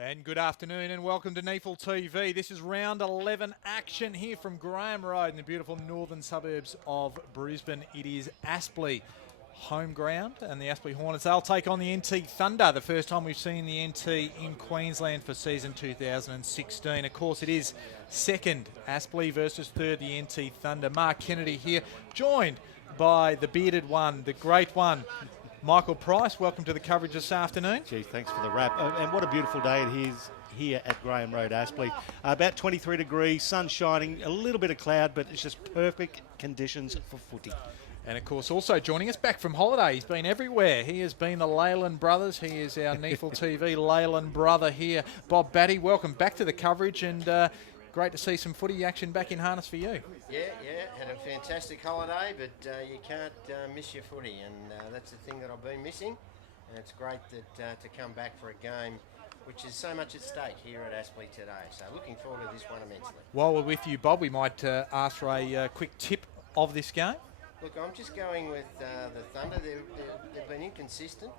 And good afternoon and welcome to NEAFL TV. This is round 11 action here from Graham Road in the beautiful northern suburbs of Brisbane. It is Aspley home ground and the Aspley Hornets, they'll take on the NT Thunder, the first time we've seen the NT in Queensland for season 2016. Of course, it is second Aspley versus third the NT Thunder. Mark Kennedy here, joined by the bearded one, the great one, Michael Price. Welcome to the coverage this afternoon. Gee, thanks for the wrap. And what a beautiful day it is here at Graham Road, Aspley. About 23 degrees, sun shining, a little bit of cloud, but it's just perfect conditions for footy. And of course, also joining us back from holiday, he's been everywhere. He has been the Leyland brothers. He is our NEAFL TV Leyland brother here. Bob Batty, welcome back to the coverage, and great to see some footy action back in harness for you. Yeah, had a fantastic holiday, but you can't miss your footy, and that's the thing that I've been missing. And it's great that to come back for a game which is so much at stake here at Aspley today. So looking forward to this one immensely. While we're with you, Bob, we might ask for a quick tip of this game. Look, I'm just going with the Thunder. They've been inconsistent.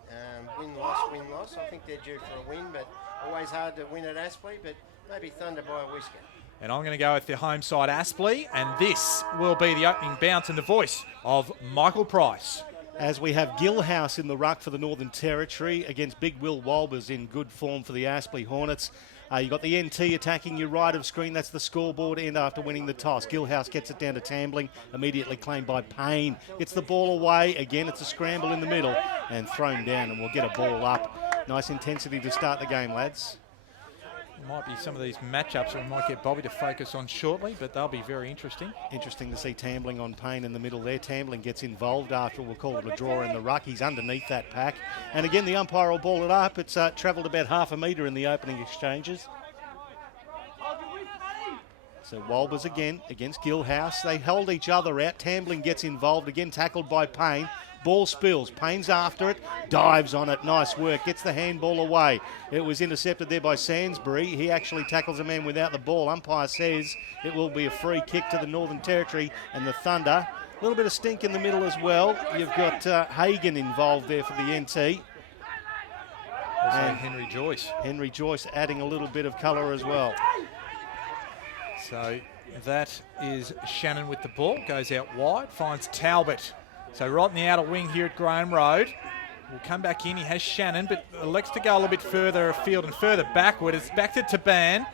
Win-loss. I think they're due for a win, but always hard to win at Aspley, but maybe Thunder by a whisker. And I'm going to go with the home side Aspley, and this will be the opening bounce and the voice of Michael Price. As we have Gillhouse in the ruck for the Northern Territory against Big Will Walbers in good form for the Aspley Hornets. You've got the NT attacking your right of screen. That's the scoreboard end after winning the toss. Gillhouse gets it down to Tambling, immediately claimed by Payne. Gets the ball away. Again, it's a scramble in the middle and thrown down, and we'll get a ball up. Nice intensity to start the game, lads. There might be some of these matchups that we might get Bobby to focus on shortly, but they'll be very interesting. Interesting to see Tambling on Payne in the middle there. Tambling gets involved after, we'll call it a draw in the ruck. He's underneath that pack. And again, the umpire will ball it up. It's travelled about half a metre in the opening exchanges. So Walbers again against Gillhouse. They hold each other out. Tambling gets involved, again tackled by Payne. Ball spills. Payne's after it. Dives on it. Nice work. Gets the handball away. It was intercepted there by Sainsbury. He actually tackles a man without the ball. Umpire says it will be a free kick to the Northern Territory and the Thunder. A little bit of stink in the middle as well. You've got Hagan involved there for the NT. Also Henry Joyce. Henry Joyce adding a little bit of colour as well. So that is Shannon with the ball. Goes out wide. Finds Talbot. So right in the outer wing here at Graham Road. Will come back in. He has Shannon, but elects to go a little bit further afield and further backward. It's back to Taban.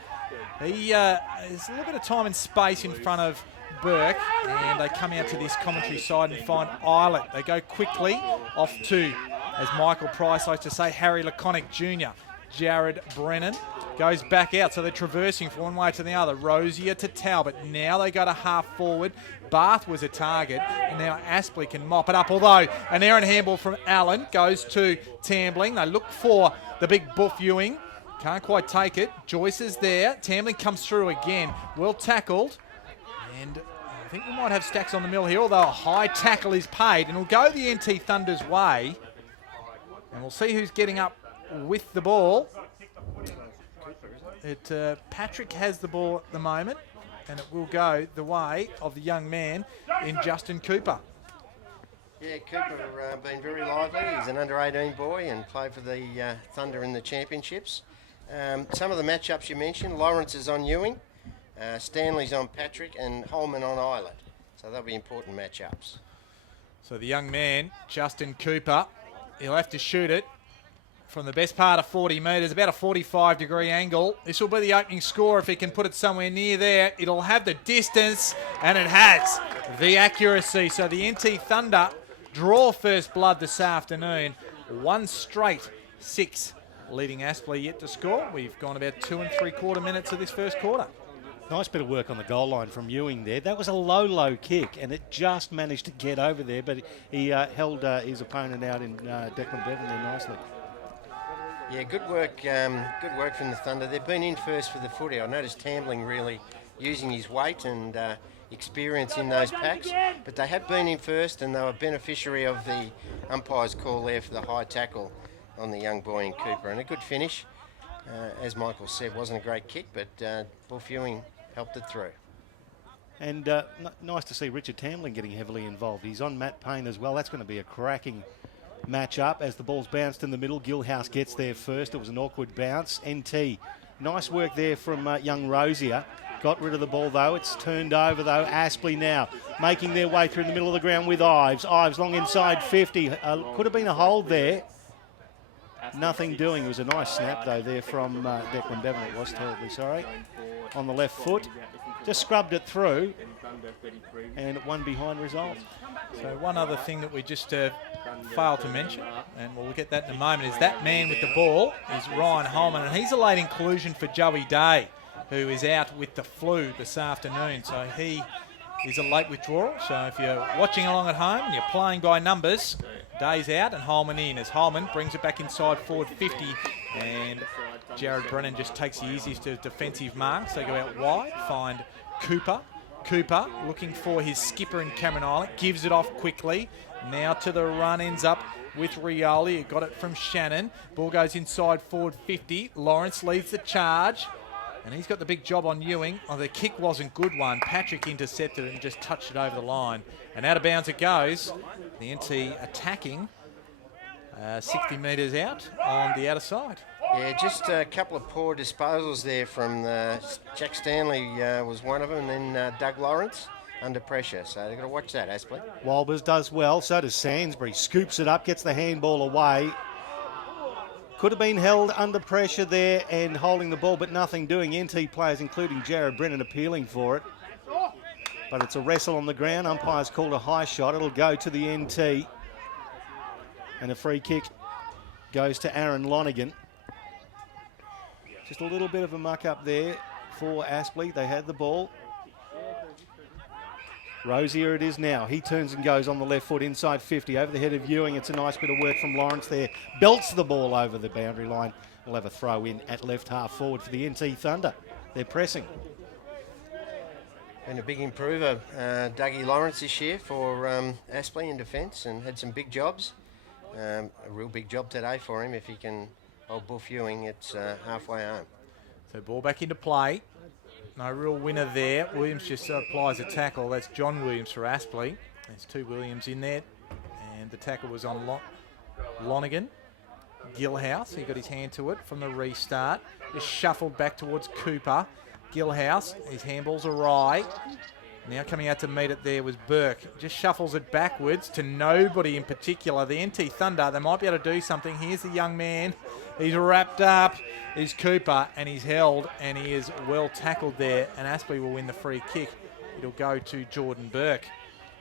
There's a little bit of time and space in front of Burke, and they come out to this commentary side and find Islet. They go quickly off to, as Michael Price likes to say, Harry Laconic Jr. Jared Brennan goes back out, so they're traversing from one way to the other. Rosier to Talbot. Now they go to half forward. Bath was a target, and now Aspley can mop it up, although an errant handball from Allen goes to Tambling. They look for the big buff Ewing. Can't quite take it. Joyce is there. Tambling comes through again. Well tackled. And I think we might have stacks on the mill here, although a high tackle is paid, and it'll go the NT Thunder's way. And we'll see who's getting up with the ball. Patrick has the ball at the moment, and it will go the way of the young man in Justin Cooper. Yeah, Cooper been very lively. He's an under-18 boy and played for the Thunder in the championships. Some of the matchups you mentioned, Lawrence is on Ewing, Stanley's on Patrick, and Holman on Islet. So they'll be important matchups. So the young man, Justin Cooper, he'll have to shoot it from the best part of 40 metres, about a 45-degree angle. This will be the opening score. If he can put it somewhere near there, it'll have the distance, and it has the accuracy. So the NT Thunder draw first blood this afternoon. 1 straight 6, leading Aspley yet to score. We've gone about 2 3/4 minutes of this first quarter. Nice bit of work on the goal line from Ewing there. That was a low kick, and it just managed to get over there, but he held his opponent out in Declan Bevan there nicely. Yeah, good work from the Thunder. They've been in first for the footy. I noticed Tambling really using his weight and experience in those packs, but they have been in first, and they were beneficiary of the umpire's call there for the high tackle on the young boy in Cooper. And a good finish. As Michael said, wasn't a great kick, but Buff Ewing helped it through. And nice to see Richard Tambling getting heavily involved. He's on Matt Payne as well. That's going to be a cracking match up as the ball's bounced in the middle. Gilhouse gets there first. It was an awkward bounce. NT. Nice work there from young Rosier. Got rid of the ball though. It's turned over though. Aspley now making their way through the middle of the ground with Ives. Ives long inside 50. Could have been a hold there. Nothing doing. It was a nice snap though there from Declan Bevan. It was terribly sorry. On the left foot. Just scrubbed it through. And one behind result. So one other thing that we just failed to mention, and we'll get that in a moment, is that man with the ball is Ryan Holman, and he's a late inclusion for Joey Day, who is out with the flu this afternoon. So he is a late withdrawal. So if you're watching along at home and you're playing by numbers, Day's out and Holman in, as Holman brings it back inside forward 50, and Jared Brennan just takes the easiest of defensive marks. They go out wide, find Cooper. Cooper looking for his skipper in Cameron Island, gives it off quickly. Now to the run, ends up with Rioli, who got it from Shannon. Ball goes inside forward 50. Lawrence leads the charge, and he's got the big job on Ewing. Oh, the kick wasn't good one. Patrick intercepted it and just touched it over the line. And out of bounds it goes. The NT attacking 60 metres out on the outer side. Yeah, just a couple of poor disposals there from Jack Stanley was one of them, and then Doug Lawrence under pressure. So they've got to watch that, Aspley. Walbers does well, so does Sainsbury. Scoops it up, gets the handball away. Could have been held under pressure there and holding the ball, but nothing doing. NT players, including Jared Brennan, appealing for it. But it's a wrestle on the ground. Umpire's called a high shot. It'll go to the NT. And a free kick goes to Aaron Lonergan. Just a little bit of a muck up there for Aspley. They had the ball. Rosier it is now. He turns and goes on the left foot inside 50 over the head of Ewing. It's a nice bit of work from Lawrence there. Belts the ball over the boundary line. We'll have a throw in at left half forward for the NT Thunder. They're pressing. Been a big improver, Dougie Lawrence this year for Aspley in defence, and had some big jobs. A real big job today for him. If he can hold Buff Ewing, it's halfway home. So ball back into play. No real winner there. Williams just applies a tackle. That's John Williams for Aspley. There's two Williams in there. And the tackle was on Lonergan. Gilhouse, he got his hand to it from the restart. Just shuffled back towards Cooper. Gilhouse, his handball's awry. Now coming out to meet it there was Burke. Just shuffles it backwards to nobody in particular. The NT Thunder, they might be able to do something. Here's the young man. He's wrapped up. He's Cooper, and he's held, and he is well tackled there. And Aspley will win the free kick. It'll go to Jordan Burke.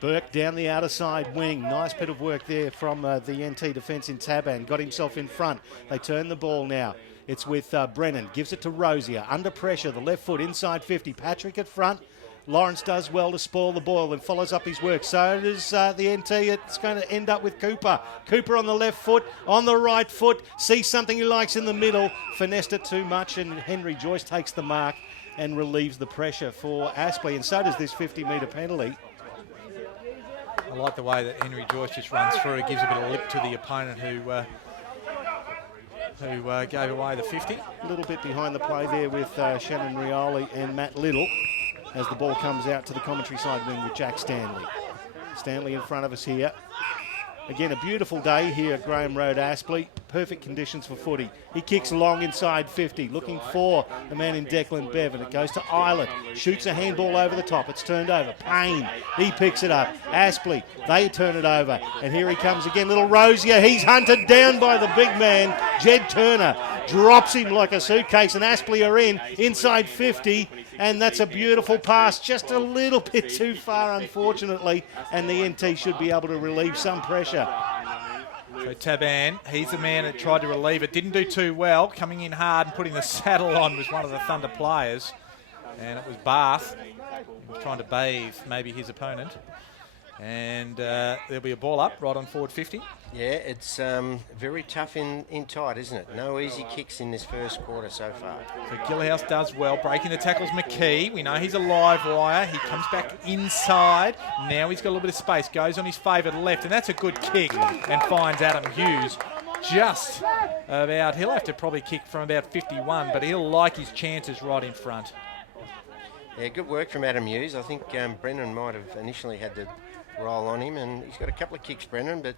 Burke down the outer side wing. Nice bit of work there from the NT defence in Taban. Got himself in front. They turn the ball now. It's with Brennan. Gives it to Rosier. Under pressure. The left foot inside 50. Patrick at front. Lawrence does well to spoil the ball and follows up his work. So does the NT. It's going to end up with Cooper. Cooper on the left foot, on the right foot. Sees something he likes in the middle. Finessed it too much, and Henry Joyce takes the mark and relieves the pressure for Aspley. And so does this 50-metre penalty. I like the way that Henry Joyce just runs through. It gives a bit of lip to the opponent who gave away the 50. A little bit behind the play there with Shannon Rioli and Matt Little, as the ball comes out to the commentary side wing with Jack Stanley. Stanley in front of us here. Again, a beautiful day here at Graham Road, Aspley. Perfect conditions for footy. He kicks long inside 50, looking for the man in Declan Bevan. It goes to Islet, shoots a handball over the top. It's turned over. Payne, he picks it up. Aspley, they turn it over. And here he comes again, little Rosier. He's hunted down by the big man, Jed Turner. Drops him like a suitcase, and Aspley are inside 50. And that's a beautiful pass, just a little bit too far, unfortunately. And the NT should be able to relieve some pressure. So Taban, he's the man that tried to relieve it. Didn't do too well. Coming in hard and putting the saddle on was one of the Thunder players. And it was Bath. He was trying to bathe maybe his opponent. And there'll be a ball up right on forward 50. Yeah, it's very tough in tight, isn't it? No easy kicks in this first quarter so far. So Gilhouse does well. Breaking the tackles, McKee. We know he's a live wire. He comes back inside. Now he's got a little bit of space. Goes on his favoured left. And that's a good kick. And finds Adam Hughes just about. He'll have to probably kick from about 51. But he'll like his chances right in front. Yeah, good work from Adam Hughes. I think Brennan might have initially had to roll on him. And he's got a couple of kicks, Brennan. But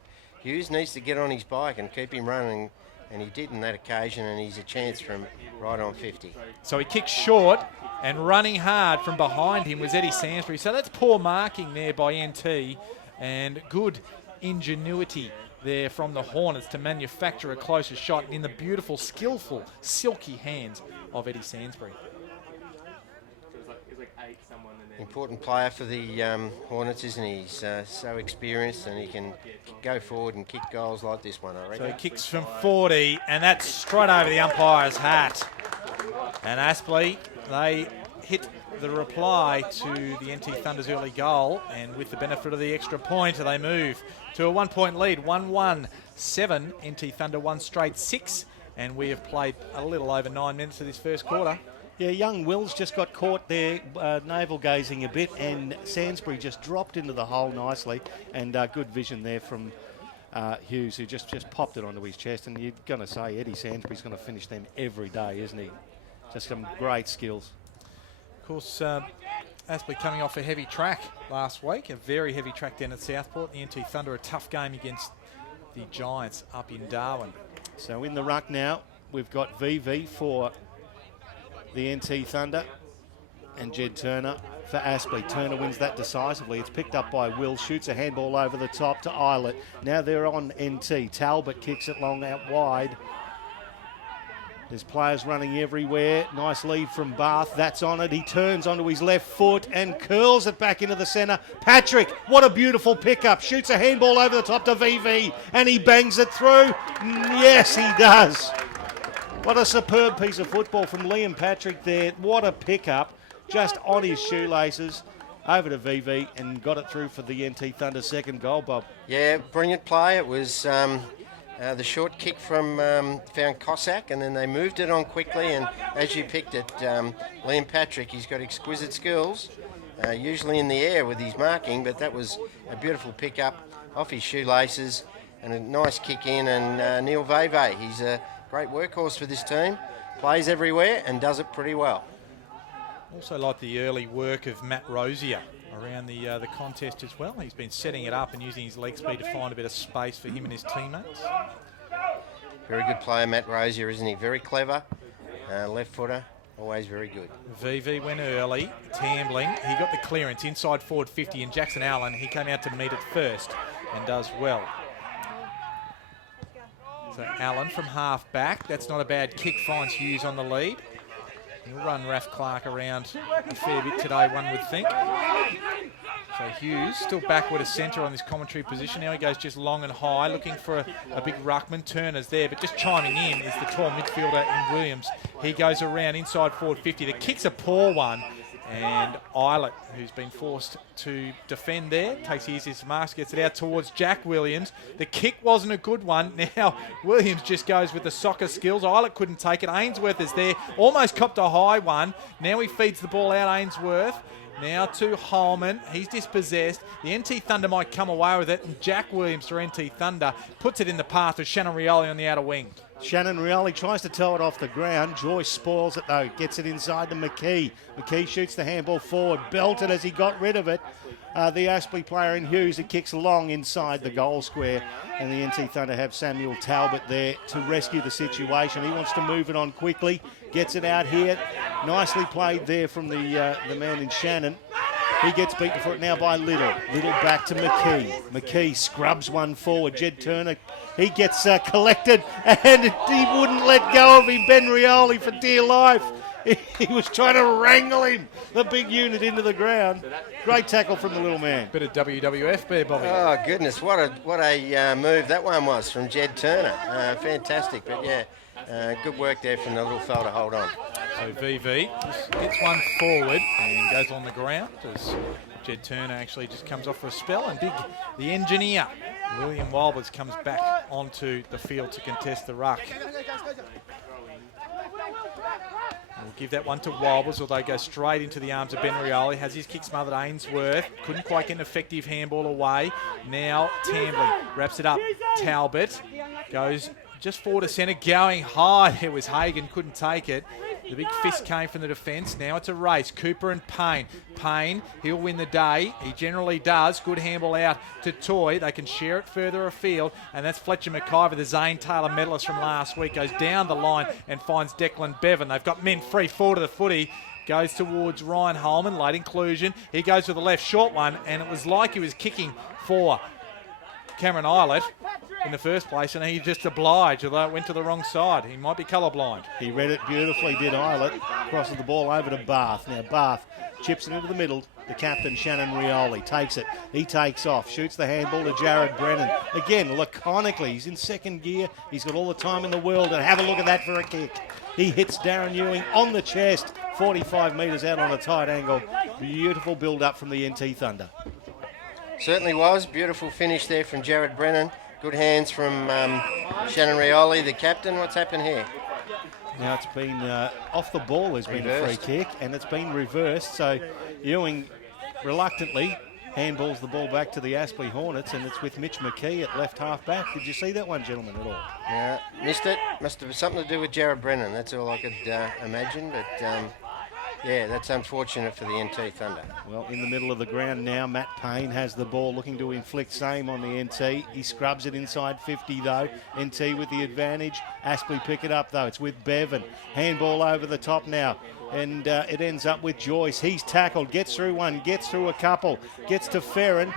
Hughes needs to get on his bike and keep him running, and he did on that occasion, and he's a chance from right on 50. So he kicked short, and running hard from behind him was Eddie Sainsbury. So that's poor marking there by NT, and good ingenuity there from the Hornets to manufacture a closer shot in the beautiful, skillful, silky hands of Eddie Sainsbury. Important player for the Hornets, isn't he? He's so experienced, and he can go forward and kick goals like this one, I reckon. So he kicks from 40, and that's straight over the umpire's hat. And Aspley, they hit the reply to the NT Thunder's early goal, and with the benefit of the extra point, they move to a 1-point lead, 1-1-7. NT Thunder 1 straight 6, and we have played a little over 9 minutes of this first quarter. Yeah, young Wills just got caught there, navel-gazing a bit, and Sainsbury just dropped into the hole nicely, and good vision there from Hughes, who just popped it onto his chest. And you're going to say Eddie Sainsbury's going to finish them every day, isn't he? Just some great skills. Of course, Aspley coming off a heavy track last week, a very heavy track down at Southport. The NT Thunder, a tough game against the Giants up in Darwin. So in the ruck now, we've got VV for the NT Thunder and Jed Turner for Aspley. Turner wins that decisively. It's picked up by Will, shoots a handball over the top to Eilert. Now they're on NT. Talbot kicks it long out wide. There's players running everywhere. Nice lead from Bath. That's on it. He turns onto his left foot and curls it back into the centre. Patrick, what a beautiful pickup. Shoots a handball over the top to VV and he bangs it through. Yes, he does. What a superb piece of football from Liam Patrick there. What a pickup. Just on his shoelaces. Over to VV and got it through for the NT Thunder second goal, Bob. Yeah, brilliant play. It was the short kick from found Cossack, and then they moved it on quickly. And as you picked it, Liam Patrick, he's got exquisite skills, usually in the air with his marking, but that was a beautiful pickup off his shoelaces and a nice kick in. And Neil Veve, he's a great workhorse for this team, plays everywhere and does it pretty well. Also like the early work of Matt Rosier around the contest as well. He's been setting it up and using his leg speed to find a bit of space for him and his teammates. Very good player, Matt Rosier, isn't he? Very clever, left footer, always very good. VV went early, Tambling. He got the clearance inside forward 50, and Jackson Allen, he came out to meet it first and does well. So Allen from half back. That's not a bad kick, finds Hughes on the lead. He'll run Raf Clark around a fair bit today, one would think. So Hughes still backward as centre on this commentary position. Now he goes just long and high, looking for a big ruckman. Turner's there, but just chiming in is the tall midfielder in Williams. He goes around inside forward 50. The kick's a poor one. And Eilert, who's been forced to defend there, takes his marks, gets it out towards Jack Williams. The kick wasn't a good one. Now Williams just goes with the soccer skills. Eilert couldn't take it. Ainsworth is there, almost copped a high one. Now he feeds the ball out, Ainsworth. Now to Holman. He's dispossessed. The NT Thunder might come away with it, and Jack Williams for NT Thunder puts it in the path with Shannon Rioli on the outer wing. Shannon Rioli tries to tow it off the ground. Joyce spoils it though, gets it inside to McKee. McKee shoots the handball forward, belted as he got rid of it. The Aspley player in Hughes, it kicks long inside the goal square, and the NT Thunder have Samuel Talbot there to rescue the situation. He wants to move it on quickly, gets it out here. Nicely played there from the man in Shannon. He gets beaten for it now by Little. Little back to McKee. McKee scrubs one forward. Jed Turner, he gets collected, and he wouldn't let go of him, Ben Rioli, for dear life. He was trying to wrangle him, the big unit, into the ground. Great tackle from the little man. Bit of WWF there, Bobby. Oh, goodness, what a move that one was from Jed Turner. Fantastic, but yeah, good work there from the little fella to hold on. So VV just gets one forward and goes on the ground as Jed Turner actually just comes off for a spell, and the engineer, William Wilbers, comes back onto the field to contest the ruck. We'll give that one to Wilbers, although goes straight into the arms of Ben Rioli. Has his kick smothered. Ainsworth couldn't quite get an effective handball away. Now Tambling wraps it up. Talbot goes just forward to centre, going high. It was Hagan, couldn't take it. The big fist came from the defence. Now it's a race. Cooper and Payne. Payne, he'll win the day. He generally does. Good handball out to Toy. They can share it further afield. And that's Fletcher McIver, the Zane Taylor medalist from last week. Goes down the line and finds Declan Bevan. They've got men free forward of the footy. Goes towards Ryan Holman. Late inclusion. He goes to the left. Short one. And it was like he was kicking for Cameron Eilert in the first place, and he just obliged, although it went to the wrong side. He might be colourblind. He read it beautifully, did Eilert. Crosses the ball over to Bath. Now Bath chips it into the middle. The captain, Shannon Rioli, takes it. He takes off, shoots the handball to Jared Brennan. Again, laconically, he's in second gear. He's got all the time in the world, and have a look at that for a kick. He hits Darren Ewing on the chest, 45 metres out on a tight angle. Beautiful build-up from the NT Thunder. Certainly was. Beautiful finish there from Jared Brennan. Good hands from Shannon Rioli, the captain. What's happened here? Now it's been off the ball. There's been a free kick, and it's been reversed. So Ewing reluctantly handballs the ball back to the Aspley Hornets, and it's with Mitch McKee at left half back. Did you see that one, gentlemen, at all? Yeah, missed it. Must have something to do with Jared Brennan. That's all I could imagine. But yeah, that's unfortunate for the NT Thunder. Well, in the middle of the ground now, Matt Payne has the ball, looking to inflict same on the NT. He scrubs it inside 50 though. NT with the advantage. Aspley pick it up though. It's with Bevan. Handball over the top now. And it ends up with Joyce. He's tackled, gets through one, gets through a couple, gets to Ferrin.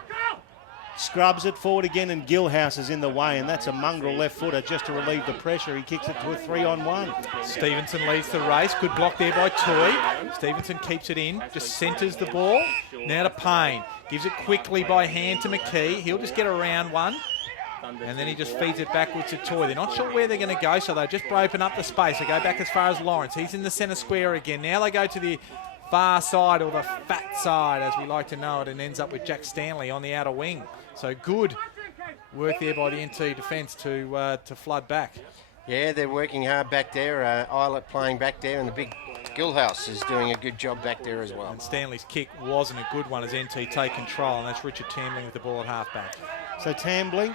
Scrubs it forward again, and Gilhouse is in the way, and that's a mongrel left footer just to relieve the pressure. He kicks it to a 3-on-1. Stevenson leads the race. Good block there by Toy. Stevenson keeps it in, just centres the ball. Now to Payne. Gives it quickly by hand to McKee. He'll just get around one, and then he just feeds it backwards to Toy. They're not sure where they're going to go, so they just open up the space. They go back as far as Lawrence. He's in the centre square again. Now they go to the far side, or the fat side, as we like to know it, and ends up with Jack Stanley on the outer wing. So good work there by the NT defence to flood back. Yeah, they're working hard back there. Eilert playing back there, and the big Gilhouse is doing a good job back there as well. And Stanley's kick wasn't a good one as NT take control, and that's Richard Tambling with the ball at half-back. So Tambling,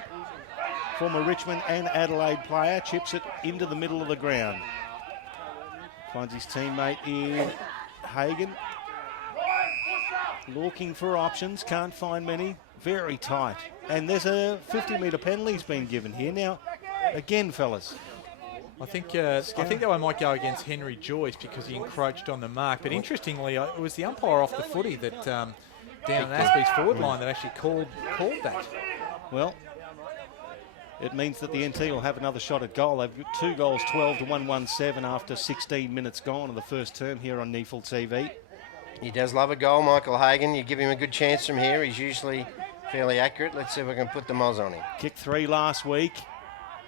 former Richmond and Adelaide player, chips it into the middle of the ground. Finds his teammate in Hagan. Looking for options, can't find many. Very tight. And there's a 50-metre penalty's been given here. Now, again, fellas. I think that might go against Henry Joyce because he encroached on the mark. But interestingly, it was the umpire off the footy that down at Aspley's forward line that actually called that. Well, it means that the NT will have another shot at goal. They've got 2 goals, 12 to 117 after 16 minutes gone in the first term here on NEAFL TV. He does love a goal, Michael Hagan. You give him a good chance from here. He's usually fairly accurate. Let's see if we can put the moz on him. Kicked 3 last week.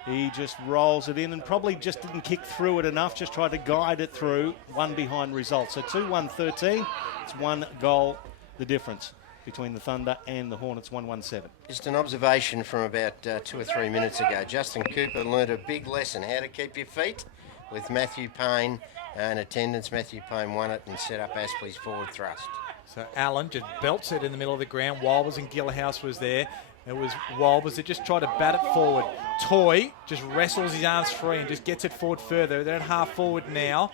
He just rolls it in and probably just didn't kick through it enough, just tried to guide it through. One behind result. So 2-1-13. It's 1 goal, the difference between the Thunder and the Hornets, 117. Just an observation from about 2 or 3 minutes ago. Justin Cooper learned a big lesson, how to keep your feet, with Matthew Payne in attendance. Matthew Payne won it and set up Aspley's forward thrust. So Allen just belts it in the middle of the ground. Walbers and Gilhouse was there. It was Walbers that just tried to bat it forward. Toy just wrestles his arms free and just gets it forward further. They're at half forward now.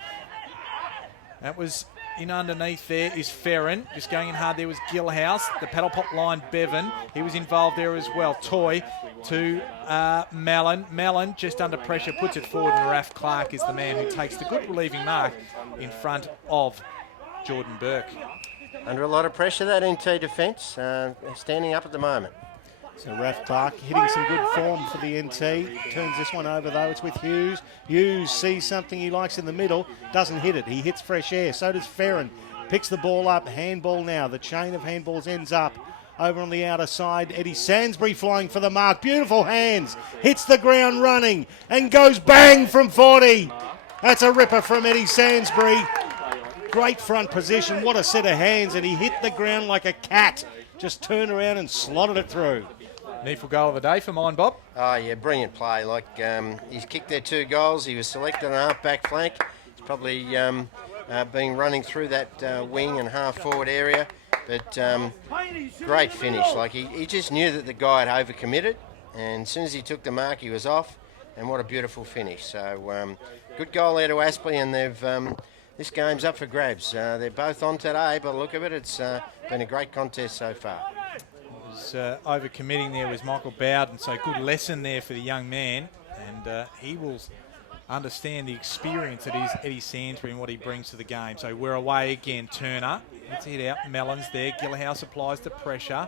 That was in underneath there is Ferrin. Just going in hard there was Gilhouse. The paddle pop line, Bevan. He was involved there as well. Toy to Mallon. Mallon just under pressure, puts it forward, and Raf Clark is the man who takes the good relieving mark in front of Jordan Burke. Under a lot of pressure, that NT defence, standing up at the moment. So Raf Clark hitting some good form for the NT. Turns this one over though. It's with Hughes. Hughes sees something he likes in the middle. Doesn't hit it. He hits fresh air. So does Ferrin. Picks the ball up. Handball now. The chain of handballs ends up over on the outer side. Eddie Sansbury flying for the mark. Beautiful hands. Hits the ground running and goes bang from 40. That's a ripper from Eddie Sansbury. Great front position. What a set of hands. And he hit the ground like a cat. Just turned around and slotted it through. NEAFL goal of the day for mine, Bob. Oh, yeah, brilliant play. Like, he's kicked their 2 goals. He was selected on half-back flank. He's probably been running through that wing and half-forward area. But great finish. Like, he just knew that the guy had overcommitted. And as soon as he took the mark, he was off. And what a beautiful finish. So, good goal there to Aspley. And this game's up for grabs. They're both on today, but look at it, it's been a great contest so far. Was over-committing there was Michael Bowden, so good lesson there for the young man, and he will understand the experience that is Eddie Sainsbury and what he brings to the game. So we're away again. Turner, let's hit out. Mellons there. Gillhouse applies the pressure.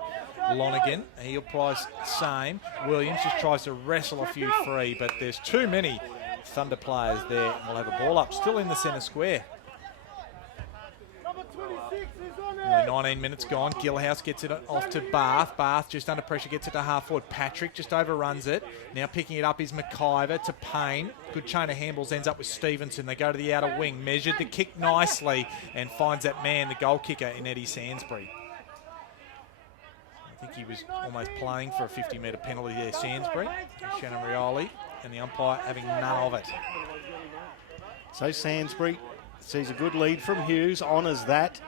Lonergan, he applies same. Williams just tries to wrestle a few free, but there's too many Thunder players there. We'll have a ball up, still in the centre square. Only 19 minutes gone. Gillhouse gets it off to Bath. Bath just under pressure, gets it to half forward. Patrick just overruns it. Now picking it up is McIver to Payne. Good chain of handballs, ends up with Stevenson. They go to the outer wing. Measured the kick nicely and finds that man, the goal kicker, in Eddie Sainsbury. I think he was almost playing for a 50-metre penalty there, Sainsbury. Shannon Rioli and the umpire having none of it. So Sainsbury sees a good lead from Hughes, honours that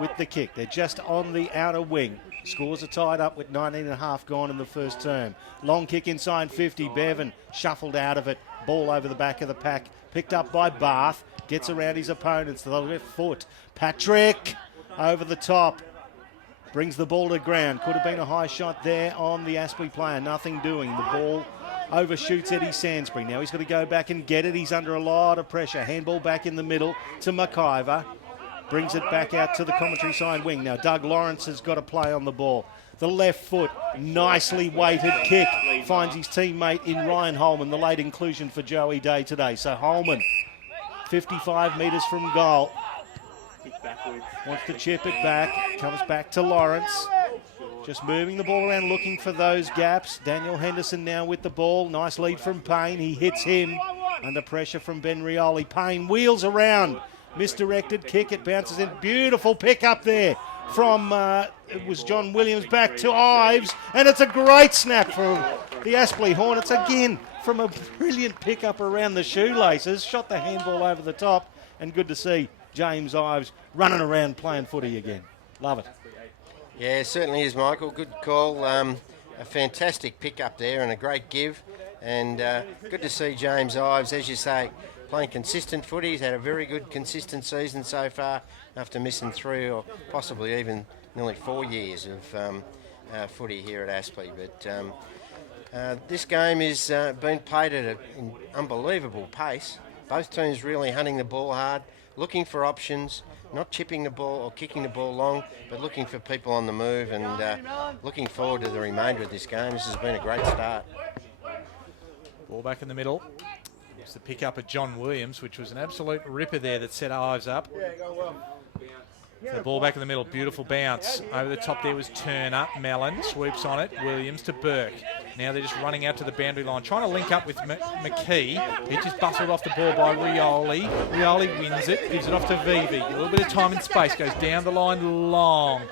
with the kick. They're just on the outer wing. Scores are tied up with 19.5 gone in the first term. Long kick inside 50. Bevan shuffled out of it. Ball over the back of the pack. Picked up by Bath. Gets around his opponents to the left foot. Patrick over the top. Brings the ball to ground. Could have been a high shot there on the Aspley player. Nothing doing. The ball overshoots Eddie Sainsbury. Now he's got to go back and get it. He's under a lot of pressure. Handball back in the middle to McIver. Brings it back out to the commentary side wing. Now Doug Lawrence has got to play on the ball. The left foot, nicely weighted kick. Finds his teammate in Ryan Holman, the late inclusion for Joey Day today. So Holman, 55 metres from goal. Wants to chip it back. Comes back to Lawrence. Just moving the ball around, looking for those gaps. Daniel Henderson now with the ball. Nice lead from Payne. He hits him. Under pressure from Ben Rioli. Payne wheels around. Misdirected kick. It bounces in. Beautiful pick up there from, it was John Williams back to Ives. And it's a great snap from the Aspley Hornets again from a brilliant pick up around the shoelaces. Shot the handball over the top. And good to see James Ives running around playing footy again. Love it. Yeah, it certainly is, Michael. Good call. A fantastic pick up there and a great give. And good to see James Ives, as you say, playing consistent footy. He's had a very good, consistent season so far after missing 3 or possibly even nearly 4 years of footy here at Aspley. But this game is being played at an unbelievable pace. Both teams really hunting the ball hard, looking for options, not chipping the ball or kicking the ball long, but looking for people on the move, and looking forward to the remainder of this game. This has been a great start. Ball back in the middle. It's the pick up of John Williams, which was an absolute ripper there that set Ives up. The ball back in the middle, beautiful bounce. Over the top there was Turner. Mellon swoops on it. Williams to Burke. Now they're just running out to the boundary line, trying to link up with McKee. He just bustled off the ball by Rioli. Rioli wins it, gives it off to Vivi. A little bit of time and space, goes down the line long.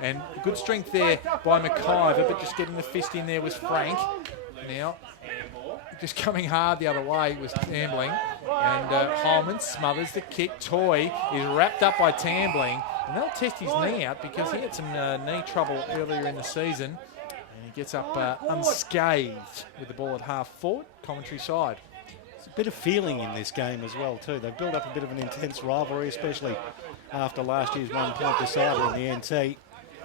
And good strength there by McIver, but just getting the fist in there was Frank. Now, just coming hard the other way was Tambling. And Holman smothers the kick. Toy is wrapped up by Tambling. And they'll test his knee out because he had some knee trouble earlier in the season. And he gets up unscathed with the ball at half forward, commentary side. There's a bit of feeling in this game as well too. They've built up a bit of an intense rivalry, especially after last year's 1 point decider in the NT.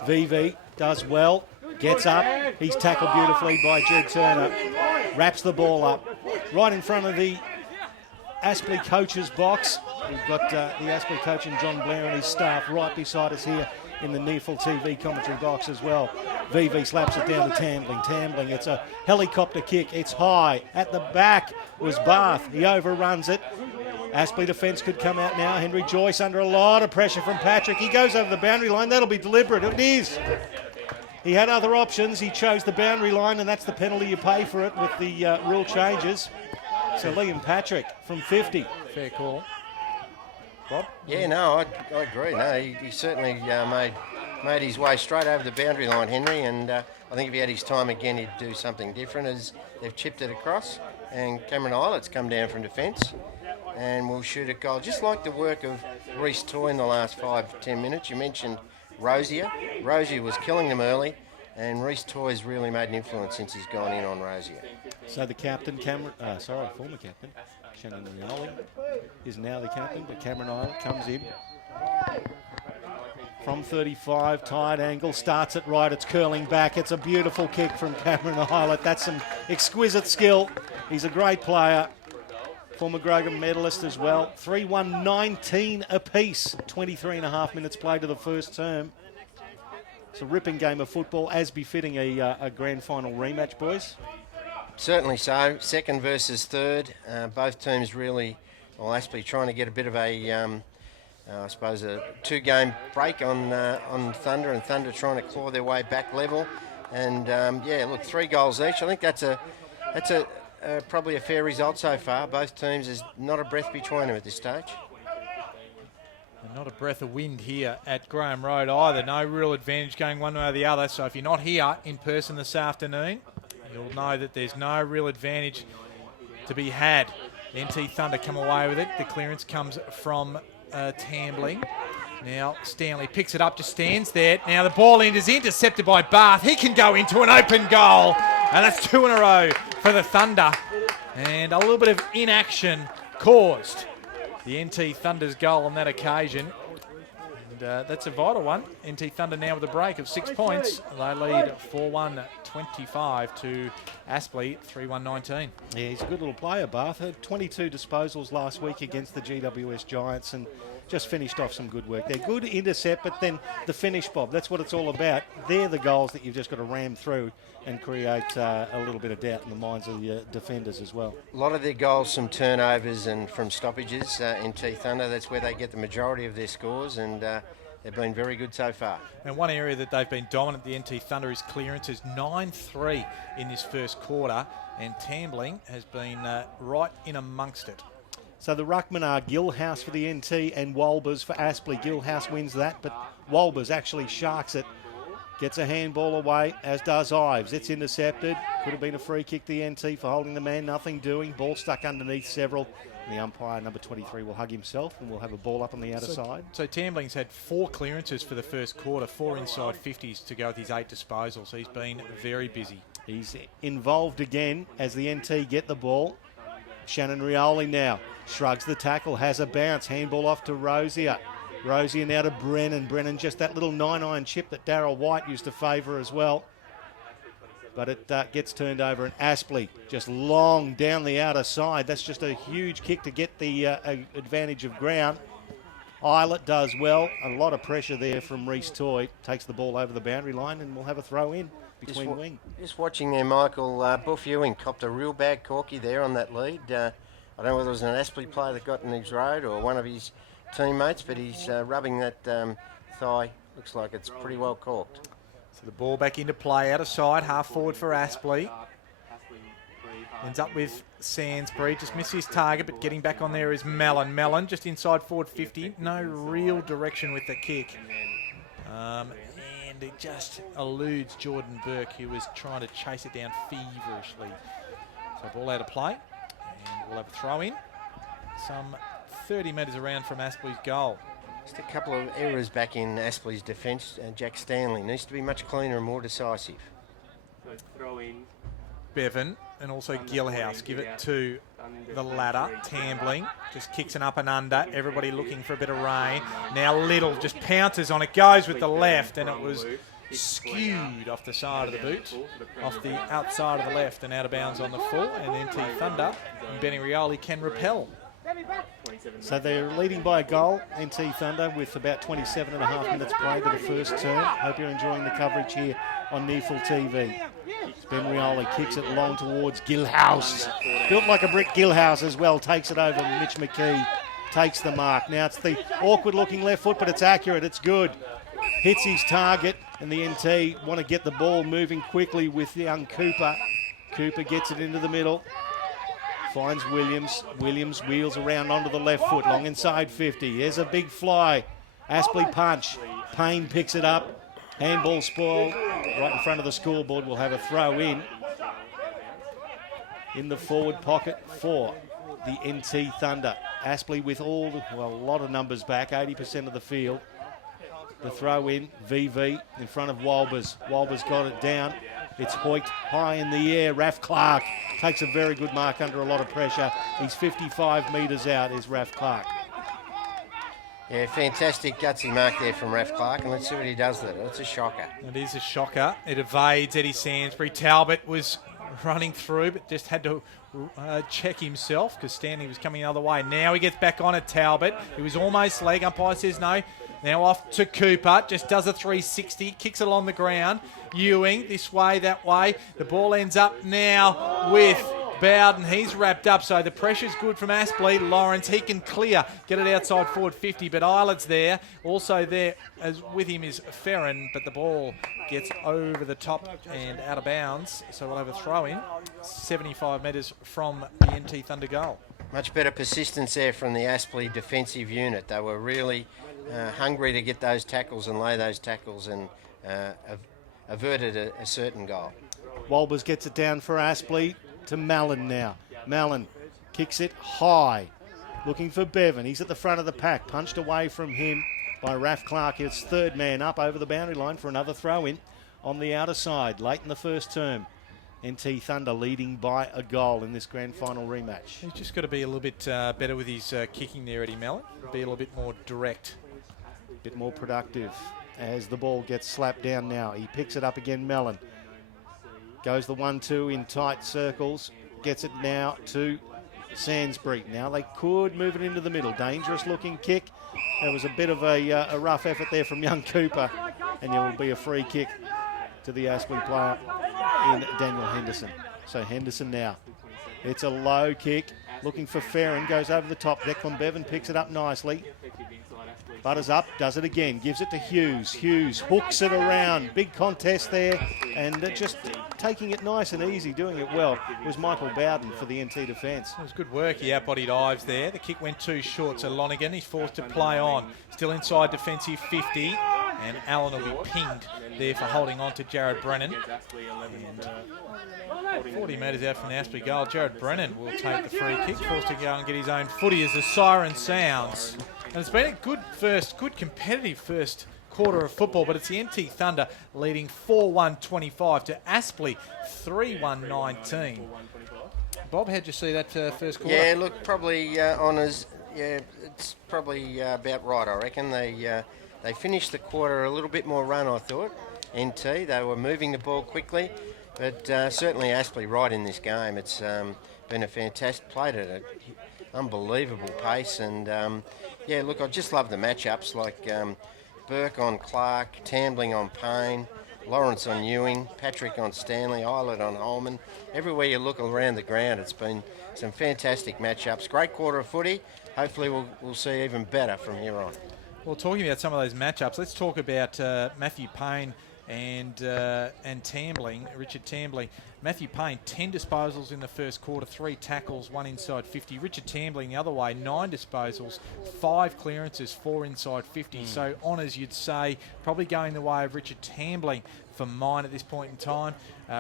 VV does well, gets up. He's tackled beautifully by Jed Turner. Wraps the ball up right in front of the Aspley coach's box. We've got the Aspley coach and John Blair and his staff right beside us here in the NEAFL TV commentary box as well. VV slaps it down to Tambling. Tambling, it's a helicopter kick. It's high. At the back was Bath. He overruns it. Aspley defence could come out now. Henry Joyce under a lot of pressure from Patrick. He goes over the boundary line. That'll be deliberate. It is. He had other options. He chose the boundary line, and that's the penalty you pay for it with the rule changes. So Liam Patrick from 50. Fair call. Bob? Yeah, no, I agree. No, he certainly made his way straight over the boundary line, Henry, and I think if he had his time again, he'd do something different as they've chipped it across, and Cameron Islet's come down from defence and will shoot a goal. Just like the work of Reece Toy in the last 5-10 minutes. You mentioned Rosier. Rosier was killing them early, and Reece Toy's really made an influence since he's gone in on Rosier. So the captain, former captain, Shannon Rioli is now the captain, but Cameron Islet comes in. From 35, tight angle, starts it right, it's curling back. It's a beautiful kick from Cameron Islet. That's some exquisite skill. He's a great player. Former Grogan medalist as well. 3-1, 19 apiece. 23 and a half minutes played to the first term. It's a ripping game of football, as befitting a grand final rematch, boys. Certainly so. Second versus third. Both teams really, well, Aspley trying to get a bit of a, I suppose, a two-game break on Thunder, and Thunder trying to claw their way back level. And yeah, look, 3 goals each. I think that's probably a fair result so far. Both teams, there's not a breath between them at this stage. And not a breath of wind here at Graham Road either. No real advantage going one way or the other. So if you're not here in person this afternoon, you'll know that there's no real advantage to be had. NT Thunder come away with it. The clearance comes from Tambling. Now Stanley picks it up, just stands there. Now the ball is intercepted by Bath. He can go into an open goal. And that's 2 in a row for the Thunder. And a little bit of inaction caused the NT Thunder's goal on that occasion. And that's a vital one. NT Thunder now with a break of 6 points. They lead 4-1-25 to Aspley, 3-1-19. Yeah, he's a good little player, Bath. Had 22 disposals last week against the GWS Giants and just finished off some good work. They're good intercept, but then the finish, Bob, that's what it's all about. They're the goals that you've just got to ram through and create a little bit of doubt in the minds of the defenders as well. A lot of their goals from turnovers and from stoppages in T Thunder. That's where they get the majority of their scores, and they've been very good so far. And one area that they've been dominant, the NT Thunder, is clearances. 9-3 in this first quarter, and Tambling has been right in amongst it. So the ruckmen are Gilhouse for the NT and Walbers for Aspley. Gilhouse wins that, but Walbers actually sharks it. Gets a handball away, as does Ives. It's intercepted. Could have been a free kick, the NT, for holding the man. Nothing doing. Ball stuck underneath several. And the umpire, number 23, will hug himself and we'll have a ball up on the outer side. So Tambling's had 4 clearances for the first quarter, 4 inside 50s to go with his 8 disposals. He's been very busy. He's involved again as the NT get the ball. Shannon Rioli now shrugs the tackle, has a bounce. Handball off to Rosier. Rosier now to Brennan. Brennan just that little 9-iron chip that Darryl White used to favour as well. But it gets turned over, and Aspley just long down the outer side. That's just a huge kick to get the advantage of ground. Islet does well. A lot of pressure there from Reece Toy. Takes the ball over the boundary line, and we'll have a throw in between wing. Just watching there, Michael, Buff Ewing copped a real bad corky there on that lead. I don't know whether it was an Aspley player that got in his road or one of his teammates, but he's rubbing that thigh. Looks like it's pretty well corked. So the ball back into play, out of side, half forward for Aspley. Ends up with Sandsbury, just missed his target, but getting back on there is Mellon. Mellon just inside forward 50, no real direction with the kick. And it just eludes Jordan Burke, who was trying to chase it down feverishly. So ball out of play, and we'll have a throw in. Some 30 metres around from Aspley's goal. Just a couple of errors back in Aspley's defence. Jack Stanley needs to be much cleaner and more decisive. Throw in. Bevan and also Gilhouse give it to the ladder. Tambling just kicks an up and under. Everybody looking for a bit of rain. Now Little just pounces on it, goes with the left, and it was skewed off the side of the boot, off the outside of the left and out of bounds on the full. And NT Thunder and Benny Rioli can repel. So they're leading by a goal, NT Thunder, with about 27 and a half minutes played to the first term. Hope you're enjoying the coverage here on NEAFL TV. Ben Rioli kicks it long towards Gilhouse. Built like a brick, Gilhouse as well. Takes it over. Mitch McKee takes the mark. Now it's the awkward looking left foot, but it's accurate. It's good. Hits his target, and the NT want to get the ball moving quickly with young Cooper. Cooper gets it into the middle. Finds Williams. Williams wheels around onto the left foot, long inside 50. There's a big fly. Aspley punch. Payne picks it up. Handball spoiled. Right in front of the scoreboard, we'll have a throw in. In the forward pocket for the NT Thunder. Aspley with a lot of numbers back, 80% of the field. The throw in, VV in front of Walbers. Walbers got it down. It's hoiked high in the air. Raf Clark takes a very good mark under a lot of pressure. He's 55 metres out, is Raf Clark. Yeah, fantastic gutsy mark there from Raf Clark, and let's see what he does with it. It's a shocker. It is a shocker. It evades Eddie Sainsbury. Talbot was running through, but just had to check himself because Stanley was coming the other way. Now he gets back on it, Talbot. He was almost leg. Umpire says no. Now off to Cooper. Just does a 360. Kicks it along the ground. Ewing, this way, that way. The ball ends up now with Bowden. He's wrapped up, so the pressure's good from Aspley. Lawrence, he can clear, get it outside forward 50, but Islet's there. Also there as with him is Ferrin, but the ball gets over the top and out of bounds, so we'll have a throw in 75 metres from the NT Thunder goal. Much better persistence there from the Aspley defensive unit. They were really hungry to get those tackles and lay those tackles and averted a certain goal. Walbers gets it down for Aspley. To Mallon now. Mallon kicks it high. Looking for Bevan. He's at the front of the pack. Punched away from him by Raf Clark. It's third man up over the boundary line for another throw in on the outer side. Late in the first term. NT Thunder leading by a goal in this grand final rematch. He's just got to be a little bit better with his kicking there, Eddie Mallon. Be a little bit more direct. A bit more productive as the ball gets slapped down now. He picks it up again, Mallon. Goes the 1-2 in tight circles. Gets it now to Sainsbury. Now they could move it into the middle. Dangerous looking kick. There was a bit of a rough effort there from young Cooper. And there will be a free kick to the Aspley player in Daniel Henderson. So Henderson now. It's a low kick. Looking for Ferrin. Goes over the top. Declan Bevan picks it up nicely. Butters up, does it again, gives it to Hughes. Hughes hooks it around. Big contest there, and just taking it nice and easy, doing it well, was Michael Bowden for the NT defence. It was good work. He outbodied Ives there. The kick went too short, so Lonergan, he's forced to play on. Still inside defensive 50, and Allen will be pinged there for holding on to Jared Brennan. And 40 metres out from the Aspley goal, Jared Brennan will take the free kick, forced to go and get his own footy as the siren sounds. And it's been a good competitive first quarter of football, but it's the NT Thunder leading 4-1-25 to Aspley 3-1-19. Bob, how'd you see that first quarter? Yeah, look, probably honours. Yeah, it's probably about right, I reckon. They finished the quarter a little bit more run, I thought. NT, they were moving the ball quickly, but certainly Aspley right in this game. It's been a fantastic, played at an unbelievable pace, and yeah, look, I just love the matchups like Burke on Clark, Tambling on Payne, Lawrence on Ewing, Patrick on Stanley, Islet on Holman. Everywhere you look around the ground, it's been some fantastic matchups. Great quarter of footy. Hopefully we'll see even better from here on. Well, talking about some of those matchups, let's talk about Matthew Payne and Tambling, Richard Tambling. Matthew Payne, 10 disposals in the first quarter, 3 tackles, 1 inside 50. Richard Tambling the other way, 9 disposals, 5 clearances, 4 inside 50. So honours, you'd say, probably going the way of Richard Tambling for mine at this point in time.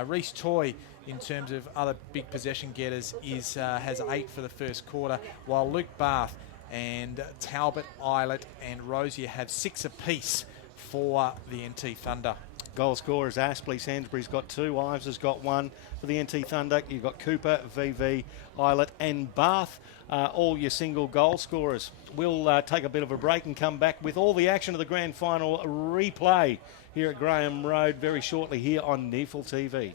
Reece Toy, in terms of other big possession getters, has 8 for the first quarter, while Luke Barth and Talbot, Islet and Rosier have 6 apiece for the NT Thunder. Goal scorers, Aspley. Sainsbury's got 2. Ives has got 1 for the NT Thunder. You've got Cooper, VV, Islet and Bath, all your single goal scorers. We'll take a bit of a break and come back with all the action of the grand final replay here at Graham Road very shortly here on NEAFL TV.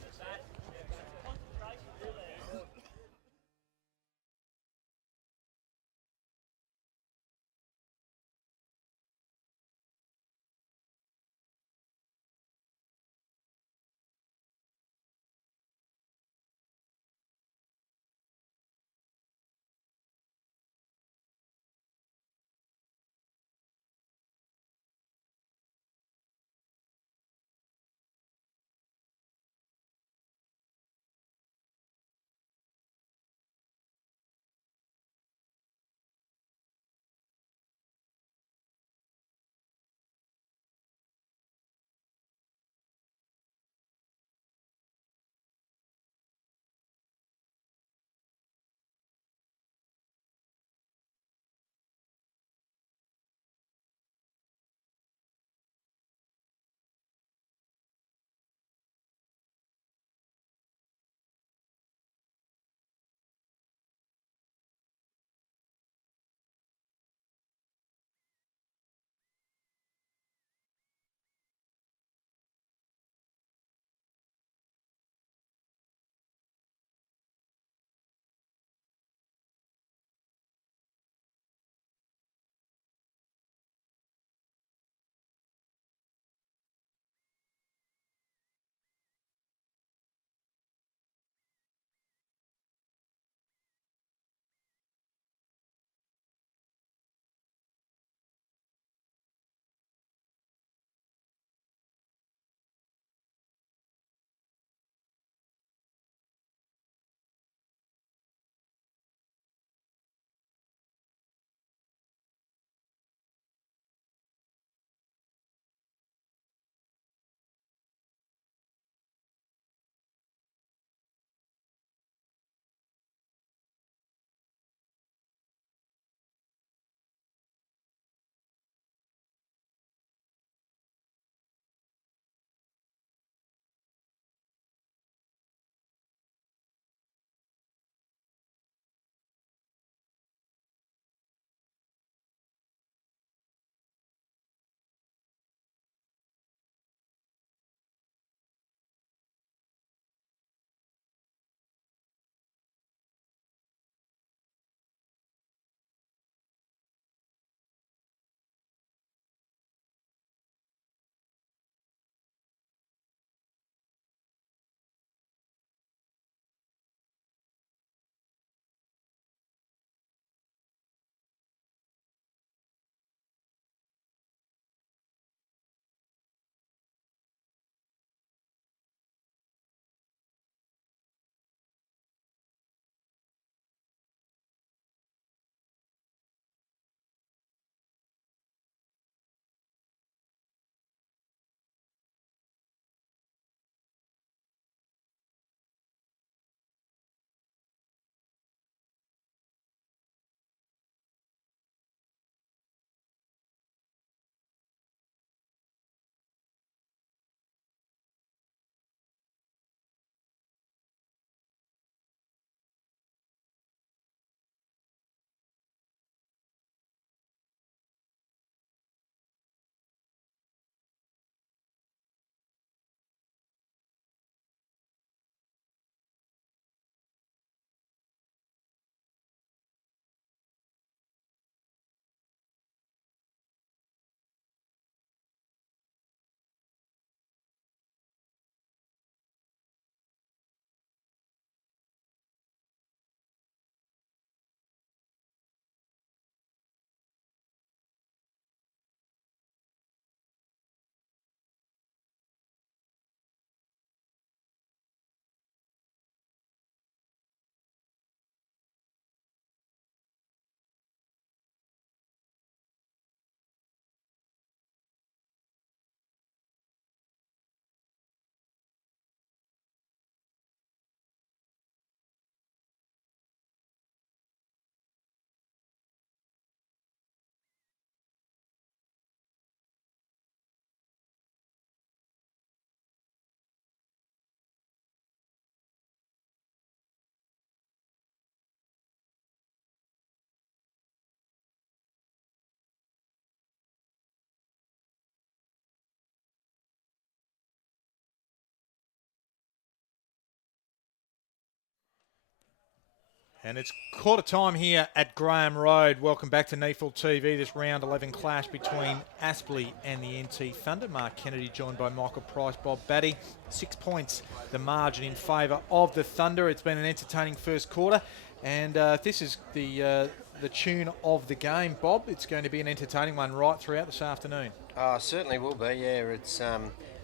And it's quarter time here at Graham Road. Welcome back to NEAFL TV. This round 11 clash between Aspley and the NT Thunder. Mark Kennedy joined by Michael Price, Bob Batty. 6 points, the margin in favour of the Thunder. It's been an entertaining first quarter. And this is the tune of the game, Bob. It's going to be an entertaining one right throughout this afternoon. Certainly will be, yeah. It's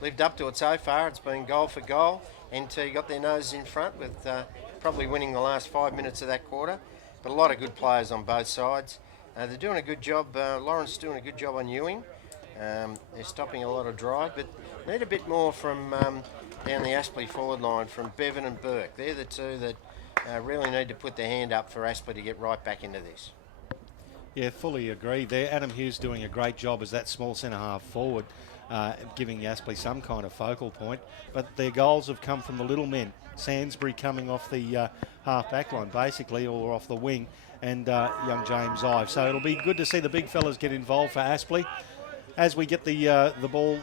lived up to it so far. It's been goal for goal. NT got their noses in front with probably winning the last 5 minutes of that quarter. But a lot of good players on both sides. They're doing a good job. Lawrence doing a good job on Ewing. They're stopping a lot of drive, but need a bit more from down the Aspley forward line from Bevan and Burke. They're the two that really need to put their hand up for Aspley to get right back into this. Yeah, fully agree there. Adam Hughes doing a great job as that small centre-half forward, giving Aspley some kind of focal point. But their goals have come from the little men. Sainsbury coming off the half-back line, basically, or off the wing, and young James Ives. So it'll be good to see the big fellas get involved for Aspley. As we get the ball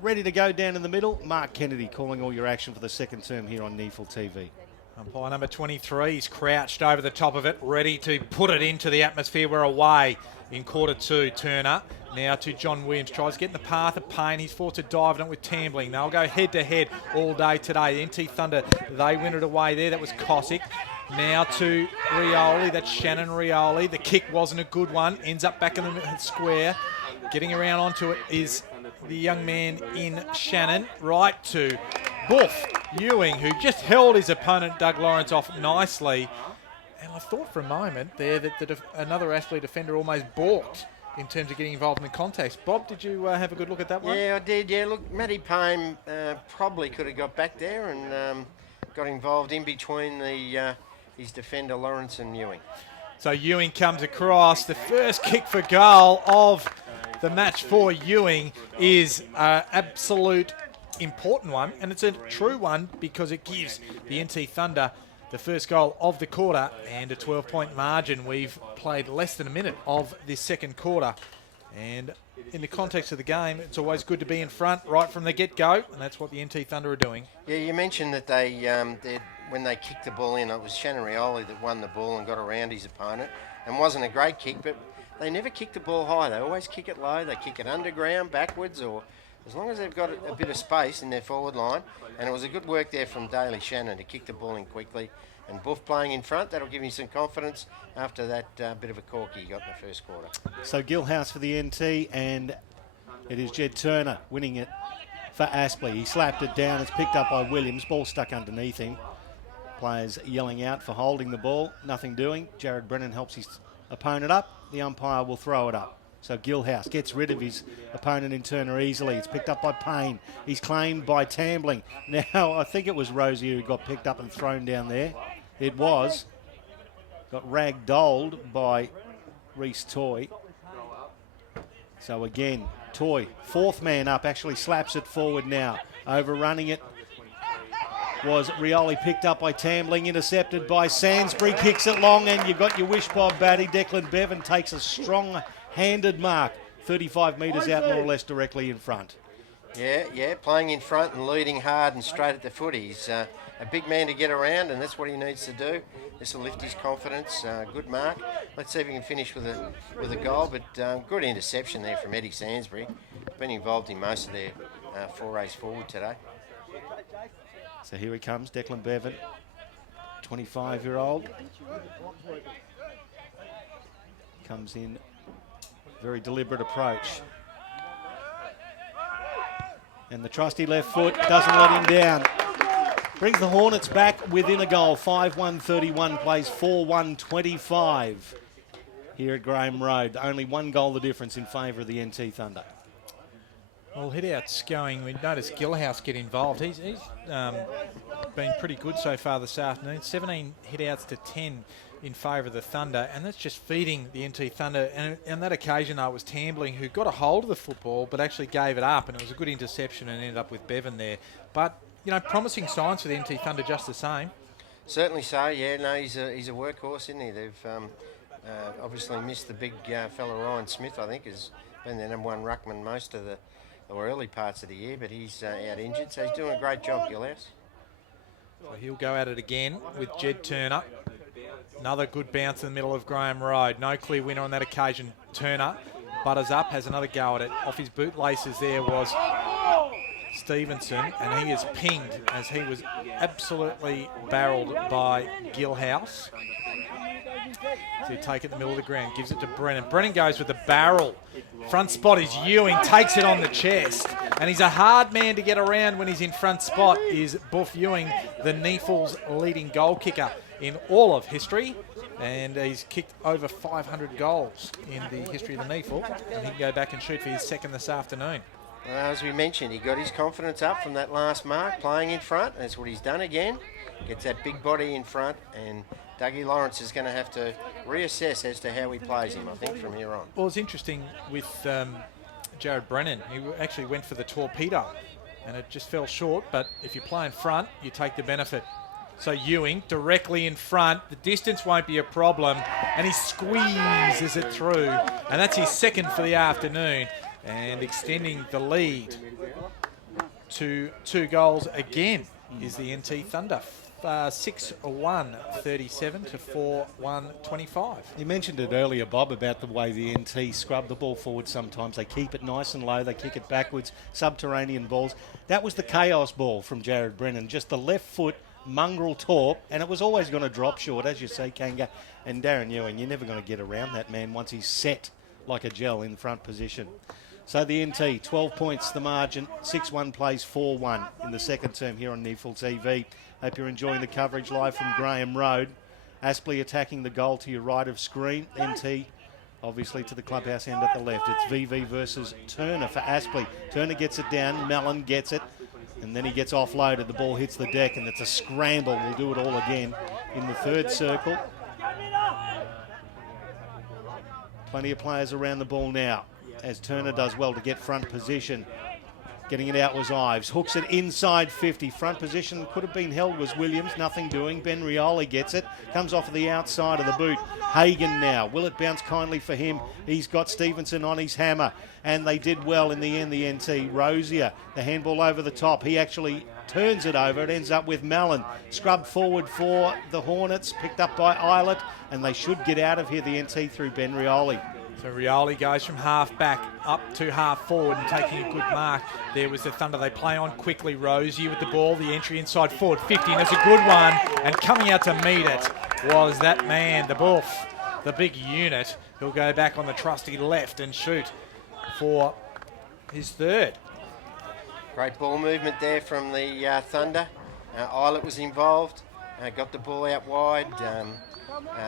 ready to go down in the middle, Mark Kennedy calling all your action for the second term here on NEAFL TV. Umpire number 23 is crouched over the top of it, ready to put it into the atmosphere. We're away in quarter two. Turner now to John Williams. Tries to get in the path of Payne. He's forced to dive in it with Tambling. They'll go head-to-head all day today. The NT Thunder, they win it away there. That was Cossack. Now to Rioli. That's Shannon Rioli. The kick wasn't a good one. Ends up back in the square. Getting around onto it is the young man in Shannon. Right to Boof Ewing, who just held his opponent Doug Lawrence off nicely. And I thought for a moment there that another Aspley defender almost balked in terms of getting involved in the contest. Bob, did you have a good look at that one? Yeah, I did. Yeah, look, Matty Payne probably could have got back there and got involved in between his defender Lawrence and Ewing. So Ewing comes across. The first kick for goal of the match for Ewing is absolute important one, and it's a true one because it gives the NT Thunder the first goal of the quarter and a 12-point margin. We've played less than a minute of this second quarter, and in the context of the game, it's always good to be in front right from the get-go, and that's what the NT Thunder are doing. Yeah, you mentioned that when they kicked the ball in, it was Shannon Rioli that won the ball and got around his opponent, and wasn't a great kick, but they never kick the ball high. They always kick it low. They kick it underground, backwards, or as long as they've got a bit of space in their forward line. And it was a good work there from Daly Shannon to kick the ball in quickly. And Buff playing in front, that'll give him some confidence after that bit of a corky he got in the first quarter. So Gilhouse for the NT, and it is Jed Turner winning it for Aspley. He slapped it down. It's picked up by Williams. Ball stuck underneath him. Players yelling out for holding the ball. Nothing doing. Jared Brennan helps his opponent up. The umpire will throw it up. So Gilhouse gets rid of his opponent in Turner easily. It's picked up by Payne. He's claimed by Tambling. Now, I think it was Rozier who got picked up and thrown down there. It was. Got ragdolled by Reece Toy. So again, Toy, fourth man up, actually slaps it forward now. Overrunning it was Rioli, picked up by Tambling, intercepted by Sainsbury, kicks it long, and you've got your wish, Bob Batty. Declan Bevan takes a strong-handed mark, 35 metres out, more or less directly in front. Yeah, playing in front and leading hard and straight at the foot. He's a big man to get around, and that's what he needs to do. This will lift his confidence. Good mark. Let's see if he can finish with a goal, but good interception there from Eddie Sainsbury. Been involved in most of their forays forward today. So here he comes, Declan Bevan, 25-year-old. Comes in, very deliberate approach. And the trusty left foot doesn't let him down. Brings the Hornets back within a goal. 5-1-31 plays 4-1-25 here at Graham Road. Only one goal the difference in favour of the NT Thunder. Well, hit-outs going. We noticed Gilhouse get involved. He's been pretty good so far this afternoon. 17 hit-outs to 10 in favour of the Thunder, and that's just feeding the NT Thunder. And on that occasion, though, it was Tambling who got a hold of the football but actually gave it up, and it was a good interception and ended up with Bevan there. But, you know, promising signs for the NT Thunder just the same. Certainly so, yeah. No, he's a workhorse, isn't he? They've obviously missed the big fella Ryan Smith, I think, has been their number one ruckman most of the early parts of the year, but he's out injured, so he's doing a great job, Gilhouse. So he'll go at it again with Jed Turner. Another good bounce in the middle of Graham Road. No clear winner on that occasion. Turner butters up, has another go at it. Off his bootlaces there was Stevenson, and he is pinged as he was absolutely barreled by Gilhouse. So he take it in the middle of the ground, gives it to Brennan. Brennan goes with the barrel. Front spot is Ewing, takes it on the chest. And he's a hard man to get around when he's in front spot, is Buff Ewing, the NEAFL's leading goal kicker in all of history. And he's kicked over 500 goals in the history of the NEAFL. And he can go back and shoot for his second this afternoon. As we mentioned, he got his confidence up from that last mark, playing in front. That's what he's done again. Gets that big body in front, and Dougie Lawrence is going to have to reassess as to how he plays him, I think, from here on. Well, it's interesting with Jared Brennan. He actually went for the torpedo, and it just fell short. But if you play in front, you take the benefit. So Ewing directly in front. The distance won't be a problem, and he squeezes it through. And that's his second for the afternoon, and extending the lead to 2 goals again is the NT Thunder. 6-1-37 to 4-1-25. You mentioned it earlier, Bob, about the way the NT scrub the ball forward sometimes. They keep it nice and low, they kick it backwards, subterranean balls. That was the chaos ball from Jared Brennan, just the left foot mongrel torp, and it was always going to drop short, as you say, Kanga. And Darren Ewing, you're never going to get around that man once he's set like a gel in front position. So the NT, 12 points the margin, 6-1 plays 4-1 in the second term here on NEAFL TV. Hope you're enjoying the coverage live from Graham Road. Aspley attacking the goal to your right of screen. NT obviously to the clubhouse end at the left. It's VV versus Turner for Aspley. Turner gets it down, Mellon gets it, and then he gets offloaded. The ball hits the deck, and it's a scramble. We'll do it all again in the third circle. Plenty of players around the ball now, as Turner does well to get front position. Getting it out was Ives. Hooks it inside 50. Front position could have been held was Williams. Nothing doing. Ben Rioli gets it. Comes off of the outside of the boot. Hagan now. Will it bounce kindly for him? He's got Stevenson on his hammer. And they did well in the end, the NT. Rosier, the handball over the top. He actually turns it over. It ends up with Mallon. Scrubbed forward for the Hornets. Picked up by Eilert. And they should get out of here, the NT, through Ben Rioli. So Rioli goes from half back up to half forward and taking a good mark. There was the Thunder. They play on quickly. Rosier with the ball. The entry inside forward 50, and it's a good one. And coming out to meet it was that man, the Buff, the big unit. He'll go back on the trusty left and shoot for his third. Great ball movement there from the Thunder. Eilert was involved. Got the ball out wide.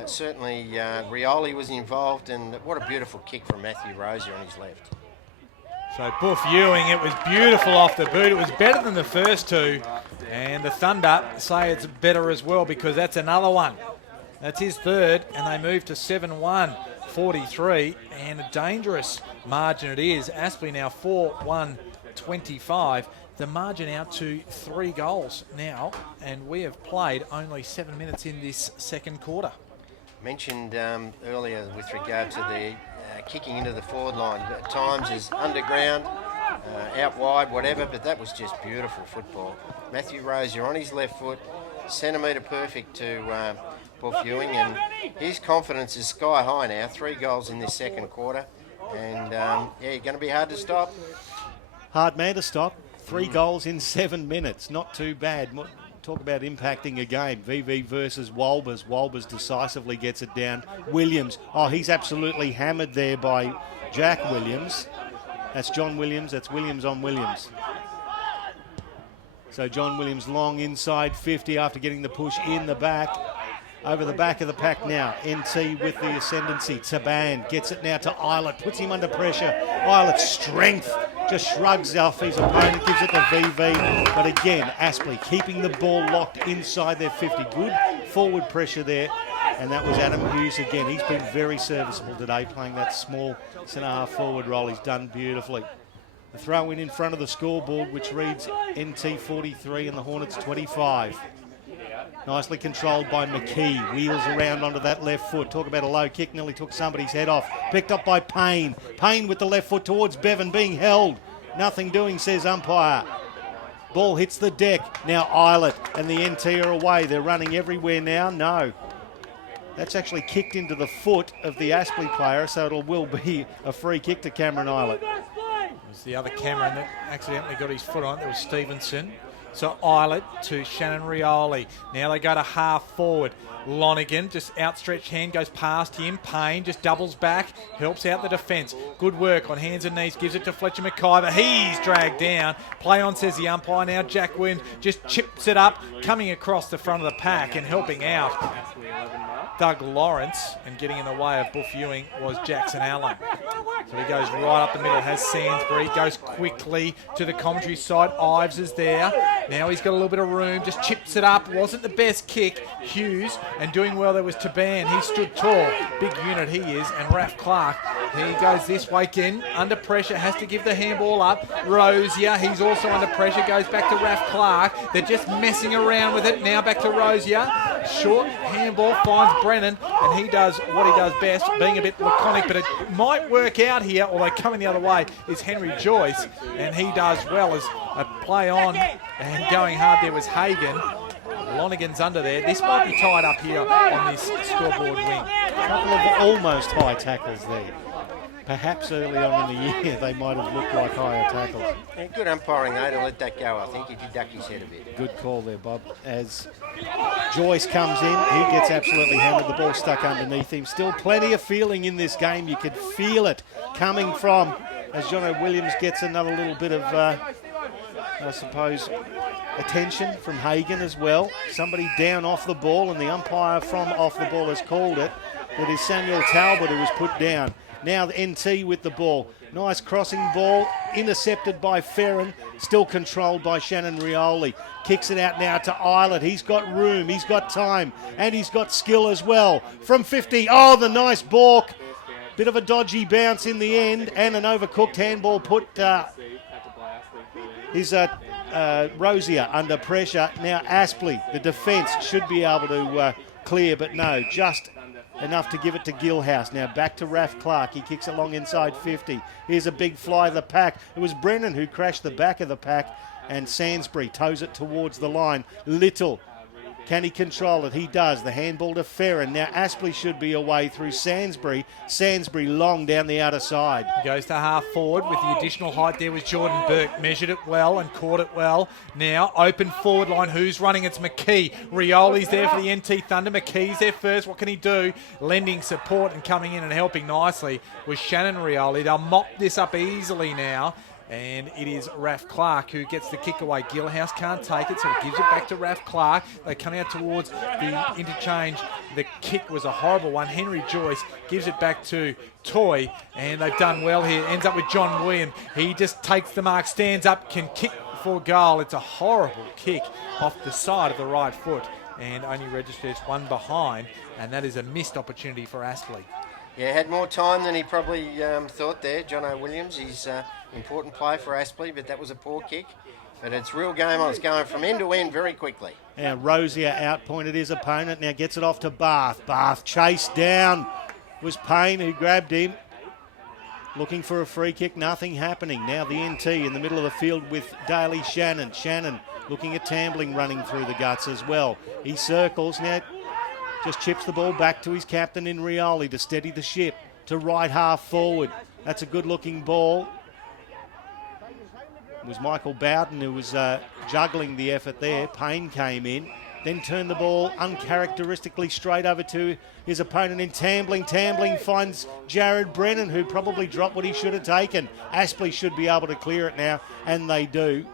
Certainly Rioli was involved, and what a beautiful kick from Matthew Rosier on his left. So Buff Ewing, it was beautiful off the boot. It was better than the first two, and the Thunder say it's better as well because that's another one. That's his third, and they move to 7-1, 43, and a dangerous margin it is. Aspley now 4-1, 25. The margin out to 3 goals now, and we have played only 7 minutes in this second quarter. Mentioned earlier with regard to the kicking into the forward line. At times is underground, out wide, whatever, but that was just beautiful football. Matthew Rosier on his left foot, centimetre perfect to Buff Ewing, and his confidence is sky high now. 3 goals in this second quarter, and yeah, you're going to be hard to stop. Hard man to stop. 3 goals in 7 minutes. Not too bad. Talk about impacting a game. VV versus Walbers. Walbers decisively gets it down. Williams. Oh, he's absolutely hammered there by Jack Williams. That's John Williams. That's Williams on Williams. So John Williams long inside 50 after getting the push in the back. Over the back of the pack now. NT with the ascendancy. Taban gets it now to Eilert. Puts him under pressure. Eilert's strength just shrugs off his opponent. Gives it to VV. But again, Aspley keeping the ball locked inside their 50. Good forward pressure there. And that was Adam Hughes again. He's been very serviceable today, playing that small centre-half forward role. He's done beautifully. The throw in front of the scoreboard, which reads NT 43 and the Hornets 25. Nicely controlled by McKee. Wheels around onto that left foot. Talk about a low kick. Nearly took somebody's head off. Picked up by Payne. Payne with the left foot towards Bevan. Being held. Nothing doing, says umpire. Ball hits the deck. Now Eilert and the NT are away. They're running everywhere now. No. That's actually kicked into the foot of the Aspley player, so it will be a free kick to Cameron Islet. It was the other Cameron that accidentally got his foot on it. There was Stevenson. So Islet to Shannon Rioli. Now they go to half forward. Lonigan, just outstretched hand, goes past him. Payne just doubles back, helps out the defence. Good work on hands and knees, gives it to Fletcher McIver. He's dragged down. Play on, says the umpire. Now Jack Williams just chips it up, coming across the front of the pack and helping out Doug Lawrence, and getting in the way of Buff Ewing was Jackson Allen. So he goes right up the middle, has Sainsbury, goes quickly to the commentary side. Ives is there. Now he's got a little bit of room, just chips it up. Wasn't the best kick. Hughes, and doing well there was Taban. He stood tall. Big unit he is. And Raph Clark, he goes this way again. Under pressure, has to give the handball up. Rosier, he's also under pressure, goes back to Raph Clark. They're just messing around with it. Now back to Rosier. Short handball finds Brennan, and he does what he does best, being a bit laconic, but it might work out here, although coming the other way is Henry Joyce, and he does well as a play on, and going hard there was Hagan. Lonigan's under there. This might be tied up here on this scoreboard wing. A couple of almost high tackles there. Perhaps early on in the year they might have looked like higher tackles. Yeah, good umpiring though to let that go, I think, if you duck his head a bit. Good call there, Bob. As Joyce comes in, he gets absolutely hammered. The ball stuck underneath him. Still plenty of feeling in this game. You could feel it coming from, as Jono Williams gets another little bit of, I suppose, attention from Hagan as well. Somebody down off the ball, and the umpire from off the ball has called it. It is Samuel Talbot who was put down. Now the NT with the ball. Nice crossing ball, intercepted by Ferrin, still controlled by Shannon Rioli. Kicks it out now to Islet. He's got room, he's got time, and he's got skill as well. From 50, oh, the nice balk. Bit of a dodgy bounce in the end, and an overcooked handball put Rosier under pressure. Now Aspley, the defence, should be able to clear, but no, just enough to give it to Gilhouse. Now back to Raph Clark. He kicks it long inside 50. Here's a big fly of the pack. It was Brennan who crashed the back of the pack, and Sainsbury toes it towards the line. Little. Can he control it? He does. The handball to Ferrin. Now Aspley should be away through Sainsbury. Sainsbury long down the outer side. Goes to half forward with the additional height there was Jordan Burke. Measured it well and caught it well. Now open forward line. Who's running? It's McKee. Rioli's there for the NT Thunder. McKee's there first. What can he do? Lending support and coming in and helping nicely was Shannon Rioli. They'll mop this up easily now. And it is Raph Clark who gets the kick away. Gilhouse can't take it, so he gives it back to Raph Clark. They come out towards the interchange. The kick was a horrible one. Henry Joyce gives it back to Toy, and they've done well here. Ends up with John Williams. He just takes the mark, stands up, can kick for goal. It's a horrible kick off the side of the right foot, and only registers one behind, and that is a missed opportunity for Aspley. Yeah, had more time than he probably thought there, Jono Williams. He's important play for Aspley, but that was a poor kick. But it's real game on. It's going from end to end very quickly. Now Rosier outpointed his opponent. Now gets it off to Bath. Bath chased down. It was Payne who grabbed him. Looking for a free kick. Nothing happening. Now the NT in the middle of the field with Daly Shannon. Shannon looking at Tambling running through the guts as well. He circles. Now just chips the ball back to his captain in Rioli to steady the ship to right half forward. That's a good looking ball. It was Michael Bowden who was juggling the effort there. Payne came in, then turned the ball uncharacteristically straight over to his opponent in Tambling. Tambling finds Jared Brennan, who probably dropped what he should have taken. Aspley should be able to clear it now, and they do.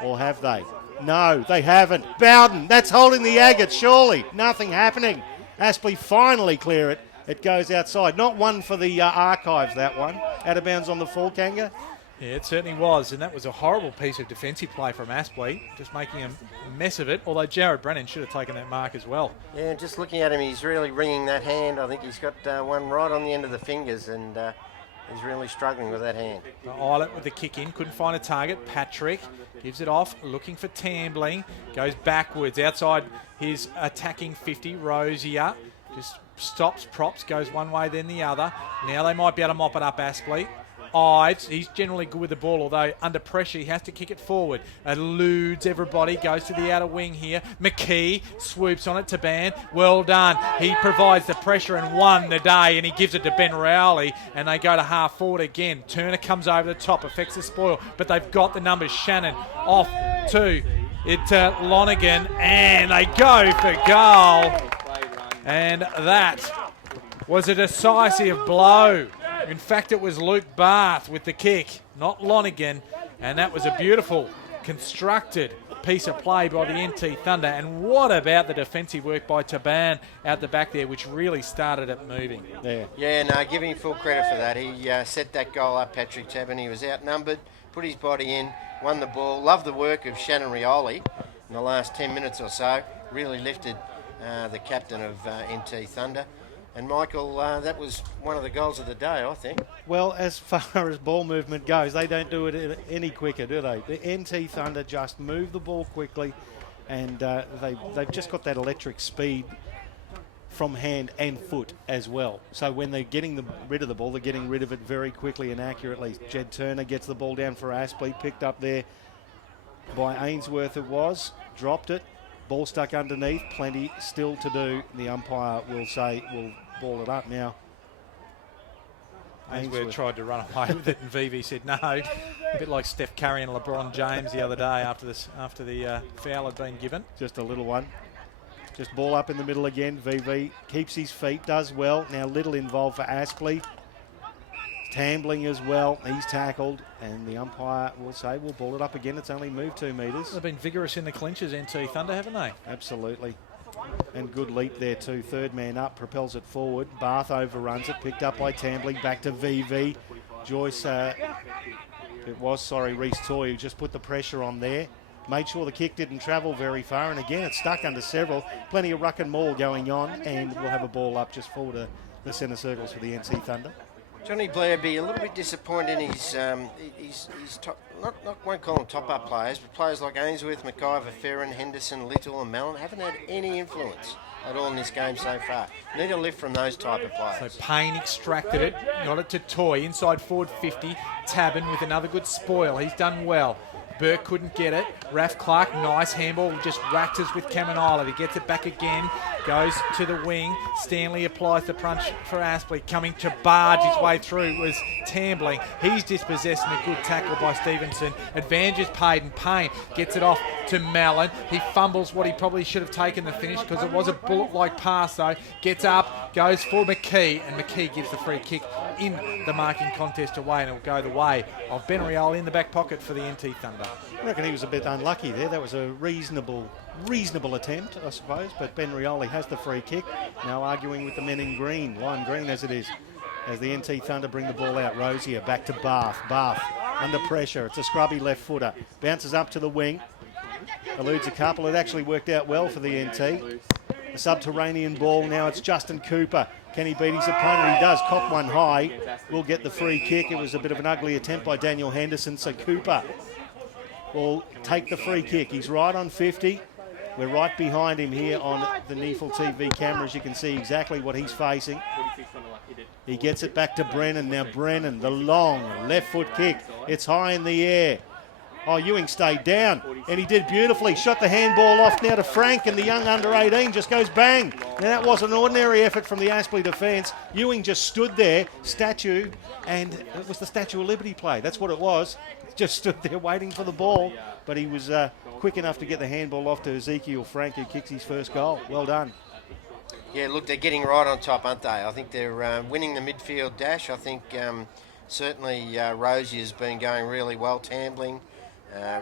Or have they? No, they haven't. Bowden, that's holding the agate, surely. Nothing happening. Aspley finally clear it. It goes outside. Not one for the archives, that one. Out of bounds on the full, Kanga. Yeah, it certainly was, and that was a horrible piece of defensive play from Aspley, just making a mess of it, although Jared Brennan should have taken that mark as well. Yeah, just looking at him, he's really wringing that hand. I think he's got one right on the end of the fingers, and he's really struggling with that hand. Islet with the kick in, couldn't find a target. Patrick gives it off, looking for Tambling, goes backwards, outside his attacking 50, Rosier, just stops, props, goes one way then the other. Now they might be able to mop it up, Aspley. Ives, he's generally good with the ball, although under pressure he has to kick it forward. Eludes everybody, goes to the outer wing here. McKee swoops on it to Ban. Well done. He provides the pressure and won the day, and he gives it to Ben Rowley, and they go to half forward again. Turner comes over the top, affects the spoil, but they've got the numbers. Shannon off to Lonergan, and they go for goal. And that was a decisive blow. In fact, it was Luke Barth with the kick, not Lonergan, and that was a beautiful, constructed piece of play by the NT Thunder. And what about the defensive work by Taban out the back there, which really started it moving? Yeah, no, give him full credit for that. He set that goal up, Patrick Taban. He was outnumbered, put his body in, won the ball. Loved the work of Shannon Rioli in the last 10 minutes or so. Really lifted the captain of NT Thunder. And Michael, that was one of the goals of the day, I think. Well, as far as ball movement goes, they don't do it any quicker, do they? The NT Thunder just move the ball quickly, and they've just got that electric speed from hand and foot as well. So when they're getting rid of the ball, they're getting rid of it very quickly and accurately. Jed Turner gets the ball down for Aspley, picked up there by Ainsworth it was, dropped it, ball stuck underneath, plenty still to do. The umpire will say we'll ball it up now. Ainsworth tried to run away with it, and Vivi said no. A bit like Steph Curry and LeBron James the other day after the foul had been given. Just a little one. Just ball up in the middle again. VV keeps his feet, does well. Now Little involved for Aspley. Tambling as well. He's tackled, and the umpire will say we'll ball it up again. It's only moved 2 metres. They've been vigorous in the clinches, NT Thunder, haven't they? Absolutely. And good leap there too. Third man up, propels it forward. Barth overruns it, picked up by Tambling. Back to VV. Joyce, Reece Toy, who just put the pressure on there. Made sure the kick didn't travel very far, and again it's stuck under several. Plenty of ruck and maul going on, and we'll have a ball up just forward to the centre circles for the NT Thunder. Johnny Blair be a little bit disappointed in his top, won't call them top-up players, but players like Ainsworth, McIver, Ferrin, Henderson, Little and Mellon haven't had any influence at all in this game so far. Need a lift from those type of players. So Payne extracted it, got it to Toy, inside forward 50. Tabin with another good spoil. He's done well. Burke couldn't get it. Raf Clark, nice handball, just whacked us with Cameron Island. He gets it back again, goes to the wing. Stanley applies the punch for Aspley. Coming to barge his way through was Tambling. He's dispossessed and a good tackle by Stevenson. Advantage is paid, and Payne gets it off to Mallon. He fumbles what he probably should have taken the finish, because it was a bullet-like pass though. Gets up, goes for McKee, and McKee gives the free kick in the marking contest away, and it will go the way of Ben Rioli in the back pocket for the NT Thunder. I reckon he was a bit unlucky there. That was a reasonable attempt, I suppose, but Ben Rioli has the free kick. Now arguing with the men in green, lime green as it is, as the NT Thunder bring the ball out. Rosier back to Barth. Barth under pressure. It's a scrubby left footer. Bounces up to the wing. Eludes a couple. It actually worked out well for the NT. A subterranean ball. Now it's Justin Cooper. Can he beat his opponent? He does. Cop one high. Will get the free kick. It was a bit of an ugly attempt by Daniel Henderson. So Cooper will take the free kick. He's right on 50. We're right behind him here on the NEAFL TV cameras. You can see exactly what he's facing. He gets it back to Brennan. Now Brennan, the long left foot kick. It's high in the air. Oh, Ewing stayed down, and he did beautifully. Shot the handball off now to Frank, and the young under-18 just goes bang. Now that was an ordinary effort from the Aspley defence. Ewing just stood there, statue, and it was the Statue of Liberty play. That's what it was. Just stood there waiting for the ball, but he was quick enough to get the handball off to Ezekiel Frank, who kicks his first goal. Well done. Yeah, look, they're getting right on top, aren't they? I think they're winning the midfield dash. I think certainly Rosier's been going really well, Tambling.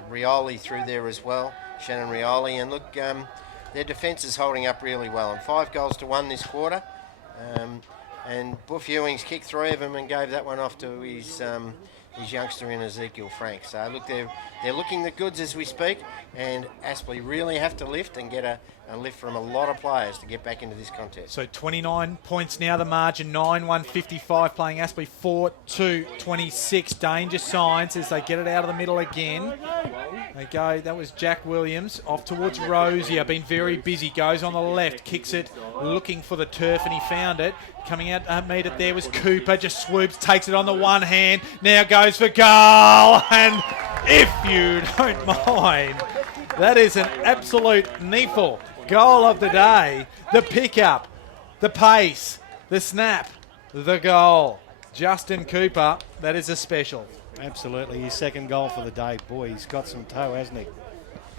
Rioli through there as well, Shannon Rioli. And look, their defence is holding up really well. And 5-1 this quarter. And Buff Ewing's kicked 3 of them and gave that one off to his youngster in Ezekiel Frank. So look, they're looking the goods as we speak, and Aspley really have to lift and get a lift from a lot of players to get back into this contest. So 29 points now the margin, 9-1-55 playing Aspley, 4-2-26. Danger signs as they get it out of the middle again. They go, that was Jack Williams, off towards Rosier, been very busy, goes on the left, kicks it, looking for the turf, and he found it. Coming out, meet it there was Cooper, just swoops, takes it on the one hand, now goes for goal, and if you don't mind, that is an absolute NEAFL goal of the day. The pickup, the pace, the snap, the goal. Justin Cooper, that is a special. Absolutely, his second goal for the day. Boy, he's got some toe, hasn't he?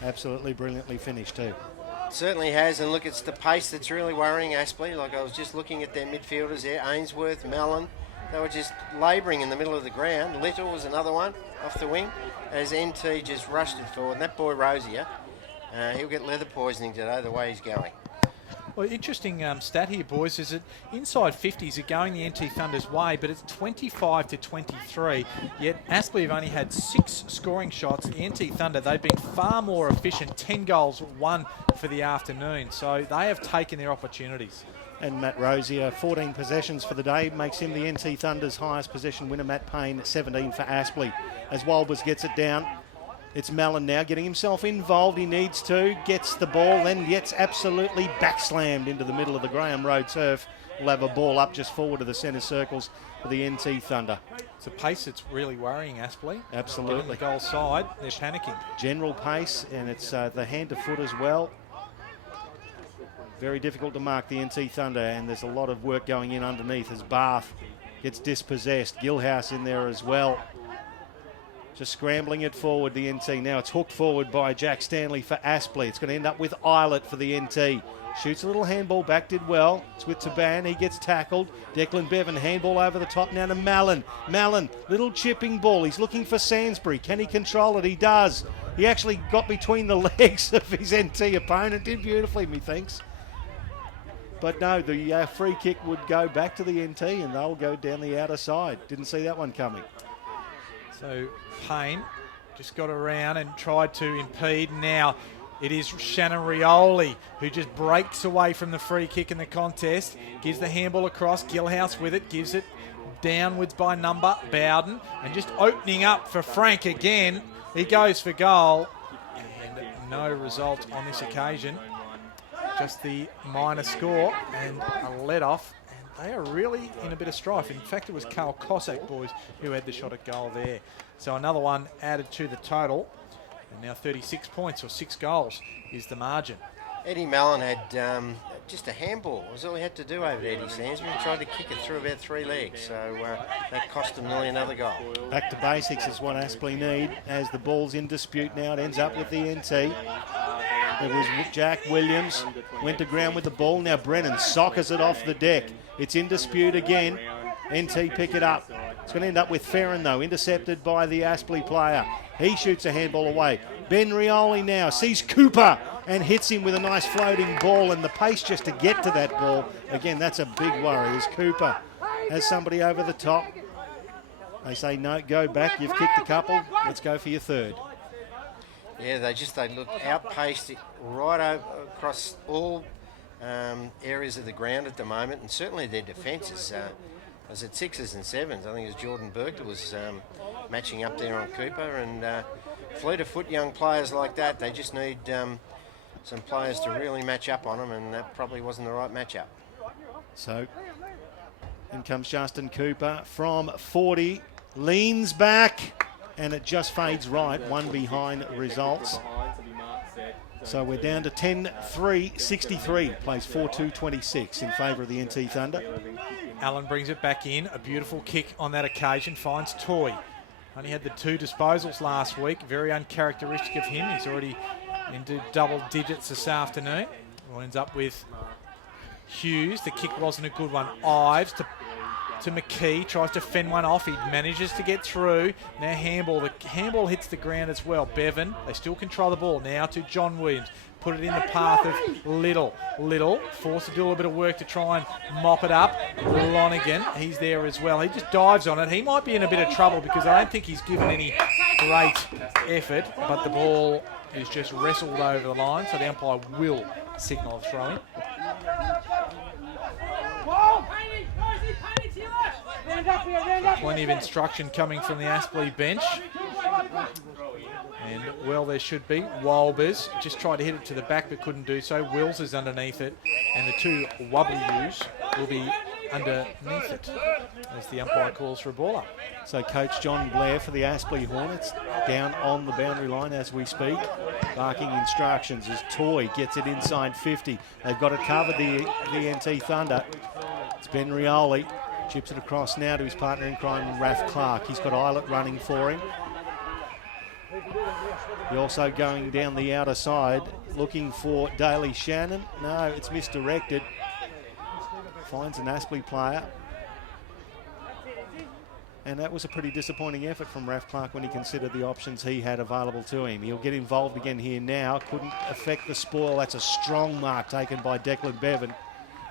Absolutely brilliantly finished too. Certainly has, and look, it's the pace that's really worrying Aspley. Like I was just looking at their midfielders there, Ainsworth, Mellon. They were just labouring in the middle of the ground. Little was another one off the wing as NT just rushed it forward. And that boy Rosier, he'll get leather poisoning today the way he's going. Well, interesting stat here, boys, is that inside 50s are going the NT Thunder's way, but it's 25 to 23. Yet Aspley have only had 6 scoring shots. The NT Thunder, they've been far more efficient. 10 goals, 1 for the afternoon. So they have taken their opportunities. And Matt Rosier, 14 possessions for the day, makes him the NT Thunder's highest possession winner. Matt Payne, 17 for Aspley. As Walbers gets it down, it's Mellon now getting himself involved. He needs to. Gets the ball, then gets absolutely backslammed into the middle of the Graham Road turf. We'll have a ball up just forward to the centre circles for the NT Thunder. It's a pace that's really worrying Aspley. Absolutely. On the goal side, they're panicking. General pace, and it's the hand to foot as well. Very difficult to mark the NT Thunder, and there's a lot of work going in underneath as Bath gets dispossessed. Gilhouse in there as well. Just scrambling it forward, the NT. Now it's hooked forward by Jack Stanley for Aspley. It's going to end up with Eilert for the NT. Shoots a little handball back, did well. It's with Taban, he gets tackled. Declan Bevan, handball over the top now to Mallon. Mallon, little chipping ball. He's looking for Sainsbury. Can he control it? He does. He actually got between the legs of his NT opponent. Did beautifully, methinks. But no, the free kick would go back to the NT and they'll go down the outer side. Didn't see that one coming. So Payne just got around and tried to impede. Now it is Shannon Rioli who just breaks away from the free kick in the contest, gives the handball across, Gilhouse with it, gives it downwards by number, Bowden, and just opening up for Frank again. He goes for goal, and no result on this occasion. Just the minor score and a let off. They are really in a bit of strife. In fact, it was Carl Cossack, boys, who had the shot at goal there. So another one added to the total. And now 36 points or 6 goals is the margin. Eddie Mallon had just a handball. That was all he had to do over to Eddie Sainsbury. He tried to kick it through about 3 legs. So that cost him nearly another goal. Back to basics is what Aspley need. As the ball's in dispute now, it ends up with the NT. It was Jack Williams, went to ground with the ball. Now Brennan soccers it off the deck. It's in dispute again. NT pick it up. It's going to end up with Ferrin, though, intercepted by the Aspley player. He shoots a handball away. Ben Rioli now sees Cooper and hits him with a nice floating ball, and the pace just to get to that ball. Again, that's a big worry as Cooper has somebody over the top. They say, no, go back. You've kicked a couple. Let's go for your third. Yeah, they look outpaced it right across all areas of the ground at the moment, and certainly their defences. Was at 6s and 7s. I think it was Jordan Burke that was matching up there on Cooper, and fleet of foot young players like that, they just need some players to really match up on them, and that probably wasn't the right matchup. So in comes Justin Cooper from 40, leans back, and it just fades right, one behind results. So we're down to 10-3, 63, plays 4-2-26 in favour of the NT Thunder. Allen brings it back in, a beautiful kick on that occasion, finds Toy. Only had the 2 disposals last week, very uncharacteristic of him. He's already into double digits this afternoon. Well, ends up with Hughes. The kick wasn't a good one. Ives to McKee, tries to fend one off. He manages to get through. Now handball. The handball hits the ground as well. Bevan, they still control the ball. Now to John Williams. Put it in the path of Little. Little forced to do a little bit of work to try and mop it up. Lonigan, he's there as well. He just dives on it. He might be in a bit of trouble because I don't think he's given any great effort, but the ball is just wrestled over the line, so the umpire will signal a throw-in. Plenty of instruction coming from the Aspley bench. And, well, there should be. Wilbers just tried to hit it to the back but couldn't do so. Wills is underneath it. And the two W's will be underneath it as the umpire calls for a ball up. So Coach John Blair for the Aspley Hornets down on the boundary line as we speak, barking instructions as Toy gets it inside 50. They've got it covered, the NT Thunder. It's Ben Rioli, chips it across now to his partner in crime, Raph Clark. He's got Eilert running for him. He's also going down the outer side, looking for Daly Shannon. No, it's misdirected. Finds an Aspley player. And that was a pretty disappointing effort from Raph Clark when he considered the options he had available to him. He'll get involved again here now. Couldn't affect the spoil. That's a strong mark taken by Declan Bevan.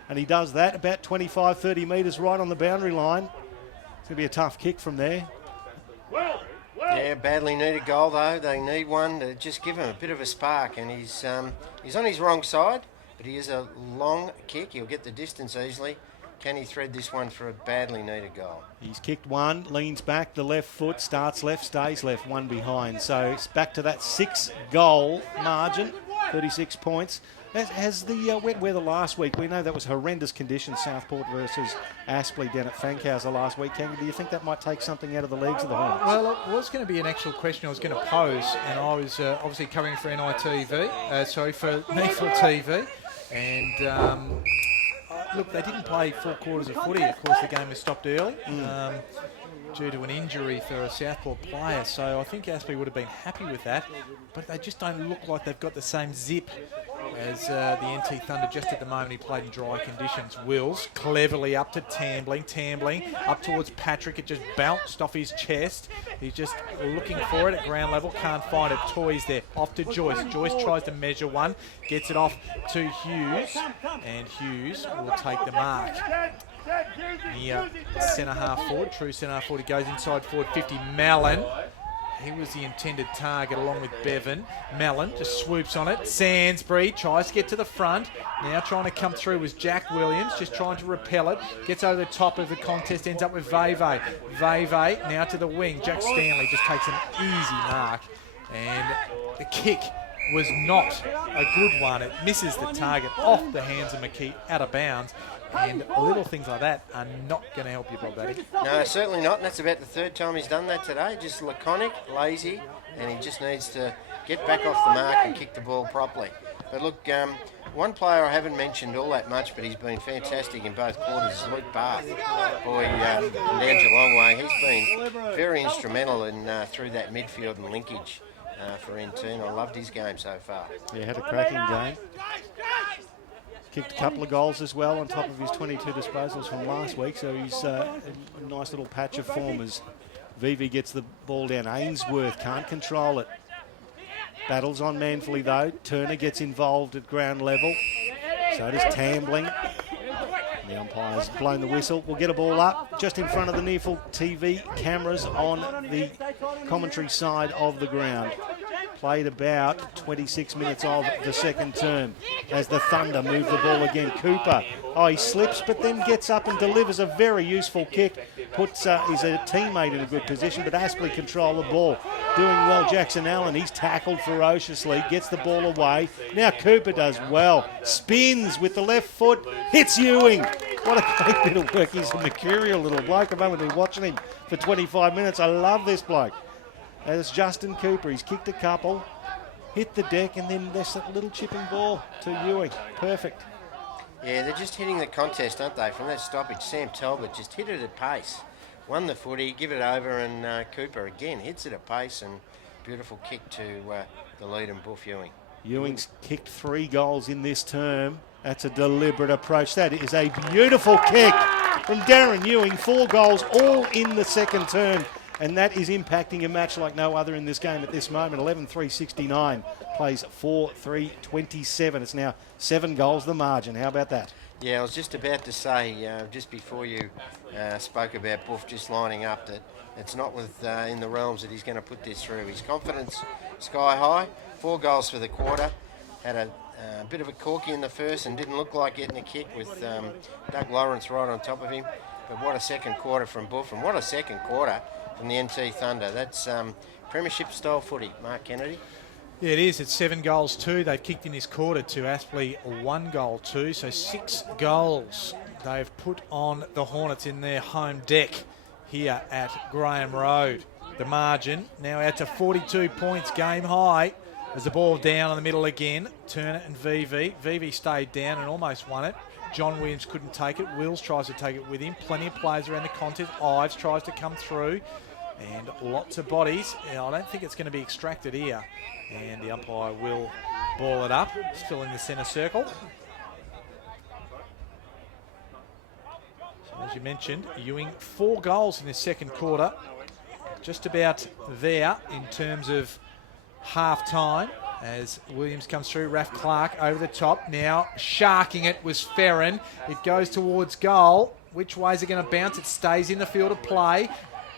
And he does that about 25, 30 metres right on the boundary line. It's going to be a tough kick from there. Yeah, badly needed goal though. They need one to just give him a bit of a spark. And he's on his wrong side, but he is a long kick. He'll get the distance easily. Can he thread this one for a badly needed goal? He's kicked one, leans back, the left foot, starts left, stays left, one behind. So it's back to that 6-goal margin, 36 points. Has the wet weather last week, we know that was horrendous conditions, Southport versus Aspley down at Fankhauser last week. Do you think that might take something out of the legs of the Hornets? Well, it was going to be an actual question I was going to pose, and I was obviously covering for NEAFL TV, and look, they didn't play 4 quarters of footy. Of course, the game was stopped early due to an injury for a Southport player, so I think Aspley would have been happy with that, but they just don't look like they've got the same zip as the NT Thunder just at the moment. He played in dry conditions. Wills cleverly up to Tambling up towards Patrick. It just bounced off his chest. He's just looking for it at ground level, can't find it. Toys there, off to Joyce. Joyce tries to measure one, gets it off to Hughes, and Hughes will take the mark. Near centre half forward, true centre half forward. He goes inside forward 50. Mallon. He was the intended target along with Bevan. Mallon just swoops on it. Sansbury tries to get to the front. Now trying to come through was Jack Williams, just trying to repel it. Gets over the top of the contest, ends up with Veve. Veve now to the wing. Jack Stanley just takes an easy mark. And the kick was not a good one. It misses the target off the hands of McKee, out of bounds. And little things like that are not going to help you, Bob Batty. No, certainly not. And that's about the 3rd time he's done that today. Just laconic, lazy, and he just needs to get back off the mark and kick the ball properly. But look, one player I haven't mentioned all that much, but he's been fantastic in both quarters, is Luke Barth. Boy, down Geelong way, he's been very instrumental in through that midfield and linkage for NT, and I loved his game so far. Yeah, had a cracking game. Kicked a couple of goals as well on top of his 22 disposals from last week, so he's a nice little patch of form as Vivi gets the ball down. Ainsworth can't control it. Battles on manfully though. Turner gets involved at ground level. So does Tambling. The umpire's blown the whistle. We'll get a ball up just in front of the NEAFL TV cameras on the commentary side of the ground. Played about 26 minutes of the second term as the Thunder move the ball again. Cooper, he slips but then gets up and delivers a very useful kick. Puts his teammate in a good position, but Aspley control the ball. Doing well, Jackson Allen. He's tackled ferociously, gets the ball away. Now Cooper does well. Spins with the left foot, hits Ewing. What a great bit of work. He's a mercurial little bloke. I've only been watching him for 25 minutes. I love this bloke. As Justin Cooper, he's kicked a couple, hit the deck, and then there's that little chipping ball to Ewing. Perfect. Yeah, they're just hitting the contest, aren't they? From that stoppage, Sam Talbot just hit it at pace. Won the footy, give it over, and Cooper again hits it at pace, and beautiful kick to the lead and Buff Ewing. Ewing's kicked 3 goals in this term. That's a deliberate approach. That is a beautiful kick from Darren Ewing. 4 goals, all in the second term. And that is impacting a match like no other in this game at this moment. 11-3-69, plays 4-3-27. It's now 7 goals the margin. How about that? Yeah, I was just about to say, just before you spoke about Buff just lining up, that it's not in the realms that he's going to put this through. His confidence sky high. 4 goals for the quarter. Had a bit of a corky in the first and didn't look like getting a kick with Doug Lawrence right on top of him. But what a second quarter from Buff, and what a second quarter from the NT Thunder. That's premiership style footy, Mark Kennedy. Yeah, it is. It's 7-2. They've kicked in this quarter to Aspley 1-2. So 6 goals they've put on the Hornets in their home deck here at Graham Road. The margin now out to 42 points, game high. As the ball down in the middle again, Turner and VV. VV stayed down and almost won it. John Williams couldn't take it. Wills tries to take it with him. Plenty of players around the contest. Ives tries to come through. And lots of bodies. I don't think it's going to be extracted here. And the umpire will ball it up. Still in the centre circle. So as you mentioned, Ewing 4 goals in the second quarter. Just about there in terms of half-time as Williams comes through. Raf Clark over the top. Now sharking it was Ferrin. It goes towards goal. Which way is it going to bounce? It stays in the field of play.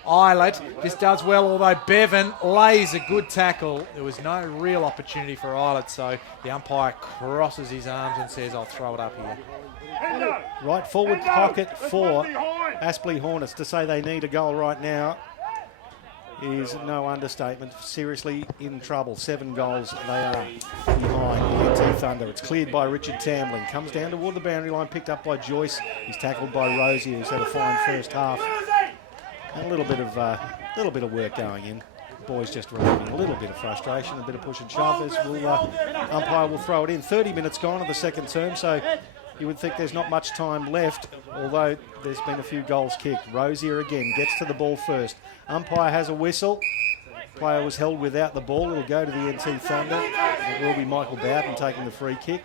Eilert just does well, although Bevan lays a good tackle. There was no real opportunity for Eilert, so the umpire crosses his arms and says, I'll throw it up here. Right forward pocket for Aspley Hornets. To say they need a goal right now is no understatement. Seriously in trouble. 7 goals they are behind the NT Thunder. It's cleared by Richard Tambling. Comes down toward the boundary line, picked up by Joyce. He's tackled by Rosie, who's had a fine first half. And a little bit of work going in. Boys just relieving a little bit of frustration, a bit of push and shove as umpire will throw it in. 30 minutes gone of the second term, so you would think there's not much time left, although there's been a few goals kicked. Rosier again gets to the ball first. Umpire has a whistle. Player was held without the ball. It'll go to the NT Thunder. It will be Michael Bowden taking the free kick.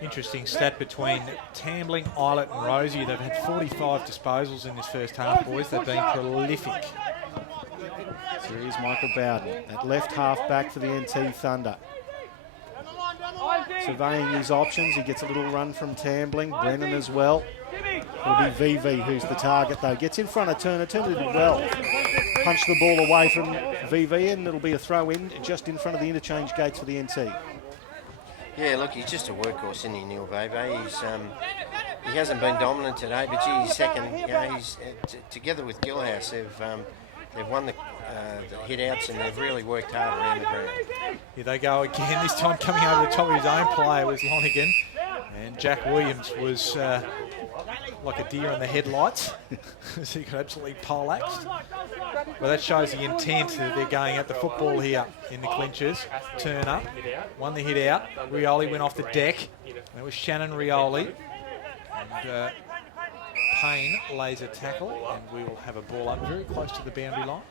Interesting stat between Tambling, Eilert and Rosie. They've had 45 disposals in this first half, boys. They've been prolific. So here's Michael Bowden at left half back for the NT Thunder. Surveying his options, he gets a little run from Tambling, Brennan as well. It'll be VV who's the target though. Gets in front of Turner. Turner did well. Punch the ball away from VV and it'll be a throw in just in front of the interchange gates for the NT. Yeah, look, he's just a workhorse, isn't he, Neil Veve? He hasn't been dominant today, but gee, he's second. You know, he's together with Gillhouse. They've won the hit-outs and they've really worked hard around the ground. Here they go again, this time coming over the top of his own player was Lonigan. And Jack Williams was like a deer in the headlights. So he got absolutely poleaxed. Well, that shows the intent that they're going at the football here in the clinches. Turner won the hit out. Rioli went off the deck. That was Shannon Rioli. And Payne lays a tackle, and we will have a ball up very close to the boundary line.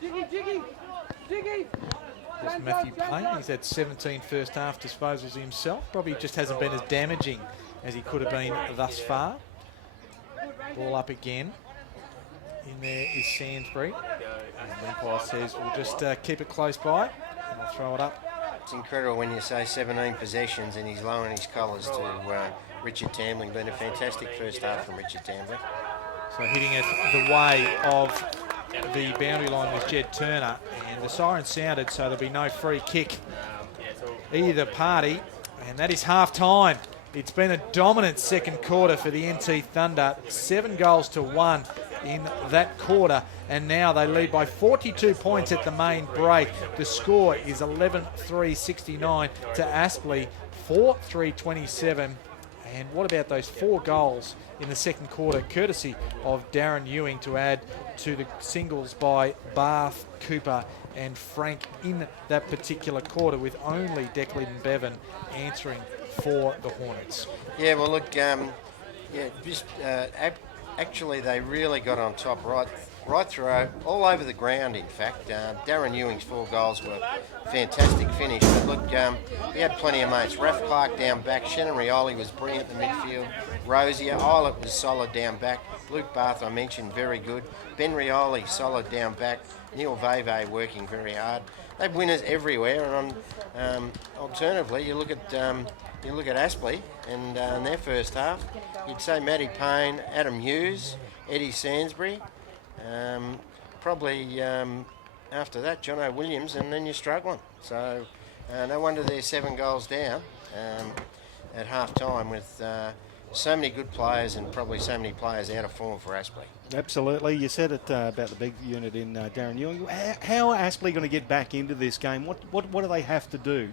There's Matthew Payne. He's had 17 first half disposals himself. Probably just hasn't been as damaging as he could have been thus far. Ball up again. In there is Sainsbury. And the umpire says we'll just keep it close by and I'll throw it up. It's incredible when you say 17 possessions and he's lowering his colours to Richard Tambling. Been a fantastic first half from Richard Tambling. So hitting it the way of the boundary line was Jed Turner, and the siren sounded, so there'll be no free kick either party, and that is half time. It's been a dominant second quarter for the NT Thunder, 7-1 in that quarter, and now they lead by 42 points at the main break. The score is 11-3-69 to Aspley, 4-3-27. And what about those 4 goals in the second quarter, courtesy of Darren Ewing, to add to the singles by Bath, Cooper and Frank in that particular quarter, with only Declan Bevan answering for the Hornets. Yeah, well, look, actually they really got on top right through, all over the ground, in fact. Darren Ewing's 4 goals were fantastic finish. But look, he had plenty of mates. Raf Clark down back. Shannon Rioli was brilliant in the midfield. Rosier, Eilert was solid down back. Luke Bath, I mentioned, very good. Ben Rioli, solid down back. Neil Veve working very hard. They've winners everywhere. And alternatively, you look at Aspley and in their first half, you'd say Matty Payne, Adam Hughes, Eddie Sainsbury. Probably after that, Jono Williams, and then you're struggling. So no wonder they're 7 goals down at half time with so many good players and probably so many players out of form for Aspley. Absolutely. You said it about the big unit in Darren Ewing. How are Aspley going to get back into this game? What do they have to do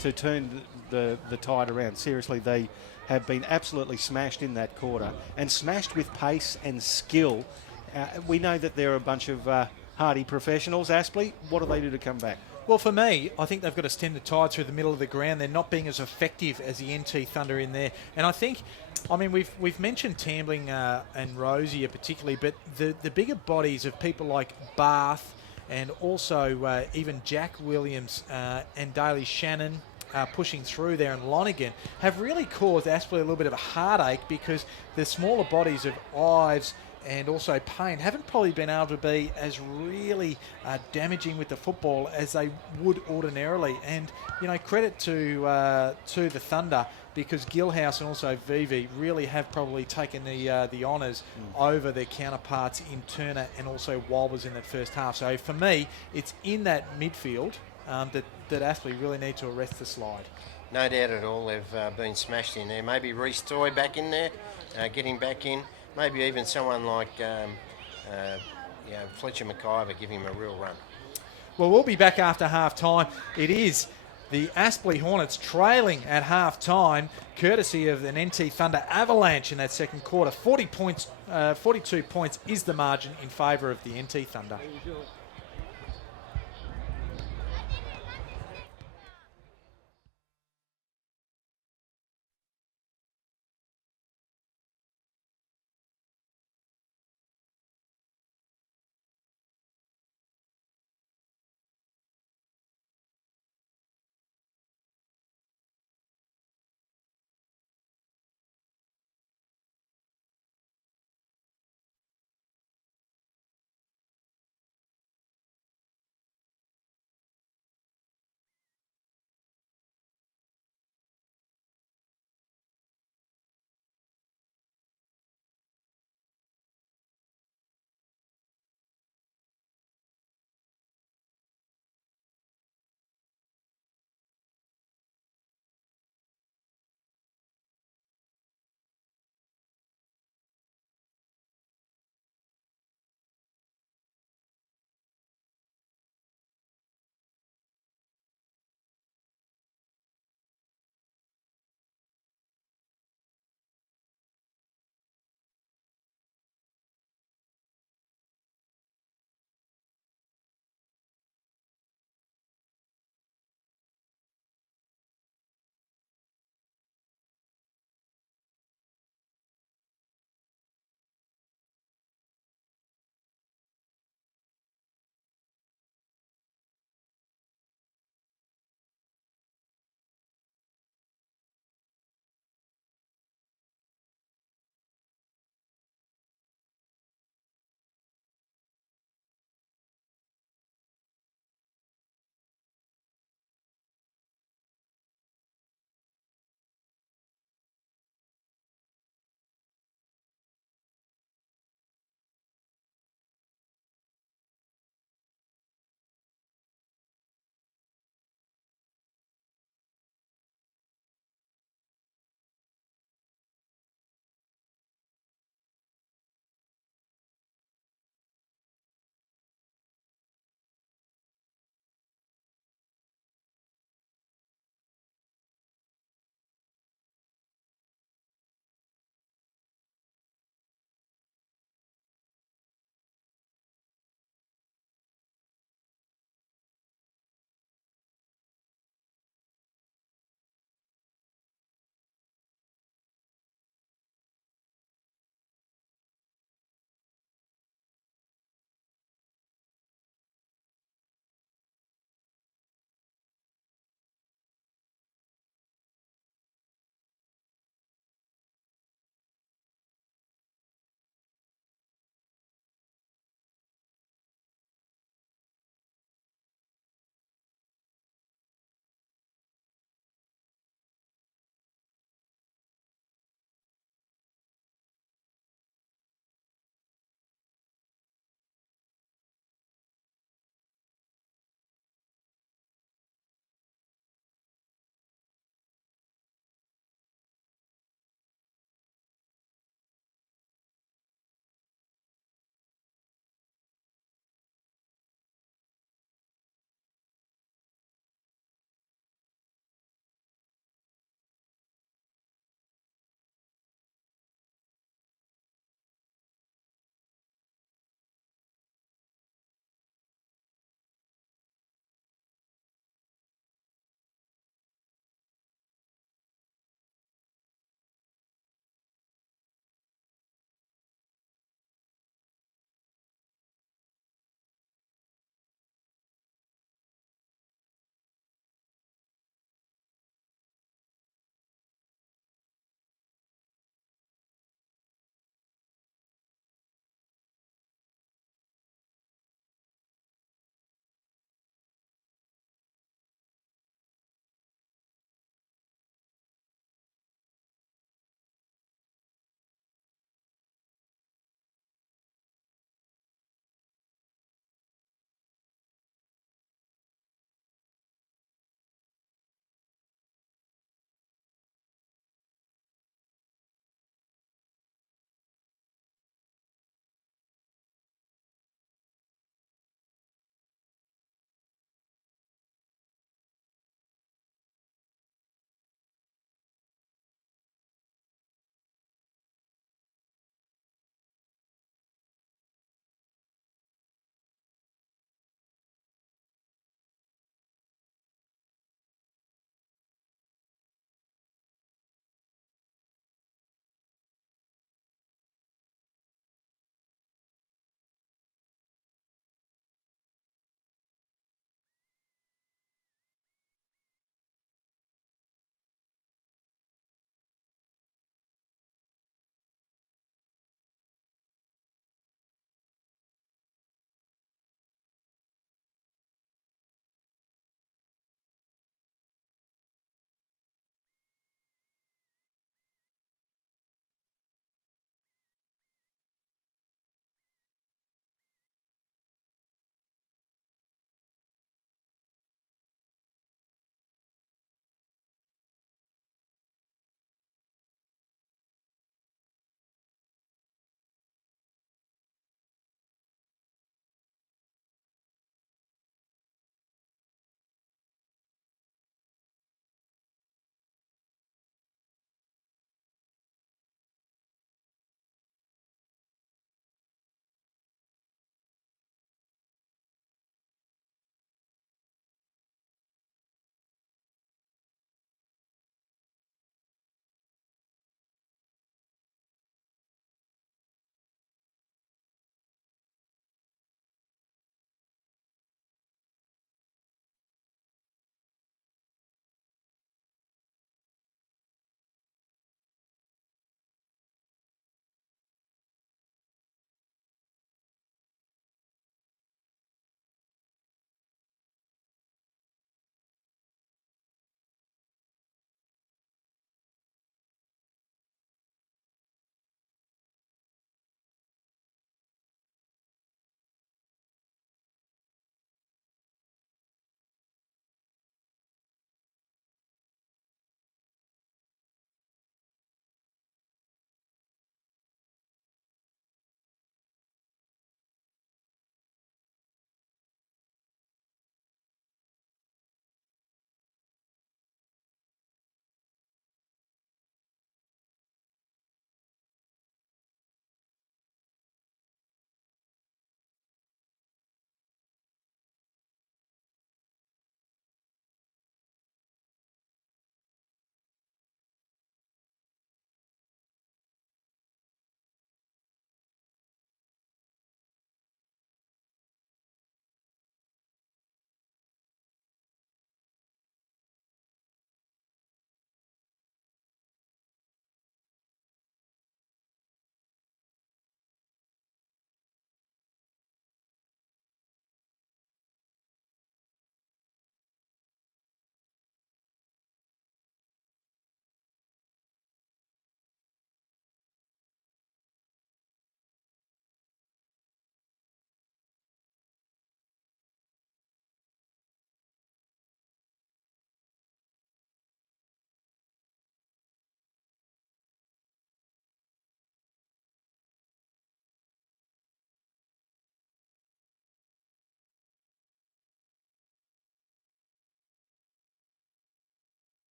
to turn the tide around? Seriously, they have been absolutely smashed in that quarter and smashed with pace and skill. We know that they're a bunch of hardy professionals. Aspley, what do they do to come back? Well, for me, I think they've got to stem the tide through the middle of the ground. They're not being as effective as the NT Thunder in there. And I think, I mean, we've mentioned Tambling and Rosier particularly, but the bigger bodies of people like Bath and also even Jack Williams and Daly Shannon pushing through there and Lonigan have really caused Aspley a little bit of a heartache because the smaller bodies of Ives and also Payne haven't probably been able to be as really damaging with the football as they would ordinarily. And, you know, credit to the Thunder because Gilhouse and also Vivi really have probably taken the honours over their counterparts in Turner and also Walbers in that first half. So for me, it's in that midfield that Aspley really need to arrest the slide. No doubt at all, they've been smashed in there. Maybe Reece Toy back in there, getting back in. Maybe even someone like Fletcher McIver give him a real run. Well, we'll be back after half-time. It is the Aspley Hornets trailing at half-time, courtesy of an NT Thunder avalanche in that second quarter. 42 points is the margin in favour of the NT Thunder.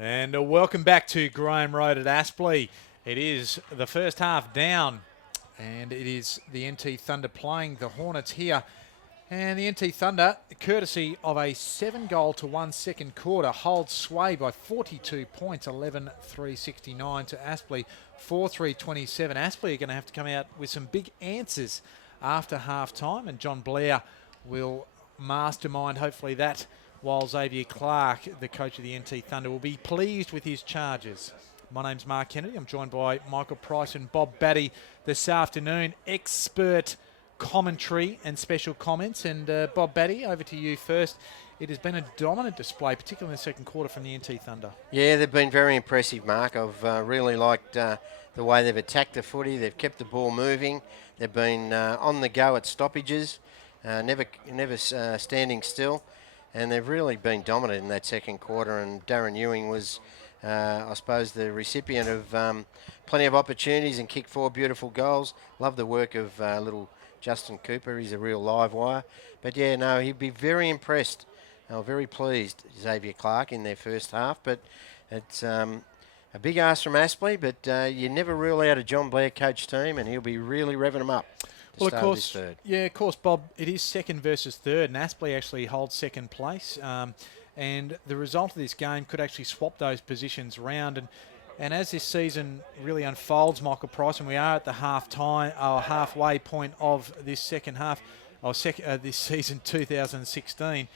And welcome back to Graham Road at Aspley. It is the first half down, and it is the NT Thunder playing the Hornets here. And the NT Thunder, courtesy of a 7-goal-to-1 second quarter, holds sway by 42 points, 11-3-69 to Aspley, 4-3-27. Aspley are going to have to come out with some big answers after half-time, and John Blair will mastermind, hopefully, that, while Xavier Clark, the coach of the NT Thunder, will be pleased with his charges. My name's Mark Kennedy. I'm joined by Michael Price and Bob Batty this afternoon. Expert commentary and special comments. And Bob Batty, over to you first. It has been a dominant display, particularly in the second quarter from the NT Thunder. Yeah, they've been very impressive, Mark. I've really liked the way they've attacked the footy. They've kept the ball moving. They've been on the go at stoppages, never standing still. And they've really been dominant in that second quarter. And Darren Ewing was, I suppose, the recipient of plenty of opportunities and kicked 4 beautiful goals. Love the work of little Justin Cooper. He's a real live wire. But yeah, no, he'd be very impressed. Very pleased, Xavier Clark, in their first half. But it's a big ask from Aspley, but you never rule out a John Blair coach team, and he'll be really revving them up. Well, of course, of course, Bob, it is second versus third, and Aspley actually holds second place. And the result of this game could actually swap those positions around. And as this season really unfolds, Michael Price, and we are at the halfway point of this second half, this season 2016,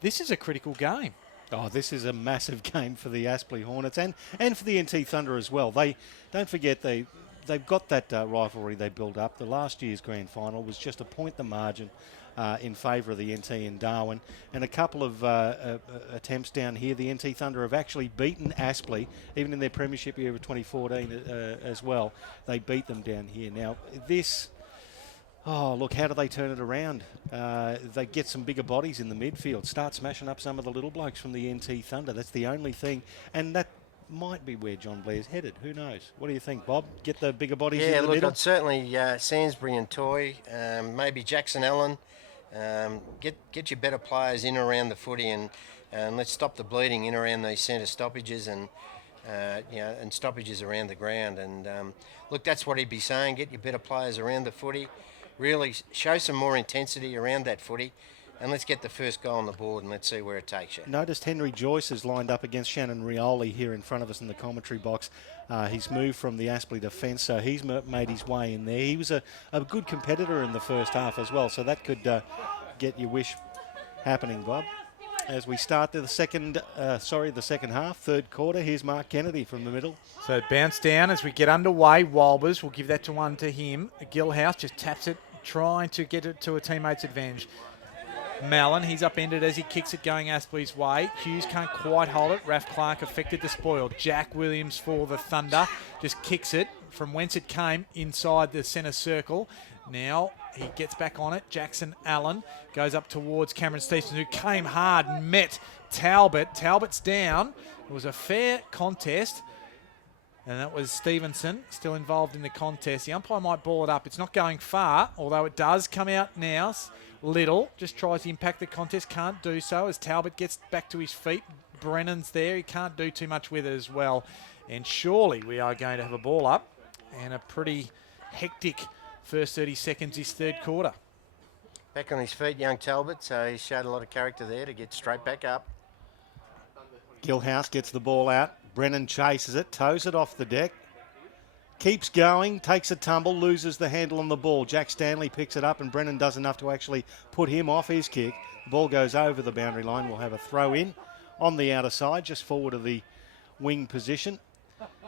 this is a critical game. Oh, this is a massive game for the Aspley Hornets and for the NT Thunder as well. Don't forget they've got that rivalry they built up. The last year's grand final was just a point the margin in favour of the NT in Darwin. And a couple of attempts down here, the NT Thunder have actually beaten Aspley, even in their premiership year of 2014 as well. They beat them down here. Now, this... Oh, look, how do they turn it around? They get some bigger bodies in the midfield, start smashing up some of the little blokes from the NT Thunder. That's the only thing. And that might be where John Blair's headed. Who knows? What do you think, Bob? Get the bigger bodies in the middle? Yeah, look, certainly Sainsbury and Toy, maybe Jackson Allen. Get your better players in around the footy and let's stop the bleeding in around these centre stoppages and stoppages around the ground. And look, that's what he'd be saying. Get your better players around the footy. Really show some more intensity around that footy, and let's get the first goal on the board and let's see where it takes you. Noticed Henry Joyce is lined up against Shannon Rioli here in front of us in the commentary box. He's moved from the Aspley defence, so he's made his way in there. He was a good competitor in the first half as well, so that could get your wish happening, Bob. As we start the second half, third quarter, here's Mark Kennedy from the middle. So bounce down as we get underway. Walbers will give that to him. Gilhouse just taps it, trying to get it to a teammate's advantage. Mallon, he's upended as he kicks it going Aspley's way. Hughes can't quite hold it. Raph Clark affected the spoil. Jack Williams for the Thunder just kicks it from whence it came inside the centre circle. Now he gets back on it. Jackson Allen goes up towards Cameron Stevenson, who came hard and met Talbot. Talbot's down. It was a fair contest. And that was Stevenson still involved in the contest. The umpire might ball it up. It's not going far, although it does come out now. Little just tries to impact the contest. Can't do so as Talbot gets back to his feet. Brennan's there. He can't do too much with it as well. And surely we are going to have a ball up and a pretty hectic first 30 seconds this third quarter. Back on his feet, young Talbot, so he showed a lot of character there to get straight back up. Gilhouse gets the ball out. Brennan chases it, toes it off the deck. Keeps going, takes a tumble, loses the handle on the ball. Jack Stanley picks it up and Brennan does enough to actually put him off his kick. The ball goes over the boundary line. We'll have a throw in on the outer side, just forward of the wing position.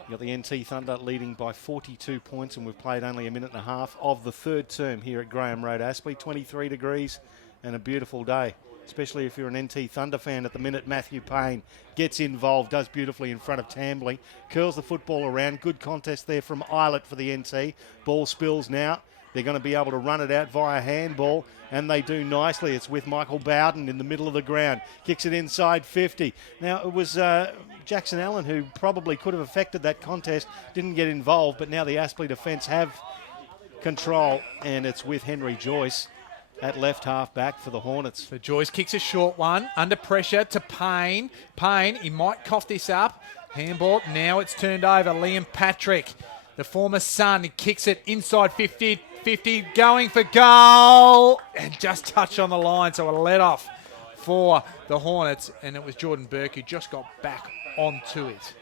You've got the NT Thunder leading by 42 points, and we've played only a minute and a half of the third term here at Graham Road, Aspley. 23 degrees and a beautiful day, especially if you're an NT Thunder fan at the minute. Matthew Payne gets involved, does beautifully in front of Tambling, curls the football around. Good contest there from Eilert for the NT. Ball spills now. They're going to be able to run it out via handball, and they do nicely. It's with Michael Bowden in the middle of the ground. Kicks it inside 50. Now, it was Jackson Allen who probably could have affected that contest, didn't get involved, but now the Aspley defence have control, and it's with Henry Joyce at left half back for the Hornets. So Joyce kicks a short one, under pressure to Payne. Payne, he might cough this up. Handball, now it's turned over. Liam Patrick, the former son, he kicks it inside 50, going for goal. And just touched on the line, so a let off for the Hornets. And it was Jordan Burke who just got back onto it.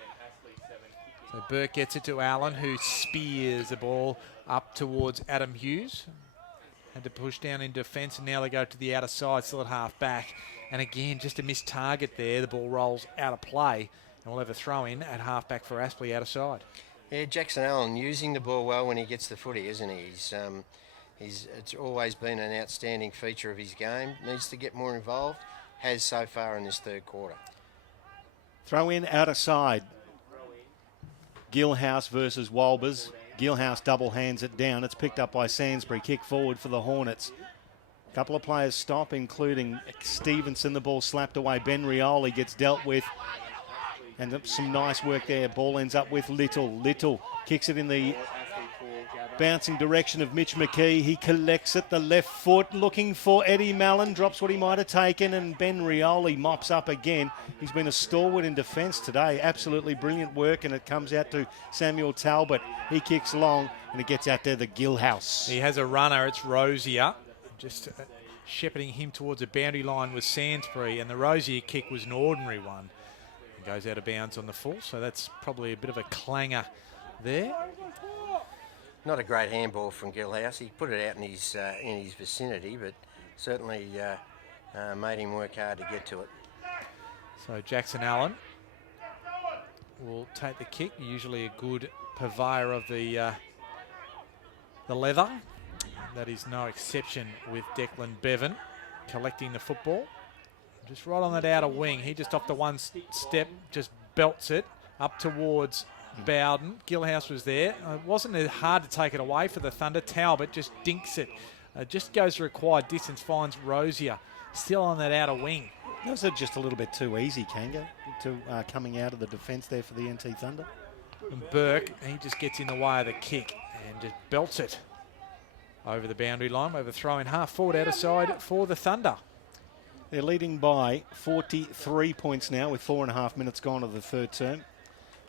So Burke gets it to Allen, who spears the ball up towards Adam Hughes. Had to push down in defence, and now they go to the outer side, still at half back. And again, just a missed target there. The ball rolls out of play, and we'll have a throw in at half back for Aspley outer side. Yeah, Jackson Allen using the ball well when he gets the footy, isn't he? It's always been an outstanding feature of his game. Needs to get more involved. Has so far in this third quarter. Throw in outer side. Gillhouse versus Walbers. Gillhouse double hands it down. It's picked up by Sainsbury. Kick forward for the Hornets. A couple of players stop, including Stevenson. The ball slapped away. Ben Rioli gets dealt with. And some nice work there. Ball ends up with Little. Little kicks it in the bouncing direction of Mitch McKee. He collects it, the left foot, looking for Eddie Mallon. Drops what he might have taken, and Ben Rioli mops up again. He's been a stalwart in defence today. Absolutely brilliant work, and it comes out to Samuel Talbot. He kicks long, and it gets out there the Gillhouse. He has a runner. It's Rosier. Just shepherding him towards a boundary line with Sainsbury, and the Rosier kick was an ordinary one. It goes out of bounds on the full, so that's probably a bit of a clanger there. Not a great handball from Gillhouse. He put it out in his vicinity, but certainly made him work hard to get to it. So Jackson Allen will take the kick. Usually a good purveyor of the leather. That is no exception with Declan Bevan collecting the football. Just right on that outer wing. He just off the one step, just belts it up towards Bowden. Gillhouse was there. It wasn't hard to take it away for the Thunder. Talbot just dinks it. Just goes the required distance, finds Rosier still on that outer wing. That was just a little bit too easy, Kanga, coming out of the defence there for the NT Thunder. And Burke, he just gets in the way of the kick and just belts it over the boundary line. Overthrowing half forward outer side for the Thunder. They're leading by 43 points now with 4.5 minutes gone of the third term.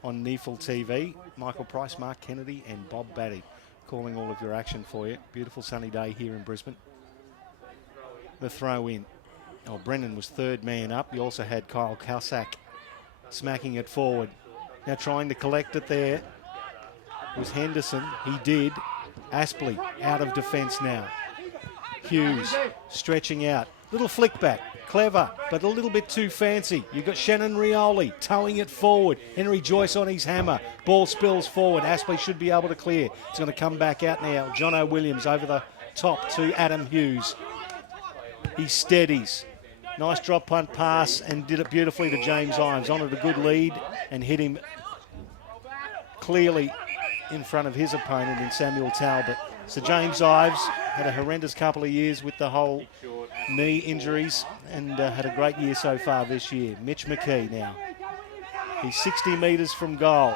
On NEAFL TV, Michael Price, Mark Kennedy and Bob Batty calling all of your action for you. Beautiful sunny day here in Brisbane. The throw in. Oh, Brendan was third man up. You also had Kyle Kalsak smacking it forward. Now trying to collect it there was Henderson. He did. Aspley out of defence now. Hughes stretching out. Little flick back. Clever, but a little bit too fancy. You've got Shannon Rioli towing it forward. Henry Joyce on his hammer. Ball spills forward. Aspley should be able to clear. It's going to come back out now. Jono Williams over the top to Adam Hughes. He steadies. Nice drop punt pass and did it beautifully to James Ives. On at a good lead and hit him clearly in front of his opponent in Samuel Talbot. So James Ives had a horrendous couple of years with the whole knee injuries and had a great year so far this year. Mitch McKee now. He's 60 metres from goal.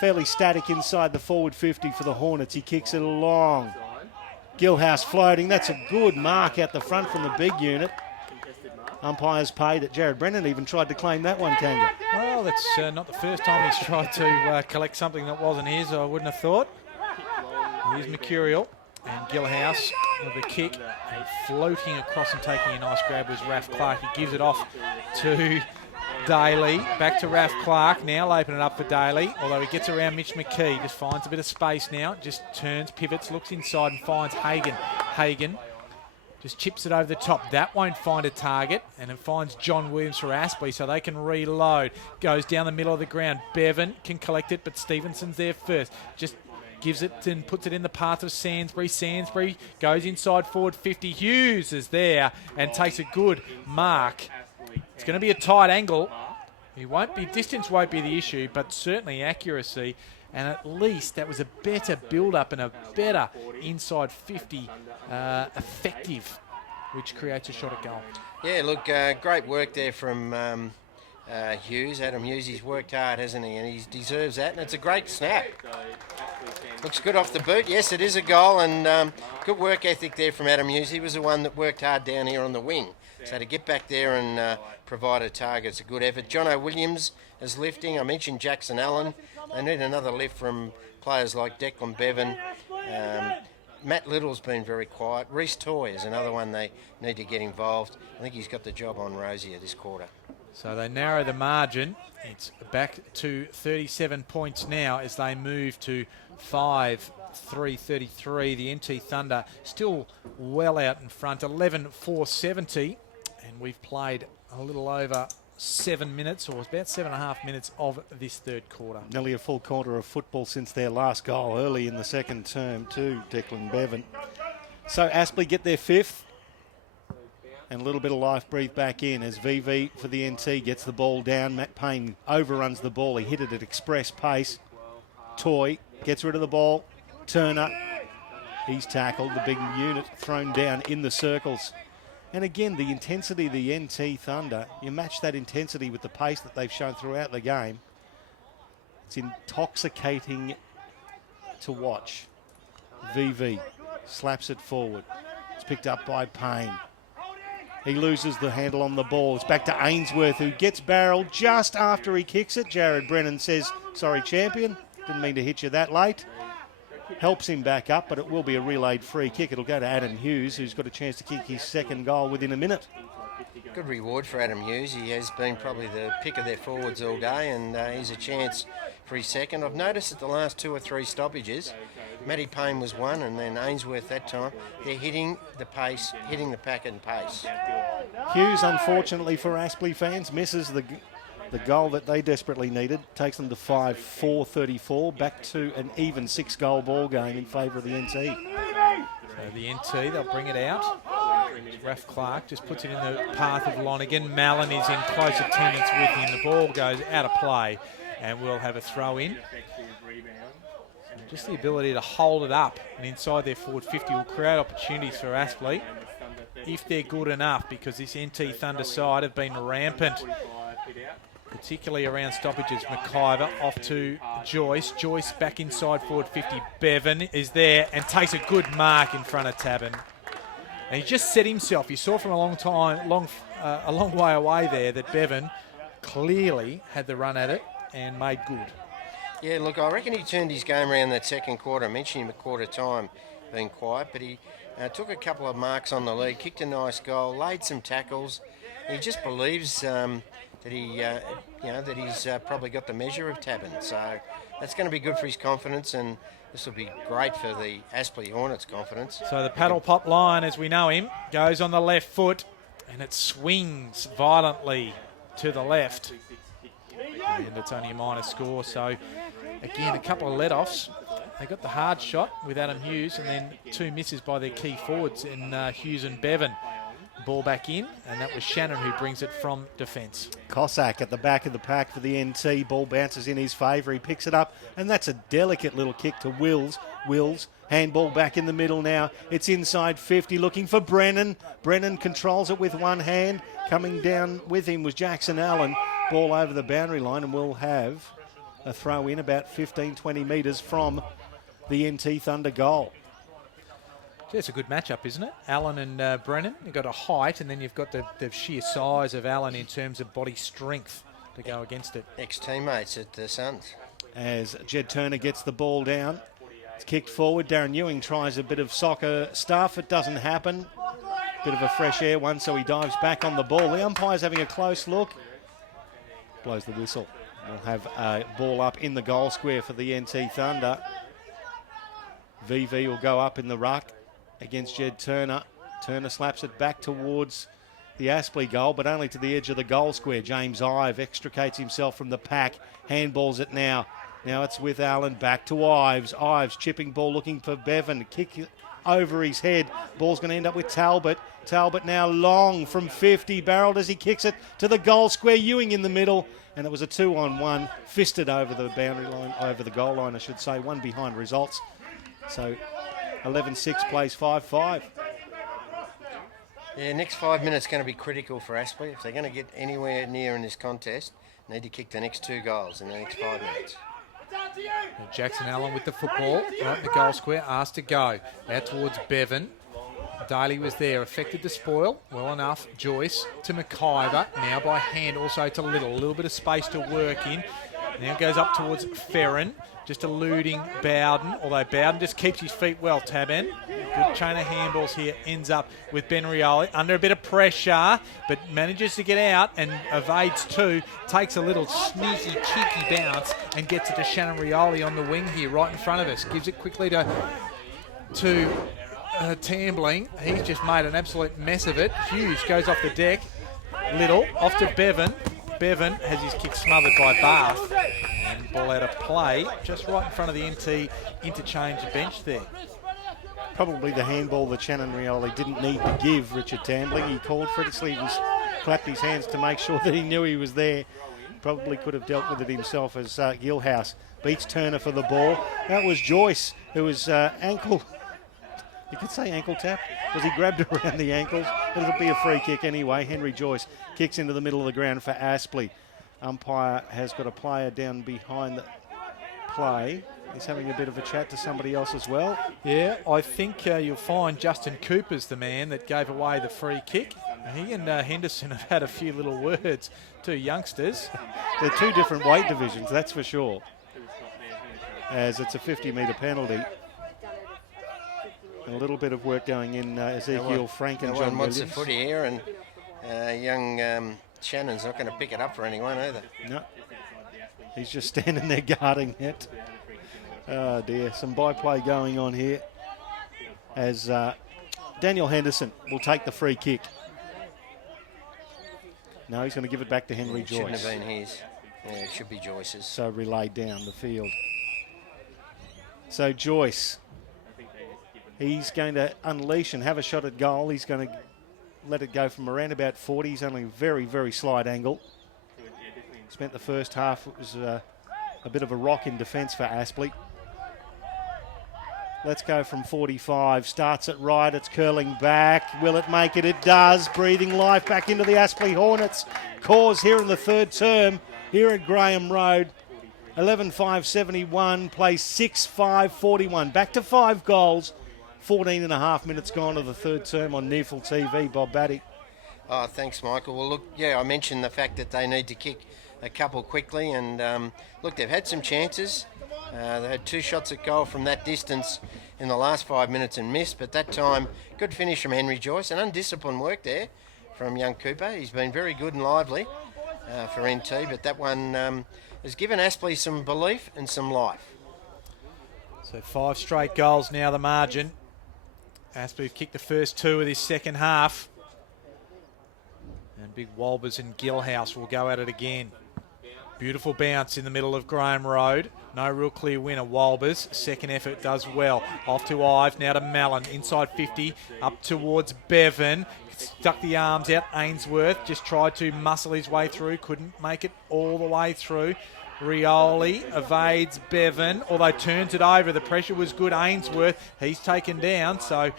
Fairly static inside the forward 50 for the Hornets. He kicks it along. Gillhouse floating. That's a good mark out the front from the big unit. Umpires paid it. Jared Brennan even tried to claim that one, Kanga. Well, that's not the first time he's tried to collect something that wasn't his, I wouldn't have thought. Here's Mercurial and Gillhouse with a kick. And floating across and taking a nice grab was Raf Clark. He gives it off to Daly. Back to Raf Clark. Now open it up for Daly. Although he gets around Mitch McKee. Just finds a bit of space now. Just turns, pivots, looks inside and finds Hagan. Hagan just chips it over the top. That won't find a target. And it finds John Williams for Aspley so they can reload. Goes down the middle of the ground. Bevan can collect it, but Stevenson's there first. Just gives it and puts it in the path of Sainsbury. Sainsbury goes inside forward 50. Hughes is there and takes a good mark. It's going to be a tight angle. Distance won't be the issue, but certainly accuracy. And at least that was a better build-up and a better inside 50 effective, which creates a shot at goal. Yeah, look, great work there from Hughes. Adam Hughes, he's worked hard, hasn't he? And he deserves that. And it's a great snap. Looks good off the boot. Yes, it is a goal, and good work ethic there from Adam Hughes. He was the one that worked hard down here on the wing. So to get back there and provide a target, it's a good effort. Jono Williams is lifting. I mentioned Jackson Allen. They need another lift from players like Declan Bevan. Matt Little's been very quiet. Reece Toy is another one they need to get involved. I think he's got the job on Rosier this quarter. So they narrow the margin. It's back to 37 points now as they move to 5-3-33. The NT Thunder still well out in front, 11-4-70. And we've played a little over 7 minutes, or about 7.5 minutes of this third quarter. Nearly a full quarter of football since their last goal early in the second term too, Declan Bevan. So Aspley get their 5th. And a little bit of life breathed back in as VV for the NT gets the ball down. Matt Payne overruns the ball. He hit it at express pace. Toy gets rid of the ball. Turner, he's tackled. The big unit thrown down in the circles. And again, the intensity of the NT Thunder, you match that intensity with the pace that they've shown throughout the game. It's intoxicating to watch. VV slaps it forward. It's picked up by Payne. He loses the handle on the ball. It's back to Ainsworth, who gets barreled just after he kicks it. Jared Brennan says, sorry, champion. Didn't mean to hit you that late. Helps him back up, but it will be a relayed free kick. It'll go to Adam Hughes, who's got a chance to kick his second goal within a minute. Good reward for Adam Hughes. He has been probably the pick of their forwards all day, and he's a chance for his second. I've noticed that the last 2 or 3 stoppages, Matty Payne was one, and then Ainsworth that time, they're hitting the pace, hitting the pack and pace. Hughes, unfortunately for Aspley fans, misses the goal that they desperately needed. Takes them to 5-4-34, back to an even 6-goal ball game in favour of the NT. So the NT, they'll bring it out. Raf Clark just puts it in the path of Lonergan. Mallon is in close attendance with him. The ball goes out of play, and we'll have a throw in. Just the ability to hold it up and inside their forward 50 will create opportunities for Aspley if they're good enough, because this NT Thunder side have been rampant, particularly around stoppages. McIver off to Joyce. Joyce back inside forward 50. Bevan is there and takes a good mark in front of Tabin. And he just set himself. You saw from a long way away there that Bevan clearly had the run at it and made good. Yeah, look, I reckon he turned his game around that second quarter. I mentioned him at quarter time being quiet, but he took a couple of marks on the lead, kicked a nice goal, laid some tackles. He just believes that he's probably got the measure of Tabin. So that's going to be good for his confidence, and this will be great for the Aspley Hornets' confidence. So the paddle pop Lion, as we know him, goes on the left foot, and it swings violently to the left. And it's only a minor score. So again, a couple of let-offs. They got the hard shot with Adam Hughes, and then 2 misses by their key forwards in Hughes and Bevan. Ball back in, and that was Shannon who brings it from defence. Cossack at the back of the pack for the NT. Ball bounces in his favour. He picks it up, and that's a delicate little kick to Wills. Wills, handball back in the middle now. It's inside 50, looking for Brennan. Brennan controls it with one hand. Coming down with him was Jackson Allen. Ball over the boundary line, and we'll have a throw in about 15-20 metres from the NT Thunder goal. It's a good matchup, isn't it? Allen and Brennan. You've got a height, and then you've got the sheer size of Allen in terms of body strength to go against it. Ex-teammates at the Suns. As Jed Turner gets the ball down. It's kicked forward. Darren Ewing tries a bit of soccer stuff. It doesn't happen. Bit of a fresh air one, so he dives back on the ball. The umpire's having a close look. Blows the whistle. We'll have a ball up in the goal square for the NT Thunder. VV will go up in the ruck against Jed Turner. Turner slaps it back towards the Aspley goal, but only to the edge of the goal square. James Ive extricates himself from the pack. Handballs it now. Now it's with Allen. Back to Ives. Ives chipping ball looking for Bevan. Kick over his head. Ball's going to end up with Talbot. Talbot now long from 50. Barreled as he kicks it to the goal square. Ewing in the middle. And it was a 2-on-1. Fisted over the boundary line, over the goal line, I should say. One behind results. So 11-6 plays 5-5. Yeah, next 5 minutes going to be critical for Aspley. If they're going to get anywhere near in this contest, they need to kick the next 2 goals in the next 5 minutes. Jackson Allen with the football, right in the goal square, asked to go. Out towards Bevan. Daly was there, affected the spoil. Well enough. Joyce to McIver. Now by hand also to Little. A little bit of space to work in. Now goes up towards Ferrin. Just eluding Bowden, although Bowden just keeps his feet well. Taban, good chain of handballs here, ends up with Ben Rioli under a bit of pressure, but manages to get out and evades too. Takes a little sneaky, cheeky bounce and gets it to Shannon Rioli on the wing here, right in front of us. Gives it quickly to Tambling. He's just made an absolute mess of it. Hughes goes off the deck. Little off to Bevan. Bevan has his kick smothered by Bath. And ball out of play, just right in front of the NT interchange bench there. Probably the handball that Shannon Rioli didn't need to give Richard Tambling. He called for it, so he clapped his hands to make sure that he knew he was there. Probably could have dealt with it himself as Gilhouse beats Turner for the ball. That was Joyce, who was ankle, you could say ankle tap, because he grabbed her around the ankles. It'll be a free kick anyway. Henry Joyce kicks into the middle of the ground for Aspley. Umpire has got a player down behind the play. He's having a bit of a chat to somebody else as well. Yeah, I think you'll find Justin Cooper's the man that gave away the free kick. He and Henderson have had a few little words, two youngsters. They're two different weight divisions, that's for sure, as it's a 50-metre penalty. A little bit of work going in Ezekiel Frank and John wants Williams. the footy here, and young Shannon's not going to pick it up for anyone either. No, he's just standing there guarding it. Oh dear, some byplay going on here as Daniel Henderson will take the free kick. No, he's going to give it back to Henry Joyce. Shouldn't have been his. Yeah, it should be Joyce's. So relayed down the field. So Joyce, he's going to unleash and have a shot at goal. He's going to let it go from around about 40. He's only a very, very slight angle. Spent the first half, it was a bit of a rock in defence for Aspley. Let's go from 45. Starts it right. It's curling back. Will it make it? It does. Breathing life back into the Aspley Hornets. Cause here in the third term here at Graham Road. 11-5-71. Plays 6-5-41. Back to 5 goals. 14 and a half minutes gone of the third term on NEAFL TV. Bob Batty. Oh, thanks, Michael. Well, look, yeah, I mentioned the fact that they need to kick a couple quickly, and look, they've had some chances. They had 2 shots at goal from that distance in the last 5 minutes and missed, but that time, good finish from Henry Joyce, and undisciplined work there from young Cooper. He's been very good and lively for NT, but that one has given Aspley some belief and some life. So 5 straight goals now the margin. Aspley have kicked the first 2 of this second half. And big Walbers and Gilhouse will go at it again. Beautiful bounce in the middle of Graham Road. No real clear winner. Walbers, second effort does well. Off to Ive, now to Mallon. Inside 50, up towards Bevan. Stuck the arms out. Ainsworth just tried to muscle his way through. Couldn't make it all the way through. Rioli evades Bevan, although turns it over. The pressure was good. Ainsworth, he's taken down. So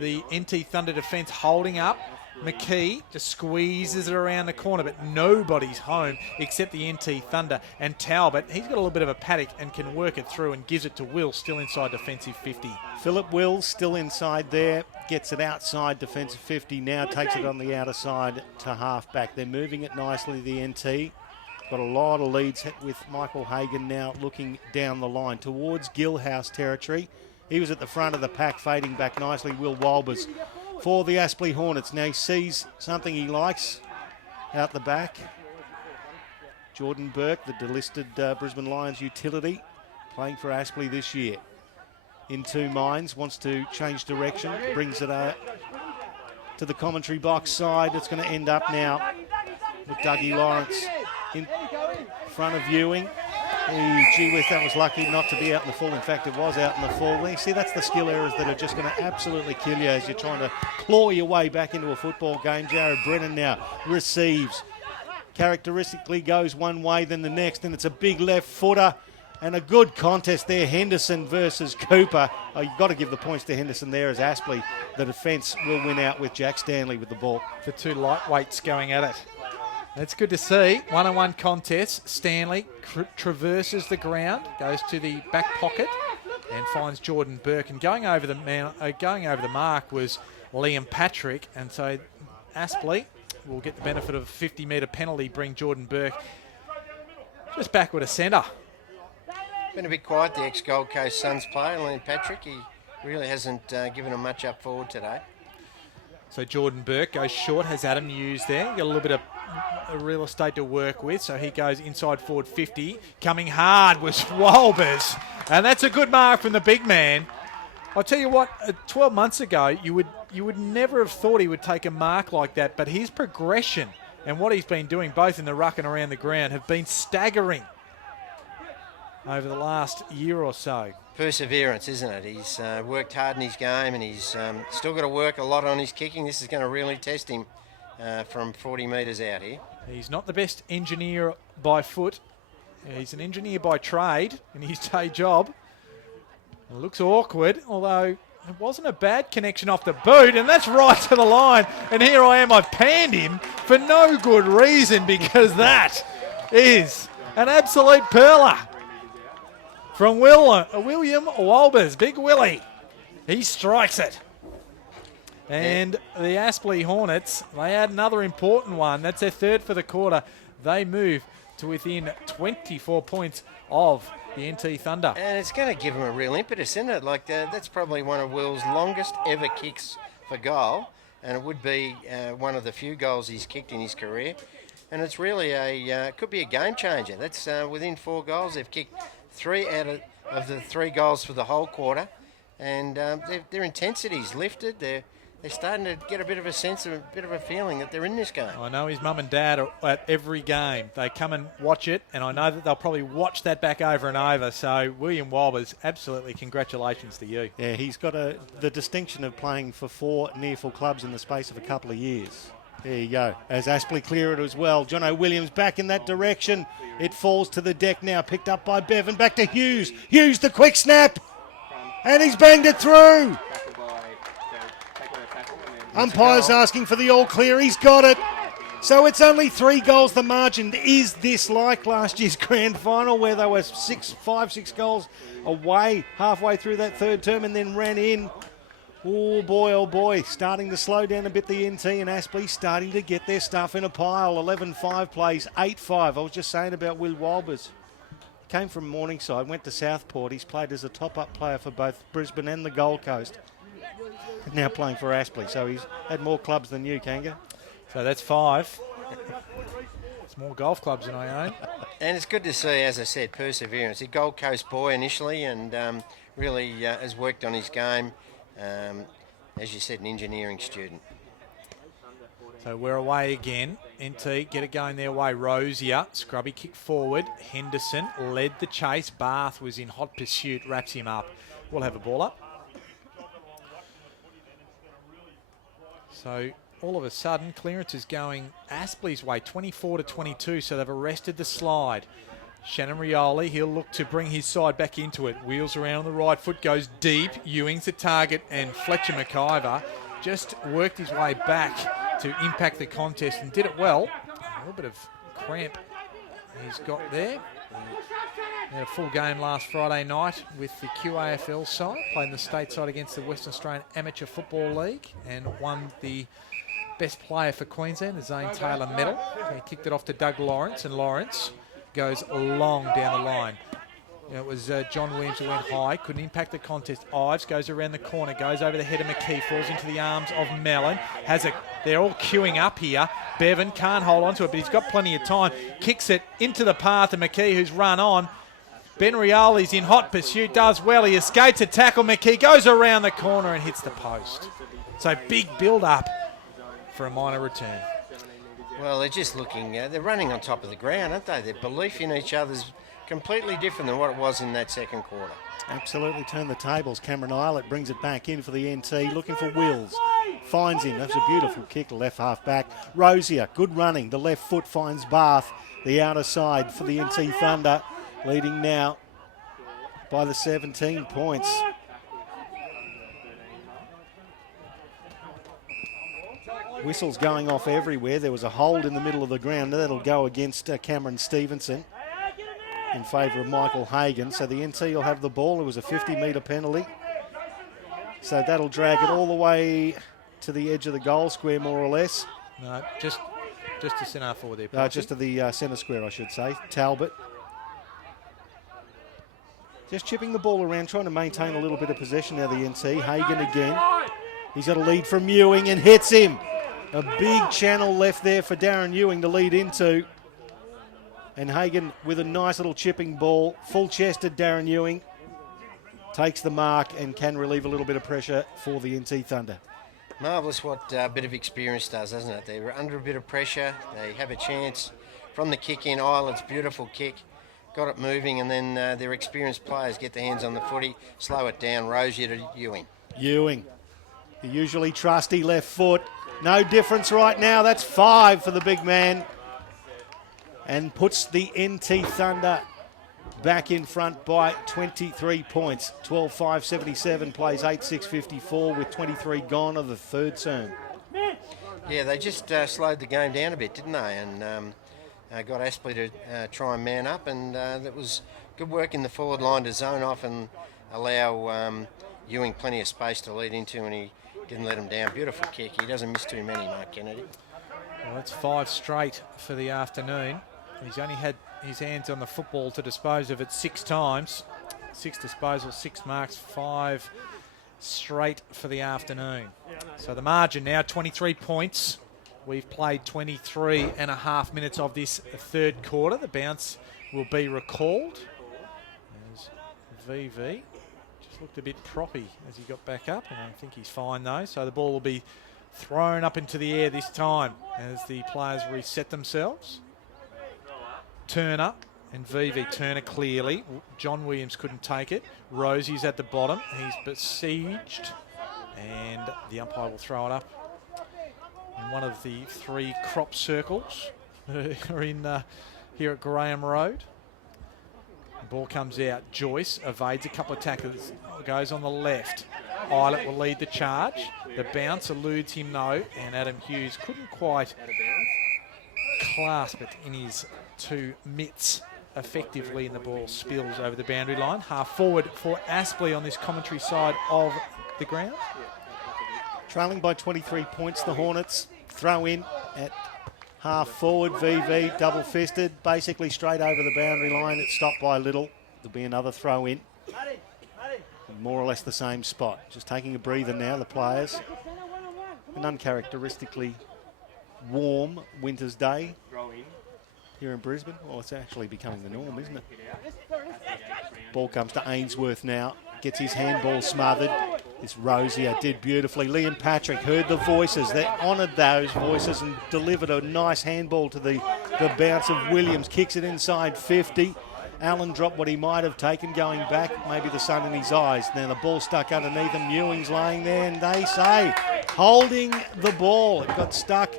the NT Thunder defence holding up. McKee just squeezes it around the corner, but nobody's home except the NT Thunder. And Talbot, he's got a little bit of a paddock and can work it through and gives it to Will, still inside defensive 50. Philip Wills still inside there, gets it outside defensive 50, now takes it on the outer side to half-back. They're moving it nicely, the NT. Got a lot of leads with Michael Hagan now looking down the line towards Gilhouse territory. He was at the front of the pack, fading back nicely. Will Walbers for the Aspley Hornets. Now he sees something he likes out the back. Jordan Burke, the delisted Brisbane Lions utility, playing for Aspley this year. In 2 minds, wants to change direction, brings it to the commentary box side. It's going to end up now with Dougie Lawrence in front of Ewing. Gee whiz, that was lucky not to be out in the full. In fact, it was out in the full. You see, that's the skill errors that are just going to absolutely kill you as you're trying to claw your way back into a football game. Jared Brennan now receives. Characteristically goes one way, then the next, and it's a big left footer. And a good contest there, Henderson versus Cooper. Oh, you've got to give the points to Henderson there as Aspley. The defence will win out with Jack Stanley with the ball. The 2 lightweights going at it. That's good to see. 1-on-1 contest. Stanley traverses the ground, goes to the back pocket and finds Jordan Burke. And going over the mark was Liam Patrick. And so Aspley will get the benefit of a 50-metre penalty, bring Jordan Burke just backward of centre. Been a bit quiet, the ex-Gold Coast Suns player, Liam Patrick. He really hasn't given him much up forward today. So Jordan Burke goes short, has Adam Hughes there. Got a little bit of real estate to work with, so he goes inside forward 50. Coming hard was Walbers, and that's a good mark from the big man. I'll tell you what, 12 months ago, you would never have thought he would take a mark like that, but his progression and what he's been doing both in the ruck and around the ground have been staggering over the last year or so. Perseverance, isn't it? He's worked hard in his game, and he's still got to work a lot on his kicking. This is going to really test him from 40 metres out here. He's not the best engineer by foot. He's an engineer by trade in his day job. It looks awkward, although it wasn't a bad connection off the boot, and that's right to the line. And here I am, I've panned him for no good reason, because that is an absolute perler from William Walbers, Big Willie. He strikes it. And the Aspley Hornets, they had another important one. That's their third for the quarter. They move to within 24 points of the NT Thunder. And it's going to give him a real impetus, isn't it? Like that's probably one of Will's longest ever kicks for goal, and it would be one of the few goals he's kicked in his career. And it's really could be a game changer. That's within 4 goals. They've kicked 3 out of the 3 goals for the whole quarter, and their intensity's lifted. They're starting to get a bit of a sense of a bit of a feeling that they're in this game. I know his mum and dad are at every game. They come and watch it, and I know that they'll probably watch that back over and over. So, William Walbers, absolutely congratulations to you. Yeah, he's got the distinction of playing for 4 NEAFL clubs in the space of a couple of years. There you go. As Aspley clear it as well. Jono Williams back in that direction. It falls to the deck now, picked up by Bevan. Back to Hughes. Hughes, the quick snap. And he's banged it through. Umpire's asking for the all clear. He's got it. So it's only 3 goals the margin. Is this like last year's grand final, where they were 5-6 goals away halfway through that third term and then ran in? Oh boy, starting to slow down a bit, the NT, and Aspley starting to get their stuff in a pile. 11-5 plays, 8-5. I was just saying about Will Walbers. Came from Morningside, went to Southport. He's played as a top-up player for both Brisbane and the Gold Coast. Now playing for Aspley, so he's had more clubs than you, Kanga. So that's 5. It's more golf clubs than I own. And it's good to see, as I said, perseverance. A Gold Coast boy initially, and really has worked on his game. As you said, an engineering student. So we're away again. NT get it going their way. Rosier, scrubby kick forward. Henderson led the chase. Bath was in hot pursuit, wraps him up. We'll have a ball up. So all of a sudden, clearance is going Aspley's way, 24-22, so they've arrested the slide. Shannon Rioli, he'll look to bring his side back into it. Wheels around on the right foot, goes deep. Ewing's the target, and Fletcher McIver just worked his way back to impact the contest and did it well. A little bit of cramp he's got there. He had a full game last Friday night with the QAFL side, playing the state side against the Western Australian Amateur Football League, and won the best player for Queensland, the Zane Taylor medal. He kicked it off to Doug Lawrence, and Lawrence goes long down the line. It was John Williams who went high, couldn't impact the contest. Ives goes around the corner, goes over the head of McKee, falls into the arms of Mellon. They're all queuing up here. Bevan can't hold on to it, but he's got plenty of time. Kicks it into the path of McKee, who's run on. Ben Rioli's in hot pursuit, does well. He escapes a tackle. McKee goes around the corner and hits the post. So big build-up for a minor return. Well, they're just looking, they're running on top of the ground, aren't they? Their belief in each other's completely different than what it was in that second quarter. Absolutely turned the tables. Cameron Eilert brings it back in for the NT, looking for Wills. Finds him. That's a beautiful kick, left half back. Rosier, good running. The left foot finds Bath. The outer side for the NT Thunder, leading now by the 17 points. Whistles going off everywhere. There was a hold in the middle of the ground. That'll go against Cameron Stevenson in favour of Michael Hagan. So the NT will have the ball. It was a 50-metre penalty. So that'll drag it all the way to the edge of the goal square, more or less. No, just to centre forward there. Just to the centre square, I should say. Talbot. Just chipping the ball around, trying to maintain a little bit of possession now, the NT. Hagan again. He's got a lead from Ewing and hits him. A big channel left there for Darren Ewing to lead into. And Hagan with a nice little chipping ball. Full-chested Darren Ewing takes the mark and can relieve a little bit of pressure for the NT Thunder. Marvellous what a bit of experience does, doesn't it? They were under a bit of pressure. They have a chance from the kick in. Island's beautiful kick. Got it moving, and then their experienced players get their hands on the footy, slow it down. Rozier to Ewing. Ewing, the usually trusty left foot. No difference right now. That's 5 for the big man. And puts the NT Thunder back in front by 23 points. 12-5-77, plays 8-6-54 with 23 gone of the third term. Yeah, they just slowed the game down a bit, didn't they? And got Aspley to try and man up, and that was good work in the forward line to zone off and allow Ewing plenty of space to lead into, and he didn't let him down. Beautiful kick. He doesn't miss too many, Mark Kennedy. Well, that's 5 straight for the afternoon. He's only had his hands on the football to dispose of it 6 times. 6 disposals, 6 marks, 5 straight for the afternoon. So the margin now 23 points. We've played 23 and a half minutes of this third quarter. The bounce will be recalled. There's VV. Just looked a bit proppy as he got back up, and I think he's fine though. So the ball will be thrown up into the air this time as the players reset themselves. Turner and VV. Turner clearly. John Williams couldn't take it. Rosie's at the bottom. He's besieged, and the umpire will throw it up in one of the 3 crop circles are in here at Graham Road. The ball comes out. Joyce evades a couple of tackles, goes on the left. Eilert will lead the charge. The bounce eludes him though, and Adam Hughes couldn't quite clasp it in his 2 mitts effectively, and the ball spills over the boundary line. Half forward for Aspley on this commentary side of the ground. Trailing by 23 points, the Hornets. Throw in at half forward. VV double-fisted, basically straight over the boundary line. It's stopped by little. There'll be another throw in. More or less the same spot. Just taking a breather now, the players. An uncharacteristically warm winter's day here in Brisbane. Well, it's actually becoming the norm, isn't it? Ball comes to Ainsworth now. Gets his handball smothered. This Rosier did beautifully. Liam Patrick heard the voices. They honoured those voices and delivered a nice handball to the bounce of Williams. Kicks it inside 50. Allen dropped what he might have taken going back. Maybe the sun in his eyes. Now the ball stuck underneath him. Ewing's laying there, and they say holding the ball. It got stuck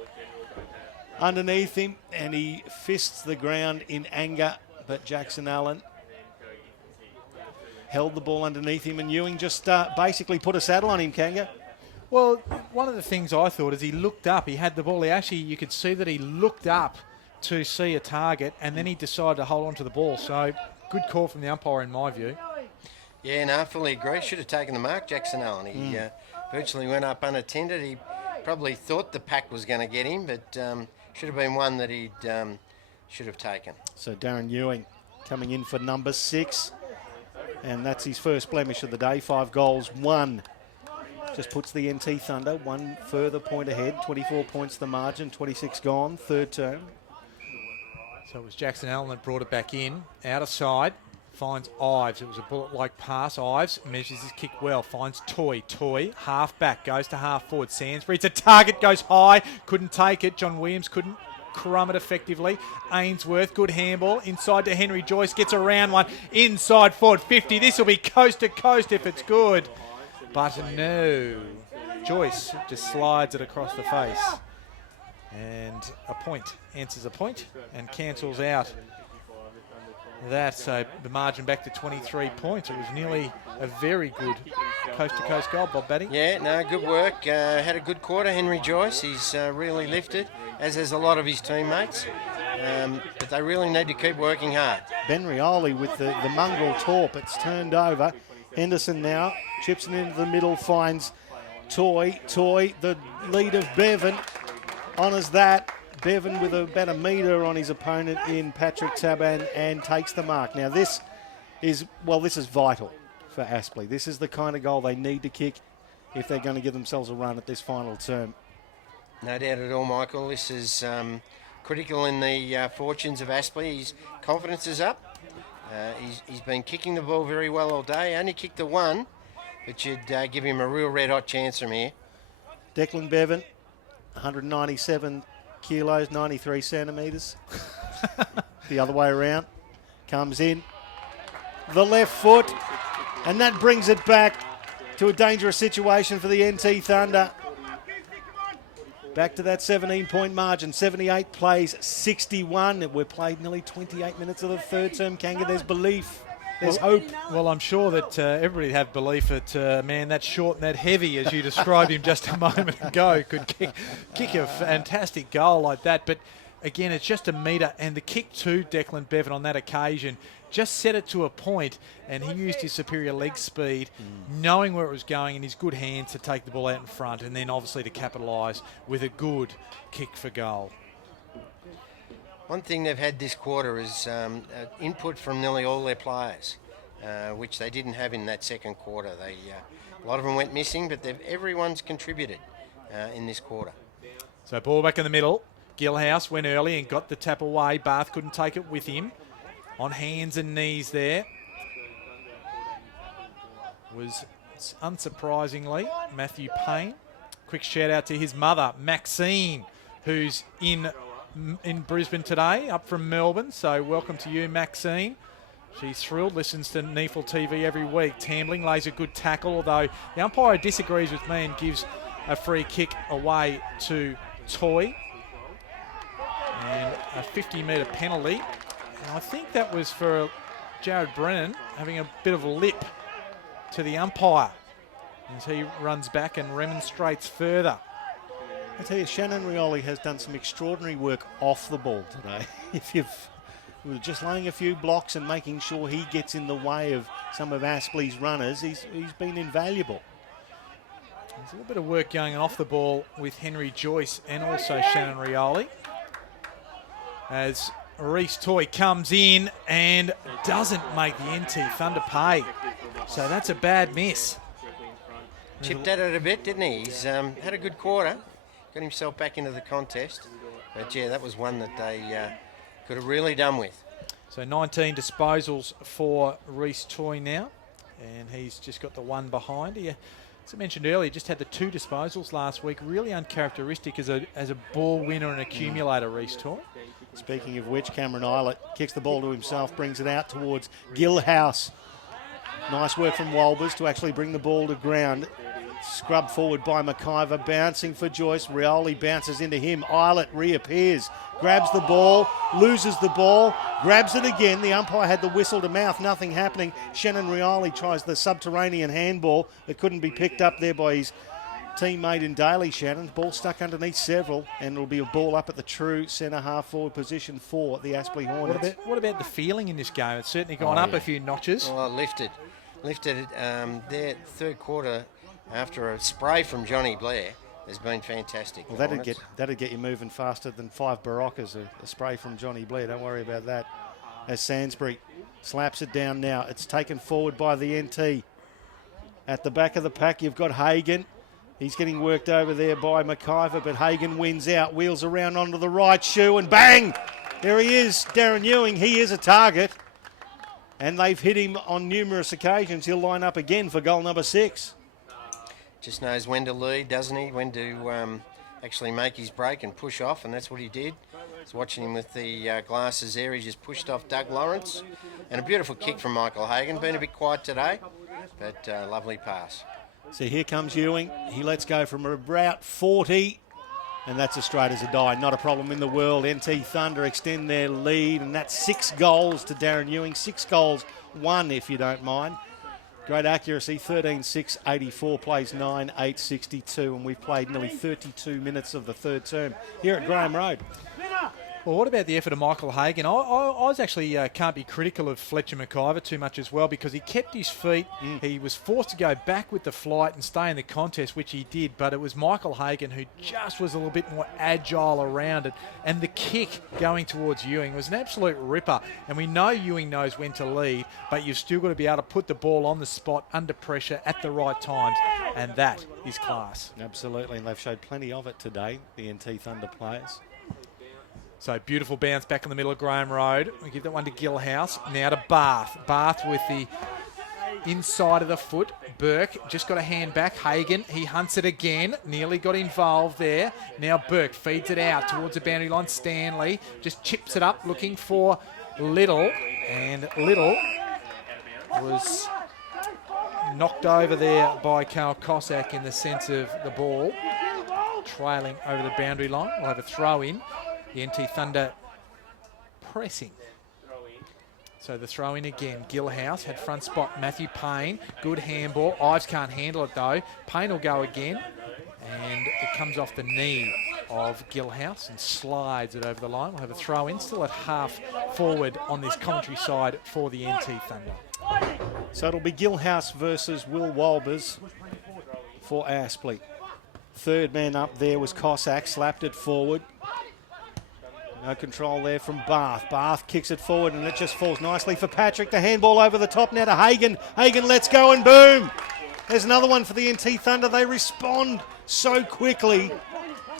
underneath him, and he fists the ground in anger. But Jackson Allen held the ball underneath him, and Ewing just basically put a saddle on him, Kanga. Well, one of the things I thought is he looked up. He had the ball. You could see that he looked up to see a target, and then he decided to hold on to the ball. So good call from the umpire in my view. Yeah, no, fully agree. Should have taken the mark, Jackson Allen. He virtually went up unattended. He probably thought the pack was going to get him, but should have been one that he should have taken. So Darren Ewing coming in for number 6. And that's his first blemish of the day. 5 goals, 1. Just puts the NT Thunder 1 further point ahead. 24 points the margin, 26 gone, third term. So it was Jackson Allen that brought it back in. Out of side, finds Ives. It was a bullet-like pass. Ives measures his kick well, finds Toy. Toy, half back, goes to half forward. Sansbury, it's a target, goes high. Couldn't take it. John Williams couldn't crumb it effectively. Ainsworth, good handball. Inside to Henry. Joyce gets around one. Inside forward 50. This will be coast to coast if it's good. But no. Joyce just slides it across the face. And a point answers a point and cancels out that. So the margin back to 23 points. It was nearly a very good coast-to-coast goal, Bob Batty. Yeah, no, good work. Had a good quarter, Henry Joyce. He's really lifted, as has a lot of his teammates. But they really need to keep working hard. Ben Rioli with the mongrel torp. It's turned over. Henderson now chips it into the middle, finds Toy, the lead of Bevan, honours that. Bevan with about a metre on his opponent in Patrick Taban and takes the mark. Now this is vital for Aspley. This is the kind of goal they need to kick if they're going to give themselves a run at this final term. No doubt at all, Michael. This is critical in the fortunes of Aspley. His confidence is up. He's been kicking the ball very well all day. Only kicked the one, but should give him a real red-hot chance from here. Declan Bevan, 197 kilos, 93 centimetres. The other way around. Comes in. The left foot. And that brings it back to a dangerous situation for the NT Thunder. Back to that 17-point margin. 78 plays 61. We've played nearly 28 minutes of the third term, Kanga. There's belief. There's hope. Well, I'm sure that everybody have belief that, man, that short and that heavy, as you described him just a moment ago, could kick a fantastic goal like that. But, again, it's just a metre. And the kick to Declan Bevan on that occasion just set it to a point, and he used his superior leg speed, knowing where it was going, and his good hands to take the ball out in front, and then obviously to capitalise with a good kick for goal. One thing they've had this quarter is input from nearly all their players, which they didn't have in that second quarter. A lot of them went missing, but everyone's contributed in this quarter. So ball back in the middle. Gilhouse went early and got the tap away. Bath couldn't take it with him. On hands and knees there was, unsurprisingly, Matthew Payne. Quick shout out to his mother, Maxine, who's in Brisbane today, up from Melbourne. So welcome to you, Maxine. She's thrilled, listens to NEAFL TV every week. Tambling lays a good tackle, although the umpire disagrees with me and gives a free kick away to Toy. And a 50-metre penalty. And I think that was for Jared Brennan having a bit of a lip to the umpire as he runs back and remonstrates further. I tell you, Shannon Rioli has done some extraordinary work off the ball today. We're just laying a few blocks and making sure he gets in the way of some of Aspley's runners, he's been invaluable. There's a little bit of work going on off the ball with Henry Joyce and also Shannon Rioli. As Reece Toy comes in and doesn't make the NT Thunder pay. So that's a bad miss. Chipped at it a bit, didn't he? He's had a good quarter. Got himself back into the contest. But, yeah, that was one that they could have really done with. So 19 disposals for Reece Toy now. And he's just got the one behind. He, as I mentioned earlier, just had the 2 disposals last week. Really uncharacteristic as a ball winner and accumulator, Reece Toy. Speaking of which, Cameron Eilert kicks the ball to himself, brings it out towards Gilhouse. Nice work from Walbers to actually bring the ball to ground. Scrubbed forward by McIver, bouncing for Joyce. Rioli bounces into him. Eilert reappears, grabs the ball, loses the ball, grabs it again. The umpire had the whistle to mouth, nothing happening. Shannon Rioli tries the subterranean handball that couldn't be picked up there by his teammate in Daly. Shannon, ball stuck underneath several, and it'll be a ball up at the true centre half forward position for the Aspley Hornets. What about the feeling in this game? It's certainly gone up a few notches. Oh, lifted their third quarter after a spray from Johnny Blair has been fantastic. Well, that'd get you moving faster than 5 Barocas, a spray from Johnny Blair. Don't worry about that. As Sainsbury slaps it down now. It's taken forward by the NT. At the back of the pack, you've got Hagan. He's getting worked over there by McIver, but Hagan wins out, wheels around onto the right shoe, and bang! There he is, Darren Ewing. He is a target, and they've hit him on numerous occasions. He'll line up again for goal number 6. Just knows when to lead, doesn't he? When to actually make his break and push off, and that's what he did. I was watching him with the glasses there. He just pushed off Doug Lawrence, and a beautiful kick from Michael Hagan. Been a bit quiet today, but lovely pass. So here comes Ewing. He lets go from about 40. And that's as straight as a die. Not a problem in the world. NT Thunder extend their lead, and that's 6 goals to Darren Ewing. 6 goals, 1 if you don't mind. Great accuracy, 13-6, 84, plays 9-8, 62, and we've played nearly 32 minutes of the third term here at Graham Road. Well, what about the effort of Michael Hagan? I was actually can't be critical of Fletcher McIver too much as well, because he kept his feet. He was forced to go back with the flight and stay in the contest, which he did, but it was Michael Hagan who just was a little bit more agile around it. And the kick going towards Ewing was an absolute ripper. And we know Ewing knows when to lead, but you've still got to be able to put the ball on the spot under pressure at the right times, and that is class. Absolutely, and they've showed plenty of it today, the NT Thunder players. So beautiful bounce back in the middle of Graham Road. We give that one to Gillhouse. Now to Bath. Bath with the inside of the foot. Burke just got a hand back. Hagan, he hunts it again. Nearly got involved there. Now Burke feeds it out towards the boundary line. Stanley just chips it up looking for Little. And Little was knocked over there by Carl Cossack in the sense of the ball trailing over the boundary line. We'll have a throw in. The NT Thunder pressing. So the throw in again. Gillhouse had front spot. Matthew Payne. Good handball. Ives can't handle it though. Payne will go again. And it comes off the knee of Gillhouse and slides it over the line. We'll have a throw in. Still at half forward on this commentary side for the NT Thunder. So it'll be Gillhouse versus Will Walbers for Aspley. Third man up there was Cossack. Slapped it forward. No control there from Bath. Bath kicks it forward and it just falls nicely for Patrick. The handball over the top now to Hagan. Hagan lets go and boom. There's another one for the NT Thunder. They respond so quickly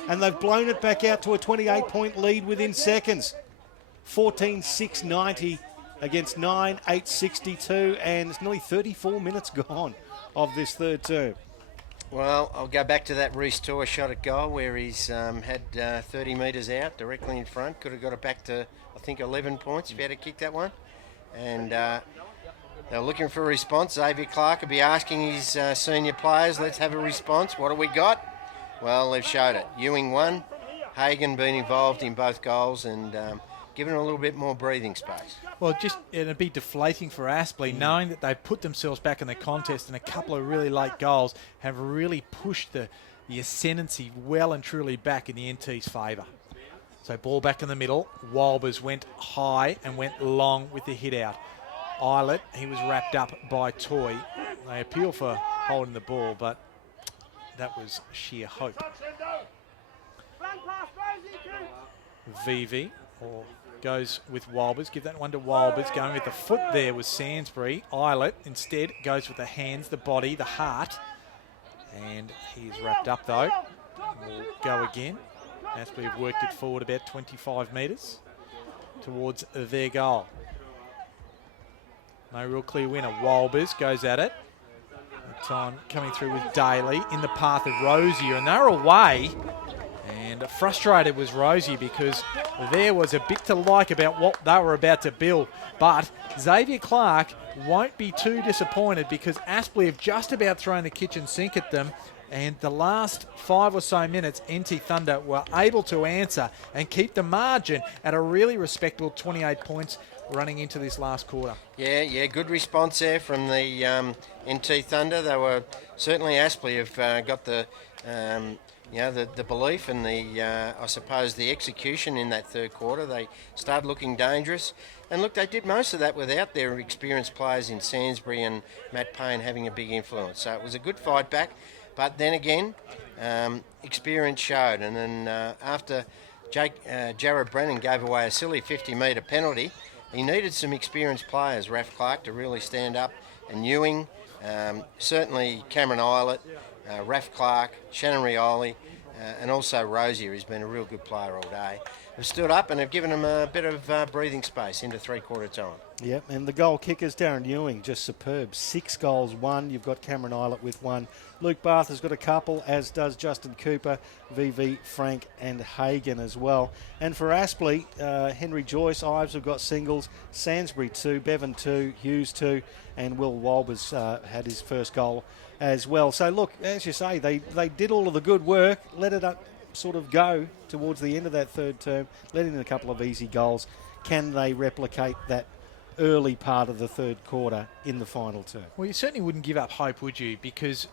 and they've blown it back out to a 28-point lead within seconds. 14-6, 90 against 9-8, 62, and it's nearly 34 minutes gone of this third term. Well, I'll go back to that Reece Tour shot at goal where he's had 30 metres out directly in front. Could have got it back to, I think, 11 points if he had to kick that one. And they're looking for a response. Xavier Clark will be asking his senior players, let's have a response. What do we got? Well, they've showed it. Ewing won. Hagan been involved in both goals and given a little bit more breathing space. Well, it'd be deflating for Aspley, knowing that they've put themselves back in the contest and a couple of really late goals have really pushed the ascendancy well and truly back in the NT's favour. So ball back in the middle. Walbers went high and went long with the hit out. Eilert, he was wrapped up by Toy. They appeal for holding the ball, but that was sheer hope. VV, or goes with Walbers. Give that one to Walbers. Going with the foot there was Sansbury. Eilert instead goes with the hands, the body, the heart. And he's wrapped up though. We'll go again. Aspley have worked it forward about 25 metres towards their goal. No real clear winner. Walbers goes at it. That time coming through with Daly in the path of Rosier, and they're away. And frustrated was Rosier because there was a bit to like about what they were about to build. But Xavier Clark won't be too disappointed because Aspley have just about thrown the kitchen sink at them. And the last 5 or so minutes, NT Thunder were able to answer and keep the margin at a really respectable 28 points running into this last quarter. Yeah, good response there from the NT Thunder. They were certainly Aspley have got the the belief and I suppose the execution in that third quarter. They started looking dangerous. And look, they did most of that without their experienced players in Sansbury and Matt Payne having a big influence. So it was a good fight back. But then again, experience showed. And then after Jared Brennan gave away a silly 50-metre penalty, he needed some experienced players, Raf Clark, to really stand up. And Ewing, certainly Cameron Eilert, Raf Clark, Shannon Rioli, and also Rosier, who's been a real good player all day, have stood up and have given him a bit of breathing space into three-quarter time. Yep, and the goal kickers, Darren Ewing, just superb. 6 goals, 1. You've got Cameron Eilert with 1. Luke Bath has got a couple, as does Justin Cooper, VV, Frank and Hagan as well. And for Aspley, Henry Joyce, Ives have got singles, Sansbury 2, Bevan 2, Hughes 2, and Will Walbers had his first goal as well. So look, as you say, they did all of the good work, let it sort of go towards the end of that third term, let in a couple of easy goals. Can they replicate that early part of the third quarter in the final term? Well, you certainly wouldn't give up hope, would you? Because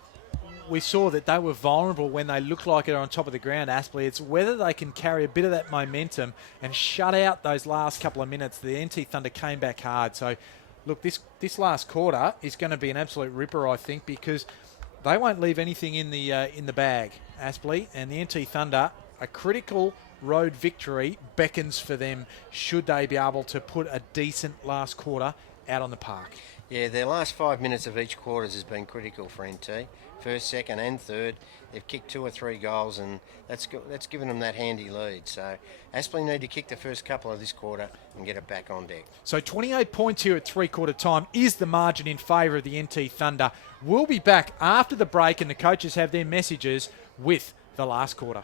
we saw that they were vulnerable when they looked like it on top of the ground, Aspley. It's whether they can carry a bit of that momentum and shut out those last couple of minutes. The NT Thunder came back hard. So, look, this last quarter is going to be an absolute ripper, I think, because they won't leave anything in the bag, Aspley. And the NT Thunder, a critical road victory beckons for them should they be able to put a decent last quarter out on the park. Yeah, their last 5 minutes of each quarter has been critical for NT. First, second and third, they've kicked 2 or 3 goals, and that's given them that handy lead. So Aspley need to kick the first couple of this quarter and get it back on deck. So 28 points here at three-quarter time is the margin in favour of the NT Thunder. We'll be back after the break, and the coaches have their messages with the last quarter.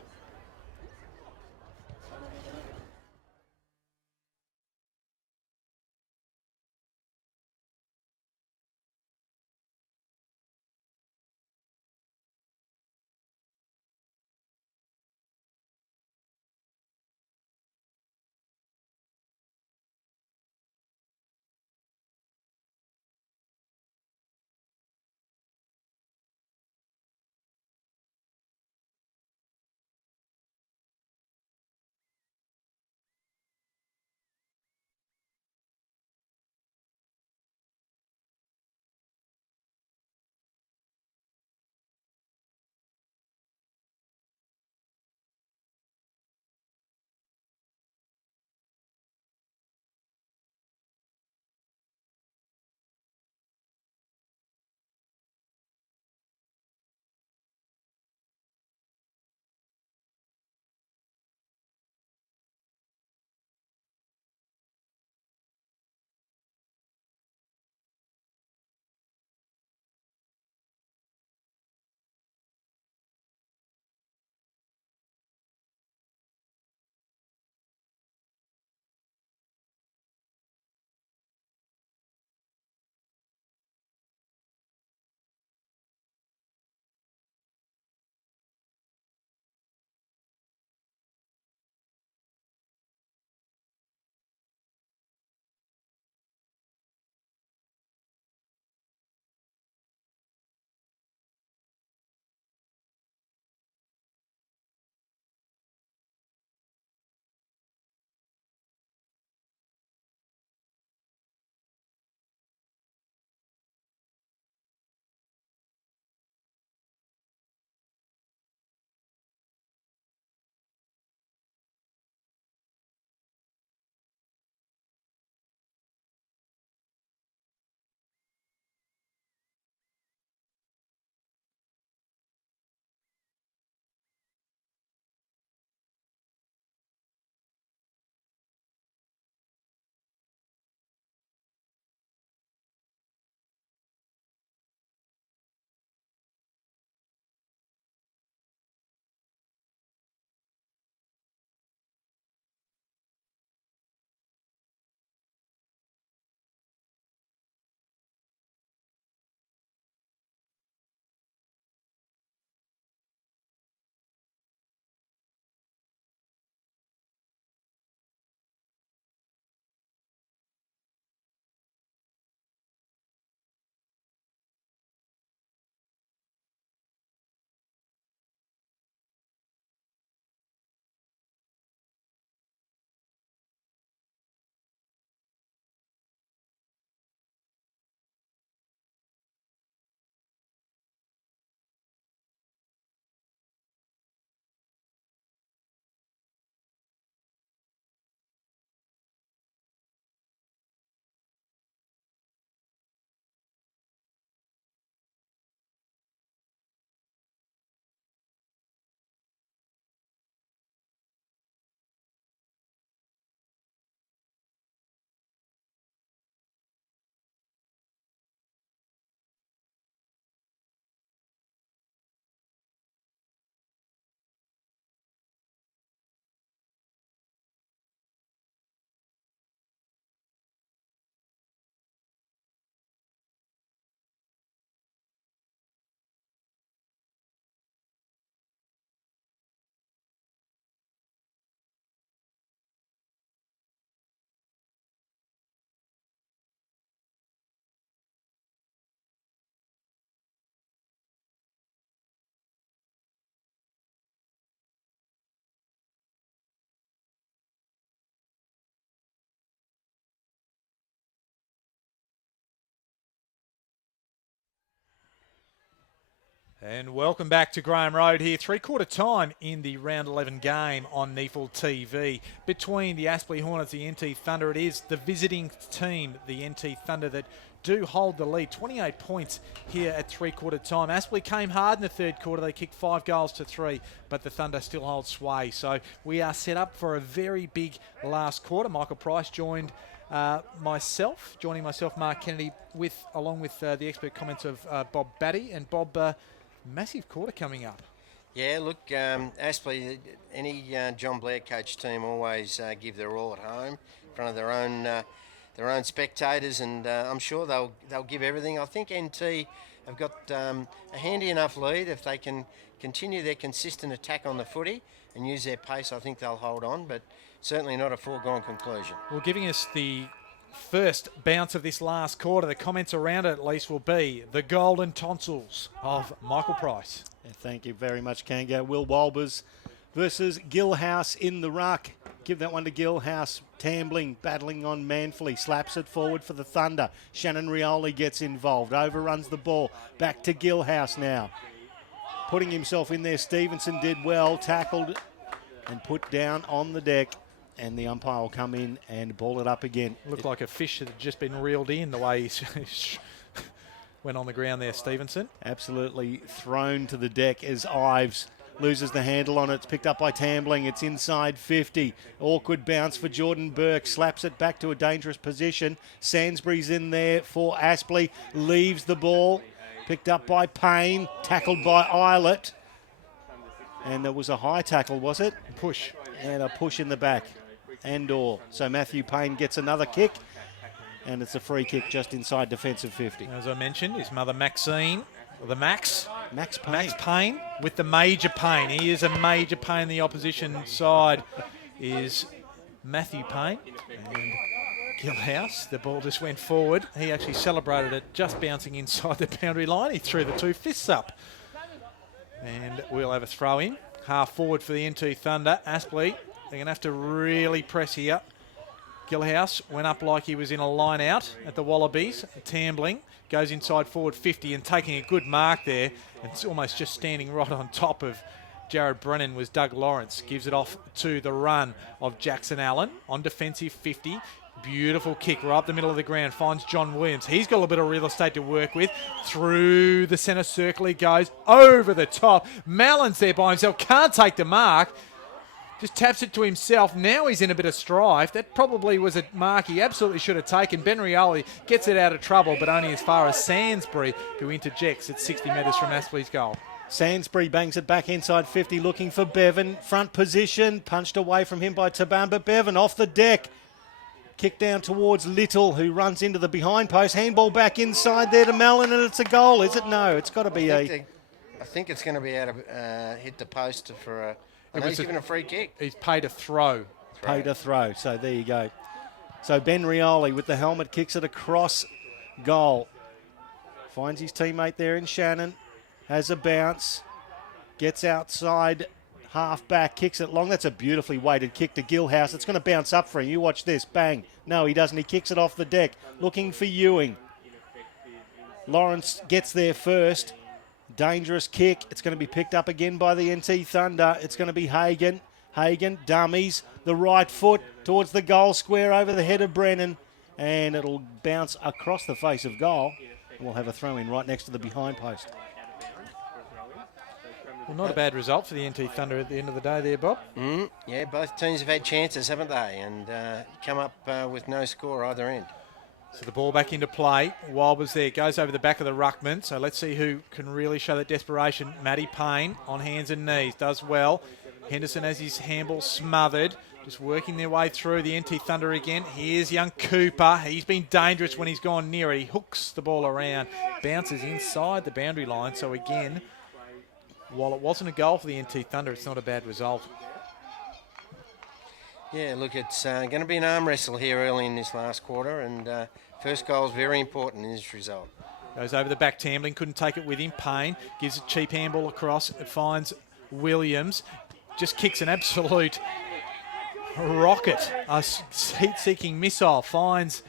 And welcome back to Graham Road here. Three-quarter time in the round 11 game on NEAFL TV. Between the Aspley Hornets and the NT Thunder, it is the visiting team, the NT Thunder, that do hold the lead. 28 points here at three-quarter time. Aspley came hard in the third quarter. They kicked 5 goals to 3, but the Thunder still hold sway. So we are set up for a very big last quarter. Michael Price joining myself, Mark Kennedy, along with the expert comments of Bob Batty. And Bob, massive quarter coming up. Yeah, look, Aspley, any John Blair coach team always give their all at home in front of their own spectators, and I'm sure they'll give everything. I think NT have got a handy enough lead. If they can continue their consistent attack on the footy and use their pace, I think they'll hold on, but certainly not a foregone conclusion. Well, giving us the first bounce of this last quarter, the comments around it at least will be the golden tonsils of Michael Price. Yeah, thank you very much, Kanga. Will Walbers versus Gillhouse in the ruck. Give that one to Gillhouse. Tambling, battling on manfully. Slaps it forward for the Thunder. Shannon Rioli gets involved. Overruns the ball. Back to Gillhouse now. Putting himself in there. Stevenson did well. Tackled and put down on the deck. And the umpire will come in and ball it up again. Looked like a fish that had just been reeled in the way he went on the ground there, Stevenson. Absolutely thrown to the deck as Ives loses the handle on it. It's picked up by Tambling. It's inside 50. Awkward bounce for Jordan Burke. Slaps it back to a dangerous position. Sainsbury's in there for Aspley. Leaves the ball. Picked up by Payne. Tackled by Eilert. And it was a high tackle, was it? Push. And a push in the back. Andor. So Matthew Payne gets another kick, and it's a free kick just inside defensive 50. As I mentioned, his mother Maxine, or the Max Payne with the major pain. He is a major pain. The opposition side is Matthew Payne. And Gillhouse, the ball just went forward. He actually celebrated it just bouncing inside the boundary line. He threw the 2 fists up. And we'll have a throw in. Half forward for the NT Thunder. Aspley, they're going to have to really press here. Gillhouse went up like he was in a line out at the Wallabies. Tambling goes inside forward 50 and taking a good mark there. It's almost just standing right on top of Jared Brennan was Doug Lawrence. Gives it off to the run of Jackson Allen on defensive 50. Beautiful kick right up the middle of the ground. Finds John Williams. He's got a bit of real estate to work with. Through the centre circle he goes. Over the top. Mallon's there by himself. Can't take the mark. Just taps it to himself. Now he's in a bit of strife. That probably was a mark he absolutely should have taken. Ben Rioli gets it out of trouble, but only as far as Sainsbury, who interjects at 60 metres from Aspley's goal. Sainsbury bangs it back inside 50, looking for Bevan. Front position. Punched away from him by Tabamba. Bevan off the deck. Kick down towards Little, who runs into the behind post. Handball back inside there to Mellon, and it's a goal, is it? No, it's got to be I think it's going to be out of hit the post for a... He's given a free kick. He's paid a throw. Paid a throw, so there you go. So Ben Rioli with the helmet kicks it across goal. Finds his teammate there in Shannon. Has a bounce. Gets outside. Half back, kicks it long. That's a beautifully weighted kick to Gillhouse. It's going to bounce up for him. You watch this. Bang. No, he doesn't. He kicks it off the deck. Looking for Ewing. Lawrence gets there first. Dangerous kick. It's going to be picked up again by the NT Thunder. It's going to be Hagan. Hagan dummies the right foot towards the goal square over the head of Brennan. And it'll bounce across the face of goal. We'll have a throw in right next to the behind post. Well, not a bad result for the NT Thunder at the end of the day there, Bob. Yeah, both teams have had chances, haven't they? And come up with no score either end. So the ball back into play. Wilber's there. Goes over the back of the ruckman. So let's see who can really show that desperation. Matty Payne on hands and knees. Does well. Henderson has his handball smothered. Just working their way through the NT Thunder again. Here's young Cooper. He's been dangerous when he's gone near it. He hooks the ball around. Bounces inside the boundary line. So again, while it wasn't a goal for the NT Thunder, it's not a bad result. Yeah, look, it's going to be an arm wrestle here early in this last quarter, and first goal is very important in this result. Goes over the back, Tambling, couldn't take it with him. Payne gives a cheap handball across. It finds Williams. Just kicks an absolute rocket. A heat-seeking missile finds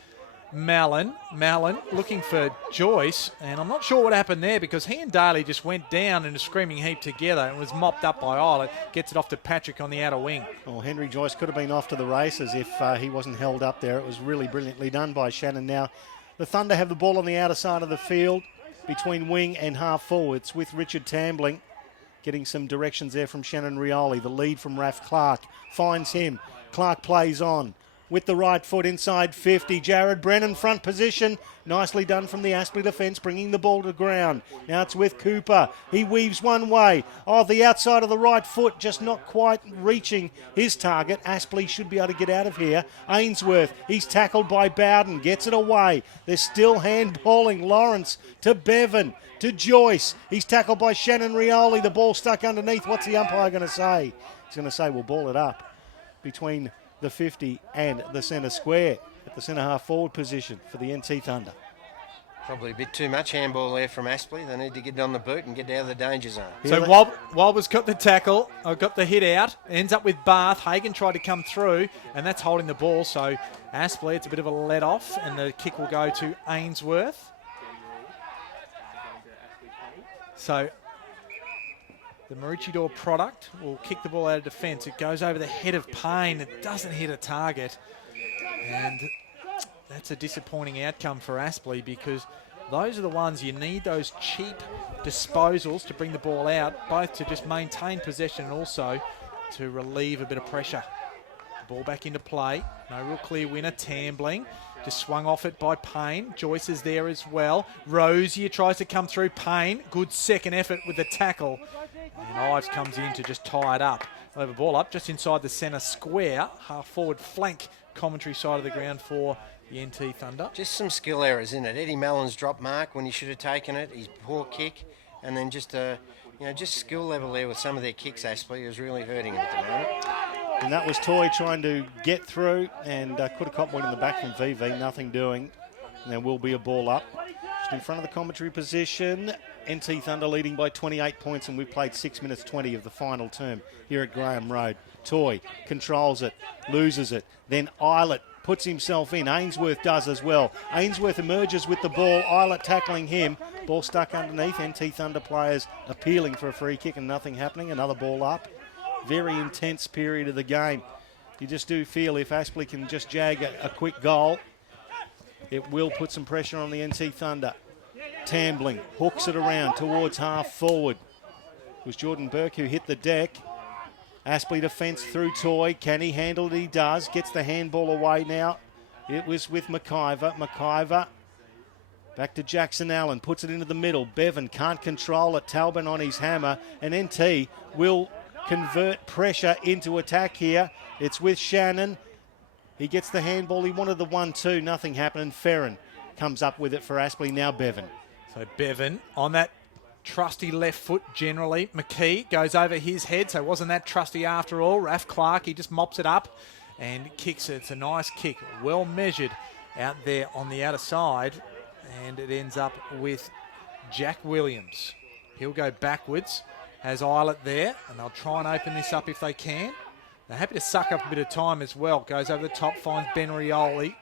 Mallon. Mallon looking for Joyce, and I'm not sure what happened there because he and Daly just went down in a screaming heap together and was mopped up by Islet. Gets it off to Patrick on the outer wing. Well, Henry Joyce could have been off to the races if he wasn't held up there. It was really brilliantly done by Shannon. Now, the Thunder have the ball on the outer side of the field between wing and half forwards with Richard Tambling. Getting some directions there from Shannon Rioli. The lead from Raf Clark finds him. Clark plays on with the right foot inside 50. Jared Brennan front position. Nicely done from the Aspley defence, bringing the ball to ground. Now it's with Cooper. He weaves one way. Oh, the outside of the right foot just not quite reaching his target. Aspley should be able to get out of here. Ainsworth, he's tackled by Bowden. Gets it away. They're still handballing. Lawrence to Bevan. To Joyce. He's tackled by Shannon Rioli. The ball stuck underneath. What's the umpire going to say? He's going to say we'll ball it up between the 50 and the centre square at the centre half forward position for the NT Thunder. Probably a bit too much handball there from Aspley. They need to get it on the boot and get out of the danger zone. So Wobber's got the tackle, got the hit out, ends up with Bath. Hagen tried to come through, and that's holding the ball. So Aspley, it's a bit of a let off, and the kick will go to Ainsworth. So the Maroochydore product will kick the ball out of defence. It goes over the head of Payne. It doesn't hit a target. And that's a disappointing outcome for Aspley because those are the ones you need, those cheap disposals to bring the ball out, both to just maintain possession and also to relieve a bit of pressure. The ball back into play. No real clear winner. Tambling. Just swung off it by Payne. Joyce is there as well. Rosier tries to come through. Payne, good second effort with the tackle. And Ives comes in to just tie it up. They'll have a ball up just inside the centre square. Half forward flank commentary side of the ground for the NT Thunder. Just some skill errors in it. Eddie Mallon's drop mark when he should have taken it. His poor kick. And then just skill level there with some of their kicks, Aspley, is really hurting him at the moment. And that was Toy trying to get through and could have caught one in the back from VV, nothing doing. And there will be a ball up. Just in front of the commentary position, NT Thunder leading by 28 points, and we've played 6 minutes 20 of the final term here at Graham Road. Toy controls it, loses it, then Islet puts himself in. Ainsworth does as well. Ainsworth emerges with the ball, Islet tackling him. Ball stuck underneath, NT Thunder players appealing for a free kick and nothing happening. Another ball up. Very intense period of the game. You just do feel if Aspley can just jag a quick goal, it will put some pressure on the NT Thunder. Tambling hooks it around towards half forward. It was Jordan Burke who hit the deck. Aspley defence through Toy. Can he handle it? He does. Gets the handball away now. It was with McIver. McIver back to Jackson Allen. Puts it into the middle. Bevan can't control it. Talbot on his hammer. And NT will convert pressure into attack here. It's with Shannon. He gets the handball. He wanted the 1-2. Nothing happened. Ferrin comes up with it for Aspley. Now Bevan. So Bevan on that trusty left foot generally. McKee goes over his head, so it wasn't that trusty after all. Raf Clark, he just mops it up and kicks it. It's a nice kick. Well measured out there on the outer side. And it ends up with Jack Williams. He'll go backwards. Has Islet there, and they'll try and open this up if they can. They're happy to suck up a bit of time as well. Goes over the top, finds Ben Rioli.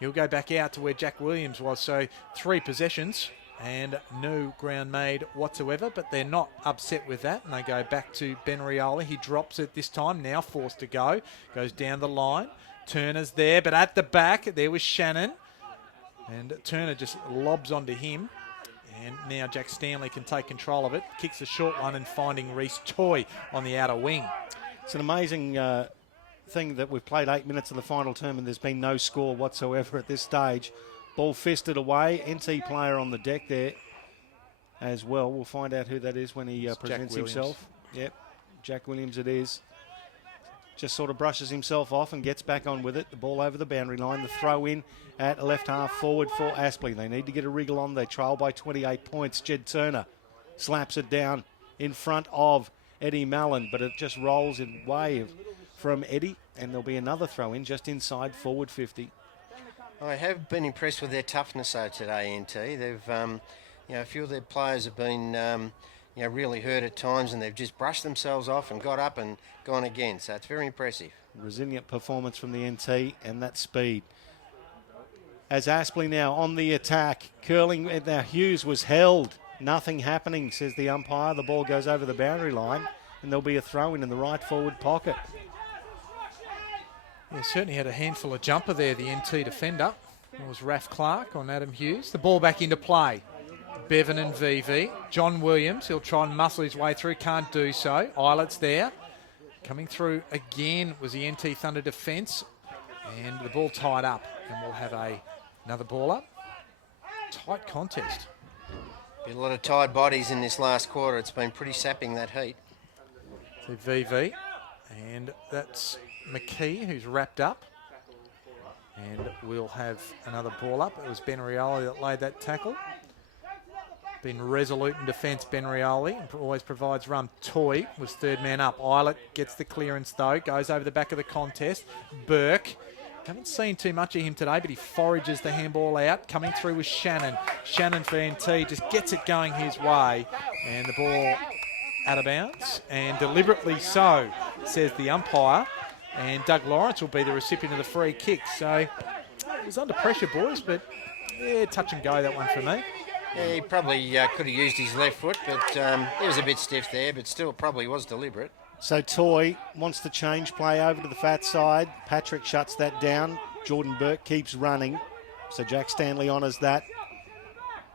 He'll go back out to where Jack Williams was. So 3 possessions and no ground made whatsoever, but they're not upset with that, and they go back to Ben Rioli. He drops it this time, now forced to go. Goes down the line. Turner's there, but at the back, there was Shannon. And Turner just lobs onto him. And now Jack Stanley can take control of it. Kicks a short one and finding Reece Toy on the outer wing. It's an amazing thing that we've played 8 minutes of the final term and there's been no score whatsoever at this stage. Ball fisted away. NT player on the deck there as well. We'll find out who that is when he presents himself. Yep, Jack Williams it is. Just sort of brushes himself off and gets back on with it. The ball over the boundary line. The throw in at left half forward for Aspley. They need to get a wriggle on. They trail by 28 points. Jed Turner slaps it down in front of Eddie Mallon, but it just rolls in way from Eddie, and there'll be another throw in just inside forward 50. I have been impressed with their toughness though today, NT. They've, a few of their players have been, really hurt at times, and they've just brushed themselves off and got up and gone again. So it's very impressive. Resilient performance from the NT and that speed. as Aspley now on the attack. Curling, now Hughes was held. Nothing happening, says the umpire. The ball goes over the boundary line and there'll be a throw in the right forward pocket. Yeah, certainly had a handful of jumper there, the NT defender. It was Raf Clark on Adam Hughes. The ball back into play. Bevan and VV. John Williams, he'll try and muscle his way through, can't do so. Islet's there. Coming through again was the NT Thunder defence. And the ball tied up. And we'll have another ball up. Tight contest. Been a lot of tired bodies in this last quarter. It's been pretty sapping, that heat. So VV. And that's McKee, who's wrapped up. And we'll have another ball up. It was Ben Rioli that laid that tackle. Been resolute in defence, Ben Rioli, and always provides run. Toy was third man up. Islet gets the clearance though, goes over the back of the contest. Burke, haven't seen too much of him today, but he forages the handball out. Coming through with Shannon. Shannon for NT, just gets it going his way. And the ball out of bounds, and deliberately so, says the umpire. And Doug Lawrence will be the recipient of the free kick. So it was under pressure, boys, but yeah, touch and go that one for me. Yeah, he probably could have used his left foot, but he was a bit stiff there, but still probably was deliberate. So Toy wants to change play over to the fat side. Patrick shuts that down. Jordan Burke keeps running. So Jack Stanley honours that.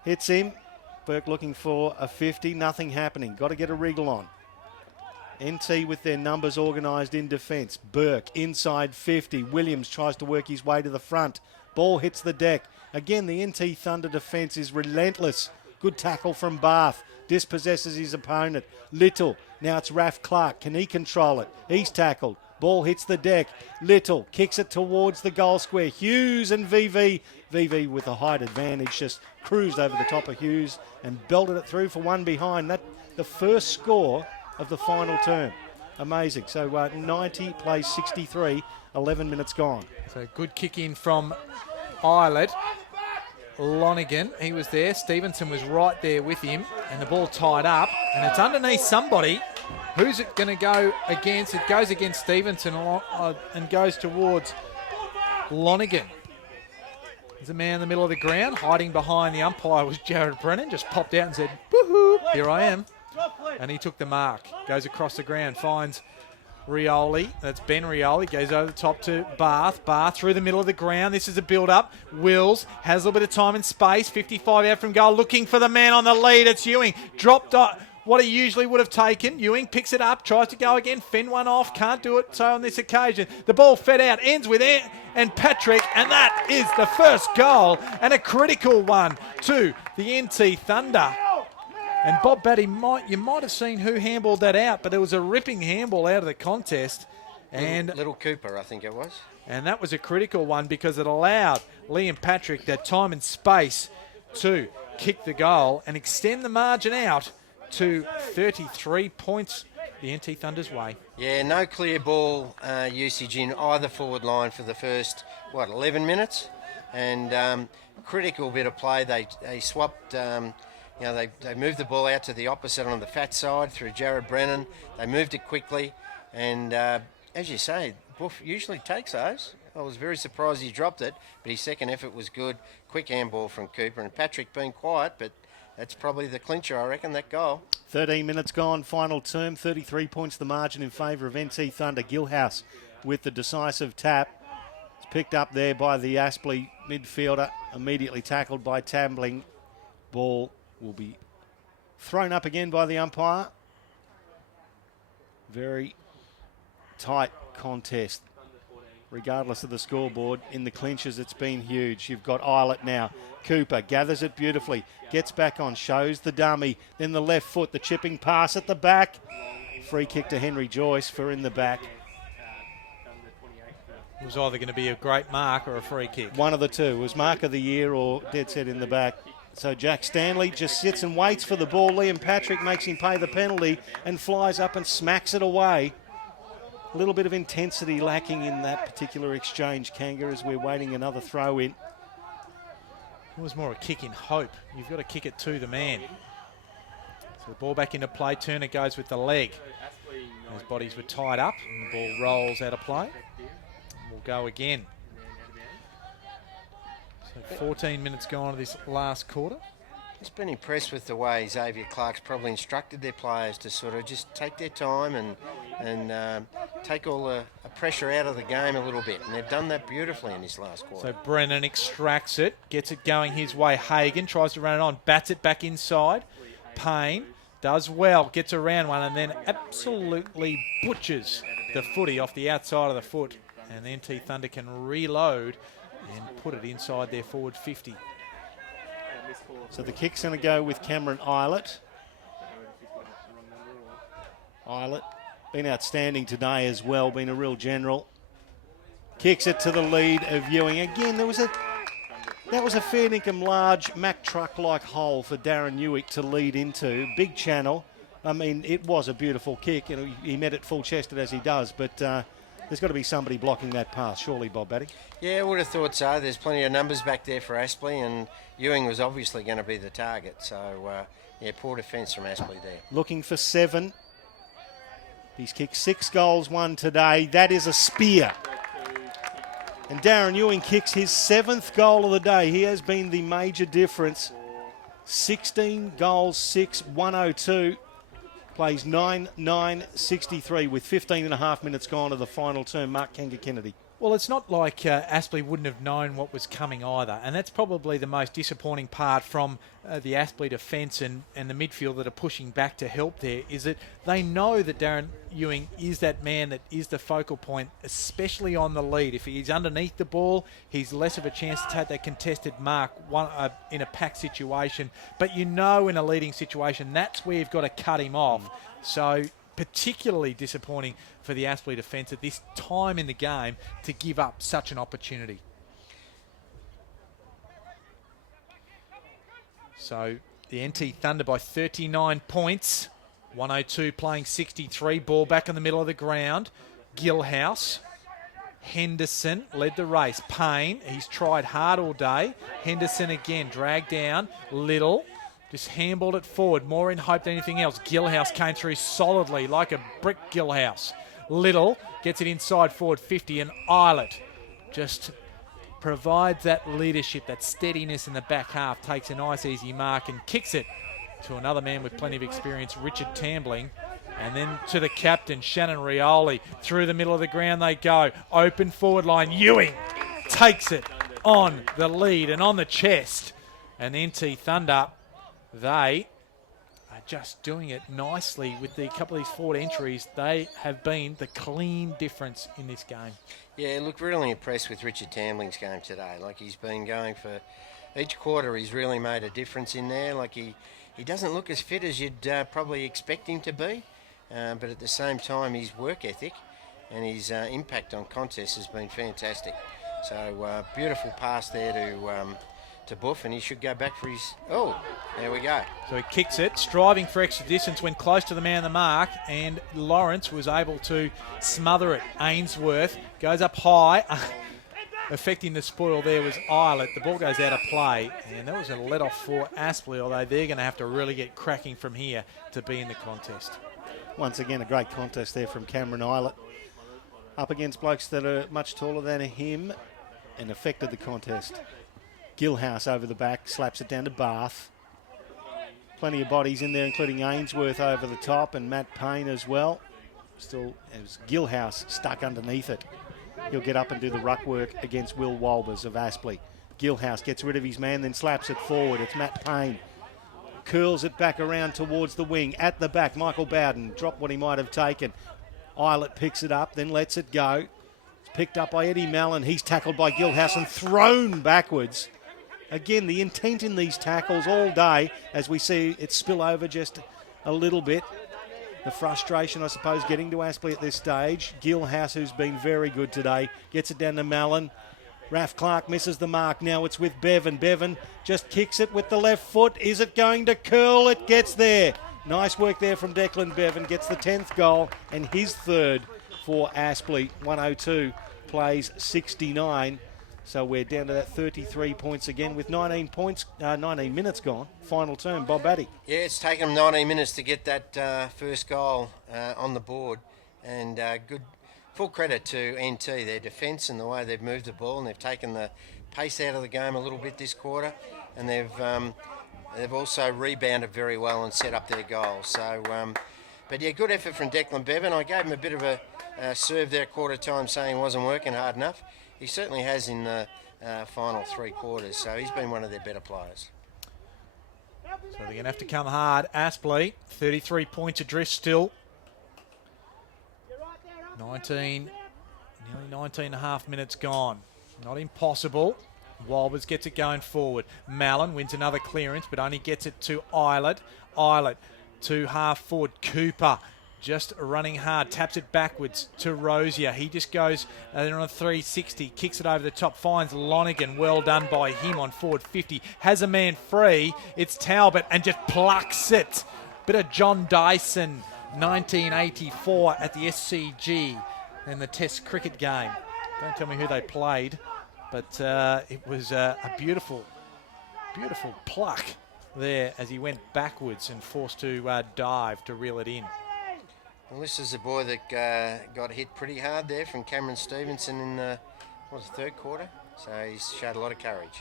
Hits him. Burke looking for a 50. Nothing happening. Got to get a wriggle on. NT with their numbers organised in defence. Burke inside 50. Williams tries to work his way to the front. Ball hits the deck. Again, the NT Thunder defence is relentless. Good tackle from Bath. Dispossesses his opponent. Little. Now it's Raf Clark. Can he control it? He's tackled. Ball hits the deck. Little kicks it towards the goal square. Hughes and VV. VV with a height advantage just cruised over the top of Hughes and belted it through for one behind. That the first score of the final term. Amazing. So 90 plays 63, 11 minutes gone. So good kick in from Islet. Lonigan, he was there. Stevenson was right there with him, and the ball tied up, and it's underneath somebody. Who's it going to go against? It goes against Stevenson and goes towards Lonigan. There's a man in the middle of the ground. Hiding behind the umpire was Jared Brennan. Just popped out and said, woohoo, here I am. And he took the mark. Goes across the ground, finds Rioli. That's Ben Rioli. Goes over the top to Bath. Bath through the middle of the ground. This is a build-up. Wills has a little bit of time and space. 55 out from goal. Looking for the man on the lead. It's Ewing. Dropped what he usually would have taken. Ewing picks it up. Tries to go again. Fend one off. Can't do it so on this occasion. The ball fed out. Ends with and Patrick. And that is the first goal. And a critical one to the NT Thunder. And Bob Batty, you might have seen who handballed that out, but it was a ripping handball out of the contest. And Little Cooper, I think it was. And that was a critical one because it allowed Liam Patrick that time and space to kick the goal and extend the margin out to 33 points the NT Thunder's way. Yeah, no clear ball usage in either forward line for the first, 11 minutes? And critical bit of play. They swapped... they moved the ball out to the opposite on the fat side through Jared Brennan. They moved it quickly, and as you say, Buff usually takes those. I was very surprised he dropped it, but his second effort was good. Quick handball from Cooper, and Patrick being quiet, but that's probably the clincher, I reckon, that goal. 13 minutes gone, final term, 33 points the margin in favour of NT Thunder. Gilhouse with the decisive tap. It's picked up there by the Aspley midfielder, immediately tackled by Tambling. Ball will be thrown up again by the umpire. Very tight contest. Regardless of the scoreboard, in the clinches it's been huge. You've got Islet now. Cooper gathers it beautifully, gets back on, shows the dummy, then the left foot, the chipping pass at the back. Free kick to Henry Joyce for in the back. It was either going to be a great mark or a free kick. One of the two. It was mark of the year or dead set in the back. So Jack Stanley just sits and waits for the ball. Liam Patrick makes him pay the penalty and flies up and smacks it away. A little bit of intensity lacking in that particular exchange, Kanga, as we're waiting another throw in. It was more a kick in hope. You've got to kick it to the man. So the ball back into play. Turner goes with the leg. Those bodies were tied up and the ball rolls out of play. We'll go again. So 14 minutes gone of this last quarter. Just been impressed with the way Xavier Clark's probably instructed their players to sort of just take their time and take all the pressure out of the game a little bit. And they've done that beautifully in this last quarter. So Brennan extracts it, gets it going his way. Hagan tries to run it on, bats it back inside. Payne does well, gets around one, and then absolutely butchers the footy off the outside of the foot. And the NT Thunder can reload and put it inside their forward 50. So the kick's going to go with Cameron Eilert. Eilert been outstanding today as well, been a real general. Kicks it to the lead of Ewing. Again, that was a fair dinkum large Mack truck-like hole for Darren Ewing to lead into. Big channel. I mean, it was a beautiful kick. You know, he met it full-chested as he does, but there's got to be somebody blocking that pass, surely, Bob Batty. Yeah, I would have thought so. There's plenty of numbers back there for Aspley, and Ewing was obviously going to be the target. So, yeah, poor defence from Aspley there. Looking for 7. He's kicked 6 goals, 1 today. That is a spear. And Darren Ewing kicks his 7th goal of the day. He has been the major difference. 16 goals, 6, 102. Plays 9-9-63 with 15 and a half minutes gone to the final term. Mark Kenga-Kennedy. Well, it's not like Aspley wouldn't have known what was coming either, and that's probably the most disappointing part from the Aspley defence and the midfield that are pushing back to help there, is that they know that Darren Ewing is that man that is the focal point, especially on the lead. If he's underneath the ball, he's less of a chance to take that contested mark in a pack situation. But you know, in a leading situation, that's where you've got to cut him off. So particularly disappointing for the Aspley defence at this time in the game to give up such an opportunity. So the NT Thunder by 39 points, 102 playing 63, ball back in the middle of the ground. Gilhouse, Henderson led the race. Payne, he's tried hard all day. Henderson again, dragged down. Little just handballed it forward, more in hope than anything else. Gilhouse came through solidly like a brick. Gilhouse. Little gets it inside forward 50, and Eilert just provides that leadership, that steadiness in the back half, takes a nice easy mark and kicks it to another man with plenty of experience, Richard Tambling. And then to the captain, Shannon Rioli. Through the middle of the ground they go. Open forward line. Ewing takes it on the lead and on the chest. And the NT Thunder, they are just doing it nicely with the couple of these forward entries. They have been the clean difference in this game. Yeah, look, really impressed with Richard Tambling's game today. Like, he's been going for each quarter. He's really made a difference in there. Like, he doesn't look as fit as you'd probably expect him to be, but at the same time, his work ethic and his impact on contests has been fantastic. So beautiful pass there to Buff, and he should go back for his... Oh, there we go. So he kicks it, striving for extra distance, went close to the man on the mark, and Lawrence was able to smother it. Ainsworth goes up high. Affecting the spoil there was Eilert. The ball goes out of play, and that was a let-off for Aspley, although they're going to have to really get cracking from here to be in the contest. Once again, a great contest there from Cameron Eilert. Up against blokes that are much taller than him, and affected the contest. Gilhouse over the back, slaps it down to Bath. Plenty of bodies in there, including Ainsworth over the top and Matt Payne as well. Still, it was Gilhouse stuck underneath it. He'll get up and do the ruck work against Will Walbers of Aspley. Gilhouse gets rid of his man, then slaps it forward. It's Matt Payne. Curls it back around towards the wing. At the back, Michael Bowden dropped what he might have taken. Eilert picks it up, then lets it go. It's picked up by Eddie Mallon. He's tackled by Gilhouse and thrown backwards. Again, the intent in these tackles all day, as we see it spill over just a little bit. The frustration, I suppose, getting to Aspley at this stage. Gilhouse, who's been very good today, gets it down to Mallon. Raph Clark misses the mark. Now it's with Bevan. Bevan just kicks it with the left foot. Is it going to curl? It gets there. Nice work there from Declan Bevan. Gets the 10th goal and his third for Aspley. 102 plays 69. So we're down to that 33 points again with 19 minutes gone. Final term, Bob Batty. Yeah, it's taken them 19 minutes to get that first goal on the board. And good, full credit to NT, their defence and the way they've moved the ball, and they've taken the pace out of the game a little bit this quarter, and they've also rebounded very well and set up their goals. So, but yeah, good effort from Declan Bevan. I gave him a bit of a serve there at quarter time, saying he wasn't working hard enough. He certainly has in the final 3 quarters, so he's been one of their better players. So they're going to have to come hard. Aspley, 33 points adrift still. 19, nearly 19 and a half minutes gone. Not impossible. Walbers gets it going forward. Mallon wins another clearance, but only gets it to Eilert. Eilert to half forward. Cooper just running hard. Taps it backwards to Rosier. He just goes on a 360. Kicks it over the top. Finds Lonigan. Well done by him on forward 50. Has a man free. It's Talbot and just plucks it. Bit of John Dyson, 1984 at the SCG in the Test cricket game. Don't tell me who they played, but it was a beautiful, beautiful pluck there as he went backwards and forced to dive to reel it in. Well, this is a boy that got hit pretty hard there from Cameron Stevenson in the third quarter. So he's showed a lot of courage.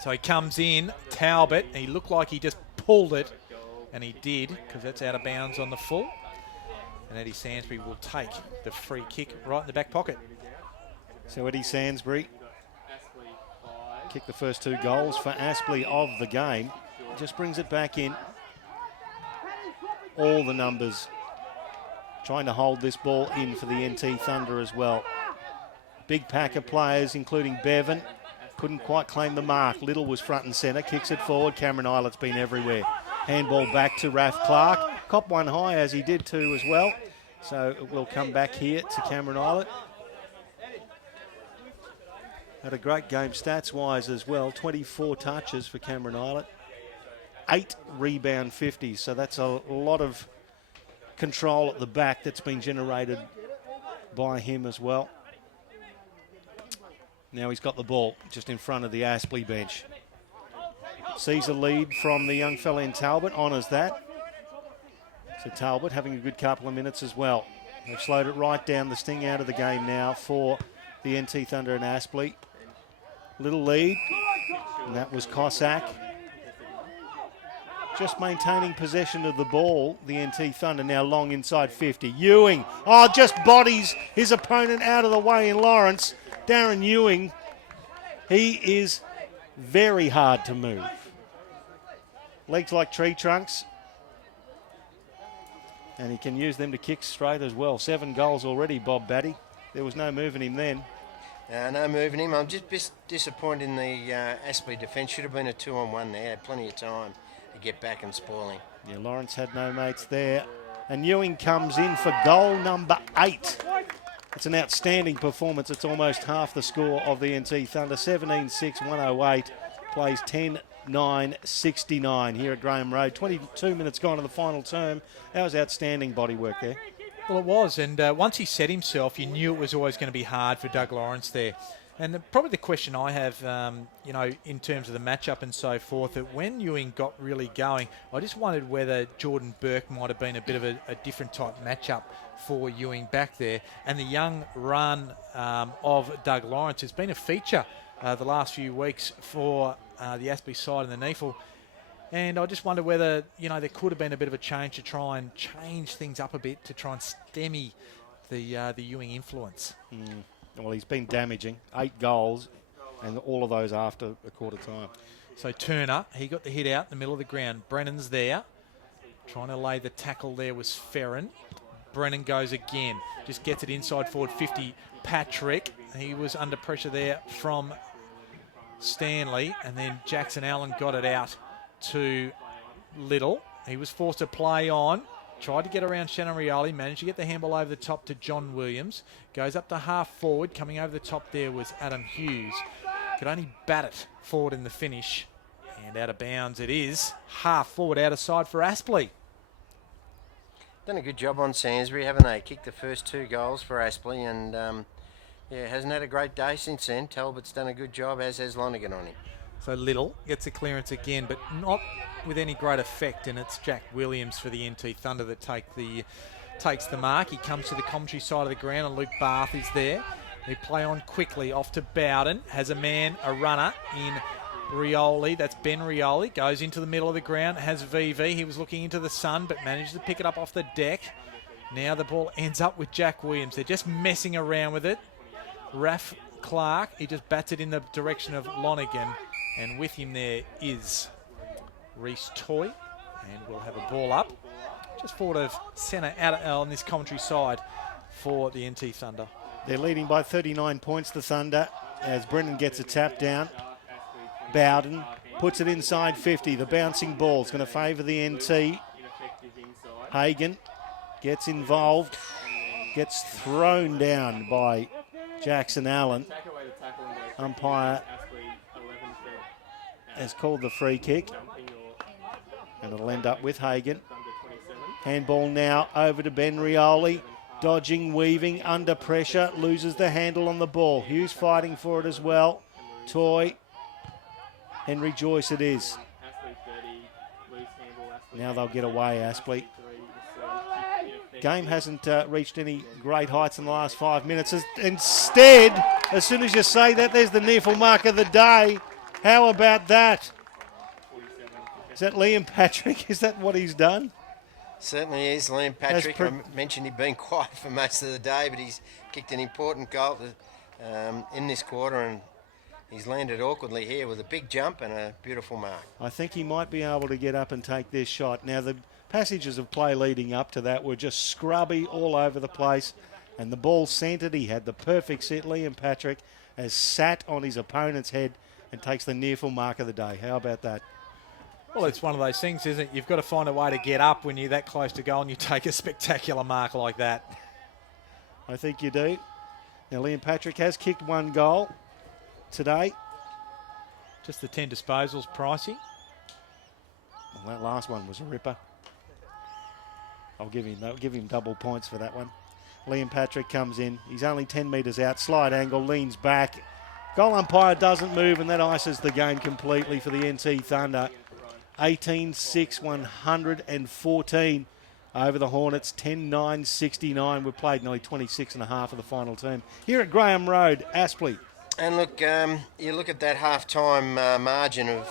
So he comes in, Talbot, and he looked like he just pulled it, and he did, because that's out of bounds on the full. And Eddie Sainsbury will take the free kick right in the back pocket. So Eddie Sainsbury kicked the first 2 goals for Aspley of the game. Just brings it back in. All the numbers trying to hold this ball in for the NT Thunder as well. Big pack of players, including Bevan. Couldn't quite claim the mark. Little was front and centre. Kicks it forward. Cameron Eilert's been everywhere. Handball back to Raf Clark. Cop one high as he did too as well. So it will come back here to Cameron Eilert. Had a great game stats-wise as well. 24 touches for Cameron Eilert. 8 rebound 50s. So that's a lot of control at the back that's been generated by him as well. Now he's got the ball just in front of the Aspley bench. Sees a lead from the young fella in Talbot, honours that. So Talbot having a good couple of minutes as well. They've slowed it right down, the sting out of the game now for the NT Thunder and Aspley. Little lead, and that was Cossack. Just maintaining possession of the ball, the NT Thunder now long inside 50. Ewing, just bodies his opponent out of the way in Lawrence. Darren Ewing, he is very hard to move. Legs like tree trunks. And he can use them to kick straight as well. 7 goals already, Bob Batty. There was no moving him then. No moving him. I'm just disappointed in the Aspley defence. Should have been a 2-on-1 there. Had plenty of time to get back and spoil him. Yeah, Lawrence had no mates there. And Ewing comes in for goal number 8. It's an outstanding performance. It's almost half the score of the NT Thunder. 17-6, 108. Plays 10-9-69 here at Graham Road. 22 minutes gone to the final term. That was outstanding body work there. Well, it was, and once he set himself, you knew it was always going to be hard for Doug Lawrence there. And probably the question I have, in terms of the matchup and so forth, that when Ewing got really going, I just wondered whether Jordan Burke might have been a bit of a different type matchup for Ewing back there. And the young run of Doug Lawrence has been a feature the last few weeks for the Aspley side in the NEAFL. And I just wonder whether, there could have been a bit of a change to try and change things up a bit to try and stemmy the Ewing influence. Well, he's been damaging. 8 goals, and all of those after a quarter time. So Turner, he got the hit out in the middle of the ground. Brennan's there. Trying to lay the tackle there was Ferrin. Brennan goes again. Just gets it inside forward 50. Patrick, he was under pressure there from Stanley. And then Jackson Allen got it out to Little. He was forced to play on. Tried to get around Shannon Rioli, managed to get the handball over the top to John Williams. Goes up to half forward. Coming over the top there was Adam Hughes. Could only bat it forward in the finish. And out of bounds it is. Half forward out of side for Aspley. Done a good job on Sainsbury, haven't they? Kicked the first 2 goals for Aspley and, hasn't had a great day since then. Talbot's done a good job, as has Lonigan on him. So Little gets a clearance again, but not with any great effect, and it's Jack Williams for the NT Thunder that takes the mark. He comes to the commentary side of the ground, and Luke Barth is there. They play on quickly, off to Bowden. Has a man, a runner in Rioli. That's Ben Rioli. Goes into the middle of the ground, has VV. He was looking into the sun, but managed to pick it up off the deck. Now the ball ends up with Jack Williams. They're just messing around with it. Raf Clark, he just bats it in the direction of Lonergan. And with him there is Reece Toy. And we'll have a ball up. Just forward of centre out on this commentary side for the NT Thunder. They're leading by 39 points, the Thunder, as Brennan gets a tap down. Bowden puts it inside 50. The bouncing ball is going to favour the NT. Hagan gets involved, gets thrown down by Jackson Allen. Umpire has called the free kick, and it'll end up with Hagan. Handball now over to Ben Rioli. Dodging, weaving, under pressure, loses the handle on the ball. Hughes fighting for it as well. Toy. Henry Joyce it is. Now they'll get away, Aspley. Game hasn't reached any great heights in the last 5 minutes. Instead, as soon as you say that, there's the NEAFL mark of the day. How about that? Is that Liam Patrick? Is that what he's done? Certainly is, Liam Patrick. I mentioned he'd been quiet for most of the day, but he's kicked an important goal in this quarter, and he's landed awkwardly here with a big jump and a beautiful mark. I think he might be able to get up and take this shot. Now, the passages of play leading up to that were just scrubby all over the place, and the ball centred. He had the perfect set. Liam Patrick has sat on his opponent's head and takes the NEAFL mark of the day. How about that? Well, it's one of those things, isn't it? You've got to find a way to get up when you're that close to goal and you take a spectacular mark like that. I think you do. Now, Liam Patrick has kicked one goal today. Just the 10 disposals, pricey. Well, that last one was a ripper. I'll give him double points for that one. Liam Patrick comes in. He's only 10 metres out. Slide angle, leans back. Goal umpire doesn't move, and that ices the game completely for the NT Thunder. 18-6, 114 over the Hornets, 10-9-69. We've played nearly 26 and a half of the final term. Here at Graham Road, Aspley. And look, you look at that half-time margin of,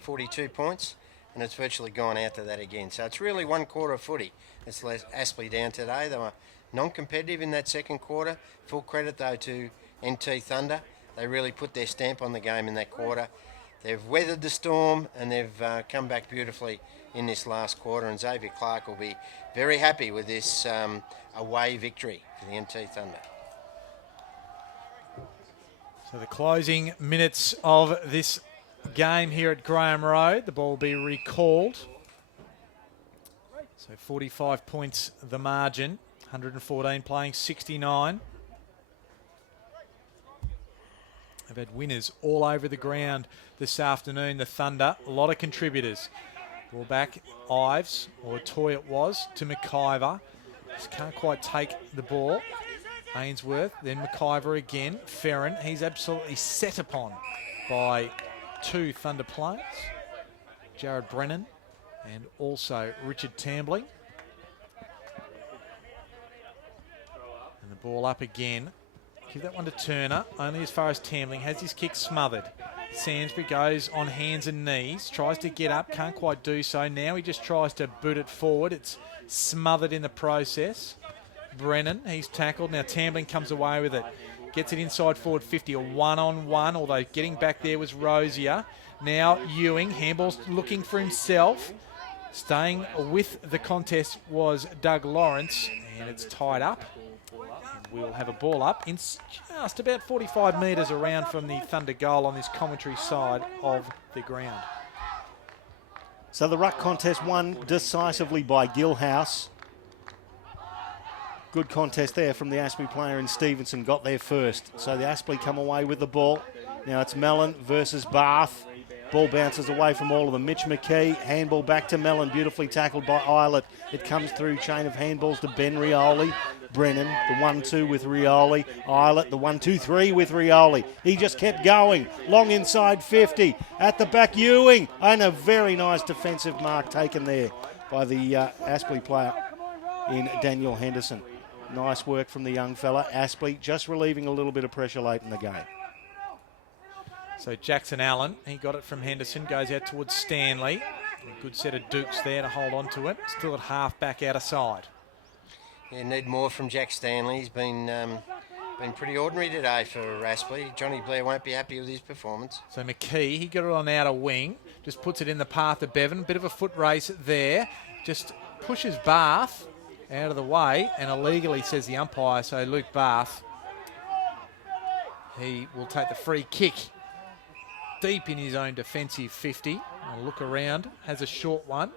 42 points, and it's virtually gone out to that again. So it's really one quarter of footy. It's let Aspley down today. They were non-competitive in that second quarter. Full credit, though, to NT Thunder. They really put their stamp on the game in that quarter. They've weathered the storm, and they've come back beautifully in this last quarter, and Xavier Clark will be very happy with this away victory for the NT Thunder. So the closing minutes of this game here at Graham Road, the ball will be recalled. So 45 points the margin, 114 playing 69. They've had winners all over the ground this afternoon, the Thunder. A lot of contributors. Ball back, Ives, or Toy it was, to McIver. Just can't quite take the ball. Ainsworth, then McIver again. Ferrin, he's absolutely set upon by two Thunder players. Jared Brennan and also Richard Tambling. And the ball up again. Give that one to Turner, only as far as Tambling. Has his kick smothered. Sainsbury goes on hands and knees, tries to get up, can't quite do so. Now he just tries to boot it forward. It's smothered in the process. Brennan, he's tackled. Now Tambling comes away with it. Gets it inside forward 50, a one-on-one, although getting back there was Rosier. Now Ewing, handball's looking for himself. Staying with the contest was Doug Lawrence, and it's tied up. We'll have a ball up in just about 45 metres around from the Thunder goal on this commentary side of the ground. So the ruck contest won decisively by Gilhouse. Good contest there from the Aspley player, and Stevenson got there first. So the Aspley come away with the ball. Now it's Mellon versus Bath. Ball bounces away from all of them. Mitch McKee, handball back to Mellon, beautifully tackled by Eilert. It comes through chain of handballs to Ben Rioli. Brennan, the 1-2 with Rioli. Eilert, the 1-2-3 with Rioli. He just kept going. Long inside 50. At the back, Ewing. And a very nice defensive mark taken there by the Aspley player in Daniel Henderson. Nice work from the young fella. Aspley just relieving a little bit of pressure late in the game. So Jackson Allen, he got it from Henderson, goes out towards Stanley. A good set of dukes there to hold on to it. Still at half back out of side. Yeah, need more from Jack Stanley. He's been pretty ordinary today for Aspley. Johnny Blair won't be happy with his performance. So McKee, he got it on outer wing, just puts it in the path of Bevan. Bit of a foot race there. Just pushes Bath out of the way, and illegally, says the umpire. So Luke Bath, he will take the free kick deep in his own defensive 50. I'll look around, has a short one,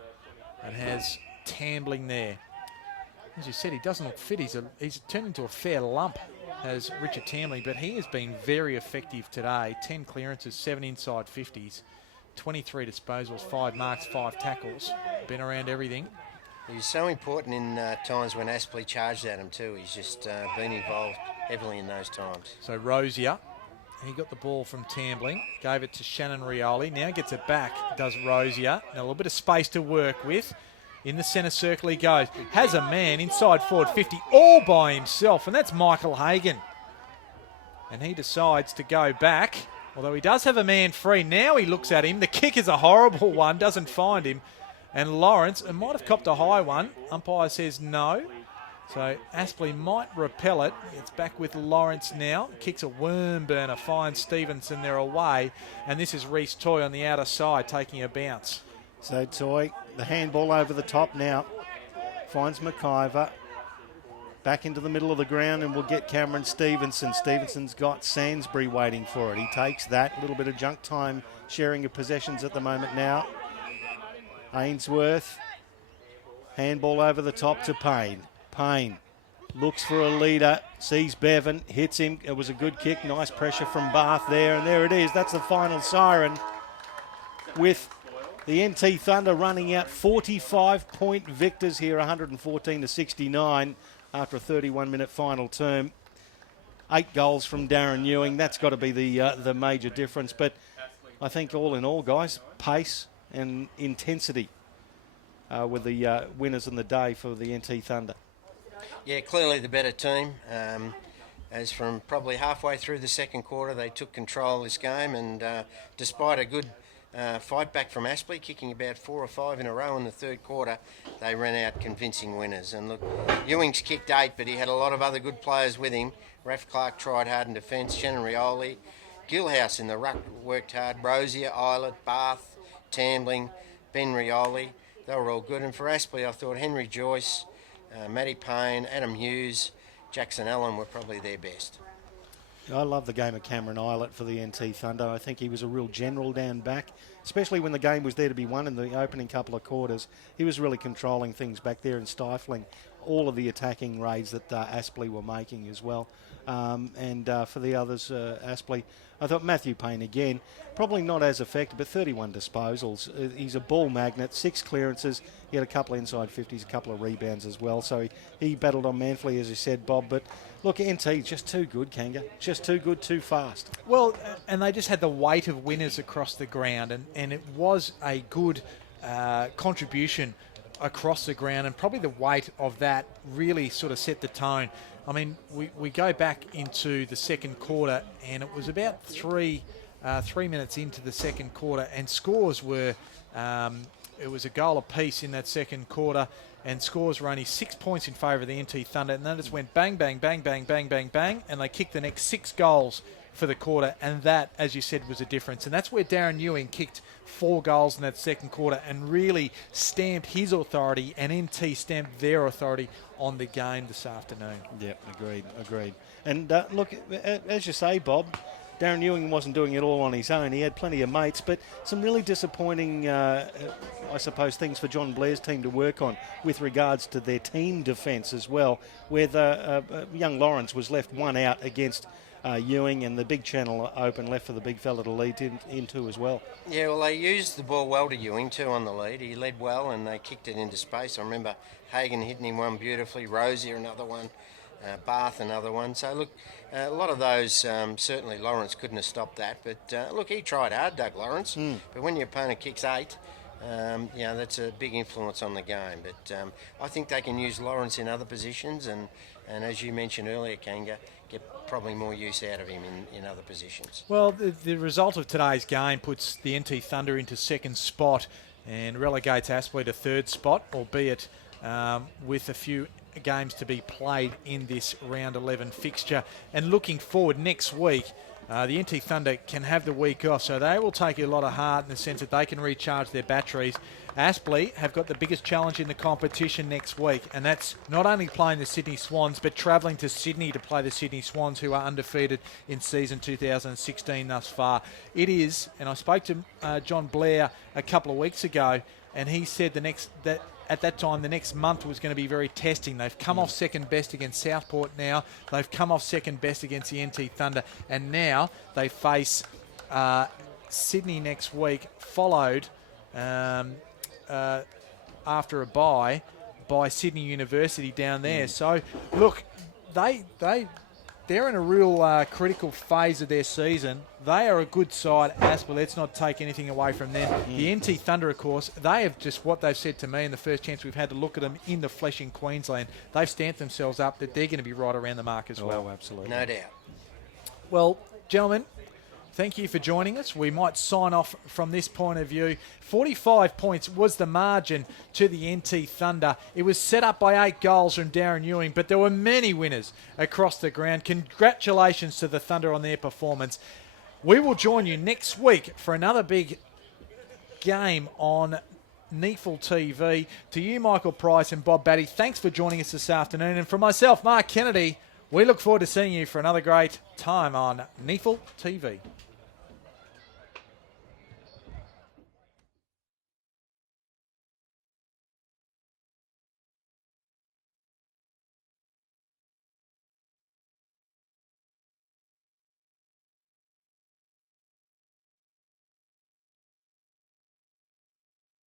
and has Tambling there. As you said, he doesn't look fit. He's turned into a fair lump, has Richard Tambling, but he has been very effective today. 10 clearances, 7 inside 50s, 23 disposals, 5 marks, 5 tackles. Been around everything. He was so important in times when Aspley charged at him too. He's just been involved heavily in those times. So Rosier, he got the ball from Tambling, gave it to Shannon Rioli. Now gets it back, does Rosier. Now a little bit of space to work with. In the centre circle he goes. Has a man inside forward 50 all by himself, and that's Michael Hagan. And he decides to go back, although he does have a man free. Now he looks at him. The kick is a horrible one, doesn't find him. And Lawrence, it might have copped a high one. Umpire says no. So Aspley might repel it. It's back with Lawrence now. Kicks a worm burner, finds Stevenson there away. And this is Reece Toy on the outer side taking a bounce. So Toy, the handball over the top now, finds McIver. Back into the middle of the ground and will get Cameron Stevenson. Stevenson's got Sainsbury waiting for it. He takes that. A little bit of junk time sharing of possessions at the moment now. Ainsworth, handball over the top to Payne. Payne looks for a leader, sees Bevan, hits him. It was a good kick, nice pressure from Bath there, and there it is. That's the final siren with the NT Thunder running out 45-point victors here, 114-69 after a 31-minute final term. 8 goals from Darren Ewing. That's got to be the major difference. But I think all in all, guys, pace and intensity were the winners in the day for the NT Thunder. Yeah, clearly the better team. As from probably halfway through the second quarter, they took control of this game, and despite a good fight back from Aspley, kicking about 4 or 5 in a row in the third quarter, they ran out convincing winners. And look, Ewing's kicked 8, but he had a lot of other good players with him. Raf Clark tried hard in defence, Shannon Rioli, Gilhouse in the ruck worked hard, Rosier, Islet, Bath, Tambling, Ben Rioli. They were all good. And for Aspley, I thought Henry Joyce, Matty Payne, Adam Hughes, Jackson Allen were probably their best. I love the game of Cameron Islet for the NT Thunder. I think he was a real general down back, especially when the game was there to be won in the opening couple of quarters. He was really controlling things back there and stifling all of the attacking raids that Aspley were making as well. And for the others, Aspley, I thought Matthew Payne again, probably not as effective, but 31 disposals. He's a ball magnet, 6 clearances. He had a couple of inside 50s, a couple of rebounds as well. So he battled on manfully, as you said, Bob. But look, NT, just too good, Kanga. Just too good, too fast. Well, and they just had the weight of winners across the ground, and it was a good contribution across the ground, and probably the weight of that really sort of set the tone. I mean, we go back into the second quarter, and it was about 3 minutes into the second quarter, and scores were, it was a goal apiece in that second quarter, and scores were only 6 points in favour of the NT Thunder, and then it just went bang, bang, bang, bang, bang, bang, bang, and they kicked the next 6 goals for the quarter, and that, as you said, was a difference. And that's where Darren Ewing kicked 4 goals in that second quarter and really stamped his authority, and NT stamped their authority on the game this afternoon. Yeah, agreed. And look, as you say, Bob, Darren Ewing wasn't doing it all on his own. He had plenty of mates, but some really disappointing, I suppose, things for John Blair's team to work on with regards to their team defence as well, where the young Lawrence was left 1 out against Ewing, and the big channel open left for the big fella to lead into as well. Yeah, well, they used the ball well to Ewing too on the lead. He led well and they kicked it into space. I remember Hagan hitting him one beautifully, Rosier another one, Bath another one. So look, a lot of those, certainly Lawrence couldn't have stopped that. But look, he tried hard, Doug Lawrence. But when your opponent kicks 8, that's a big influence on the game. But I think they can use Lawrence in other positions, and and as you mentioned earlier, Kanga, get probably more use out of him in other positions. Well, the result of today's game puts the NT Thunder into second spot and relegates Aspley to third spot, albeit with a few games to be played in this round 11 fixture. And looking forward next week, the NT Thunder can have the week off, so they will take a lot of heart in the sense that they can recharge their batteries. Aspley have got the biggest challenge in the competition next week, and that's not only playing the Sydney Swans, but travelling to Sydney to play the Sydney Swans, who are undefeated in season 2016 thus far. It is, and I spoke to John Blair a couple of weeks ago, and he said at that time, the next month was going to be very testing. They've come off second best against Southport now. They've come off second best against the NT Thunder. And now they face Sydney next week, followed after a bye by Sydney University down there. So, look, they're in a real critical phase of their season. They are a good side, Aspley. Let's not take anything away from them. The NT Thunder, of course, they have just what they've said to me in the first chance we've had to look at them in the flesh in Queensland. They've stamped themselves up that they're going to be right around the mark as well. Oh, absolutely. No doubt. Well, gentlemen, thank you for joining us. We might sign off from this point of view. 45 points was the margin to the NT Thunder. It was set up by 8 goals from Darren Ewing, but there were many winners across the ground. Congratulations to the Thunder on their performance. We will join you next week for another big game on NEAFL TV. To you, Michael Price and Bob Batty, thanks for joining us this afternoon. And for myself, Mark Kennedy, we look forward to seeing you for another great time on NEAFL TV.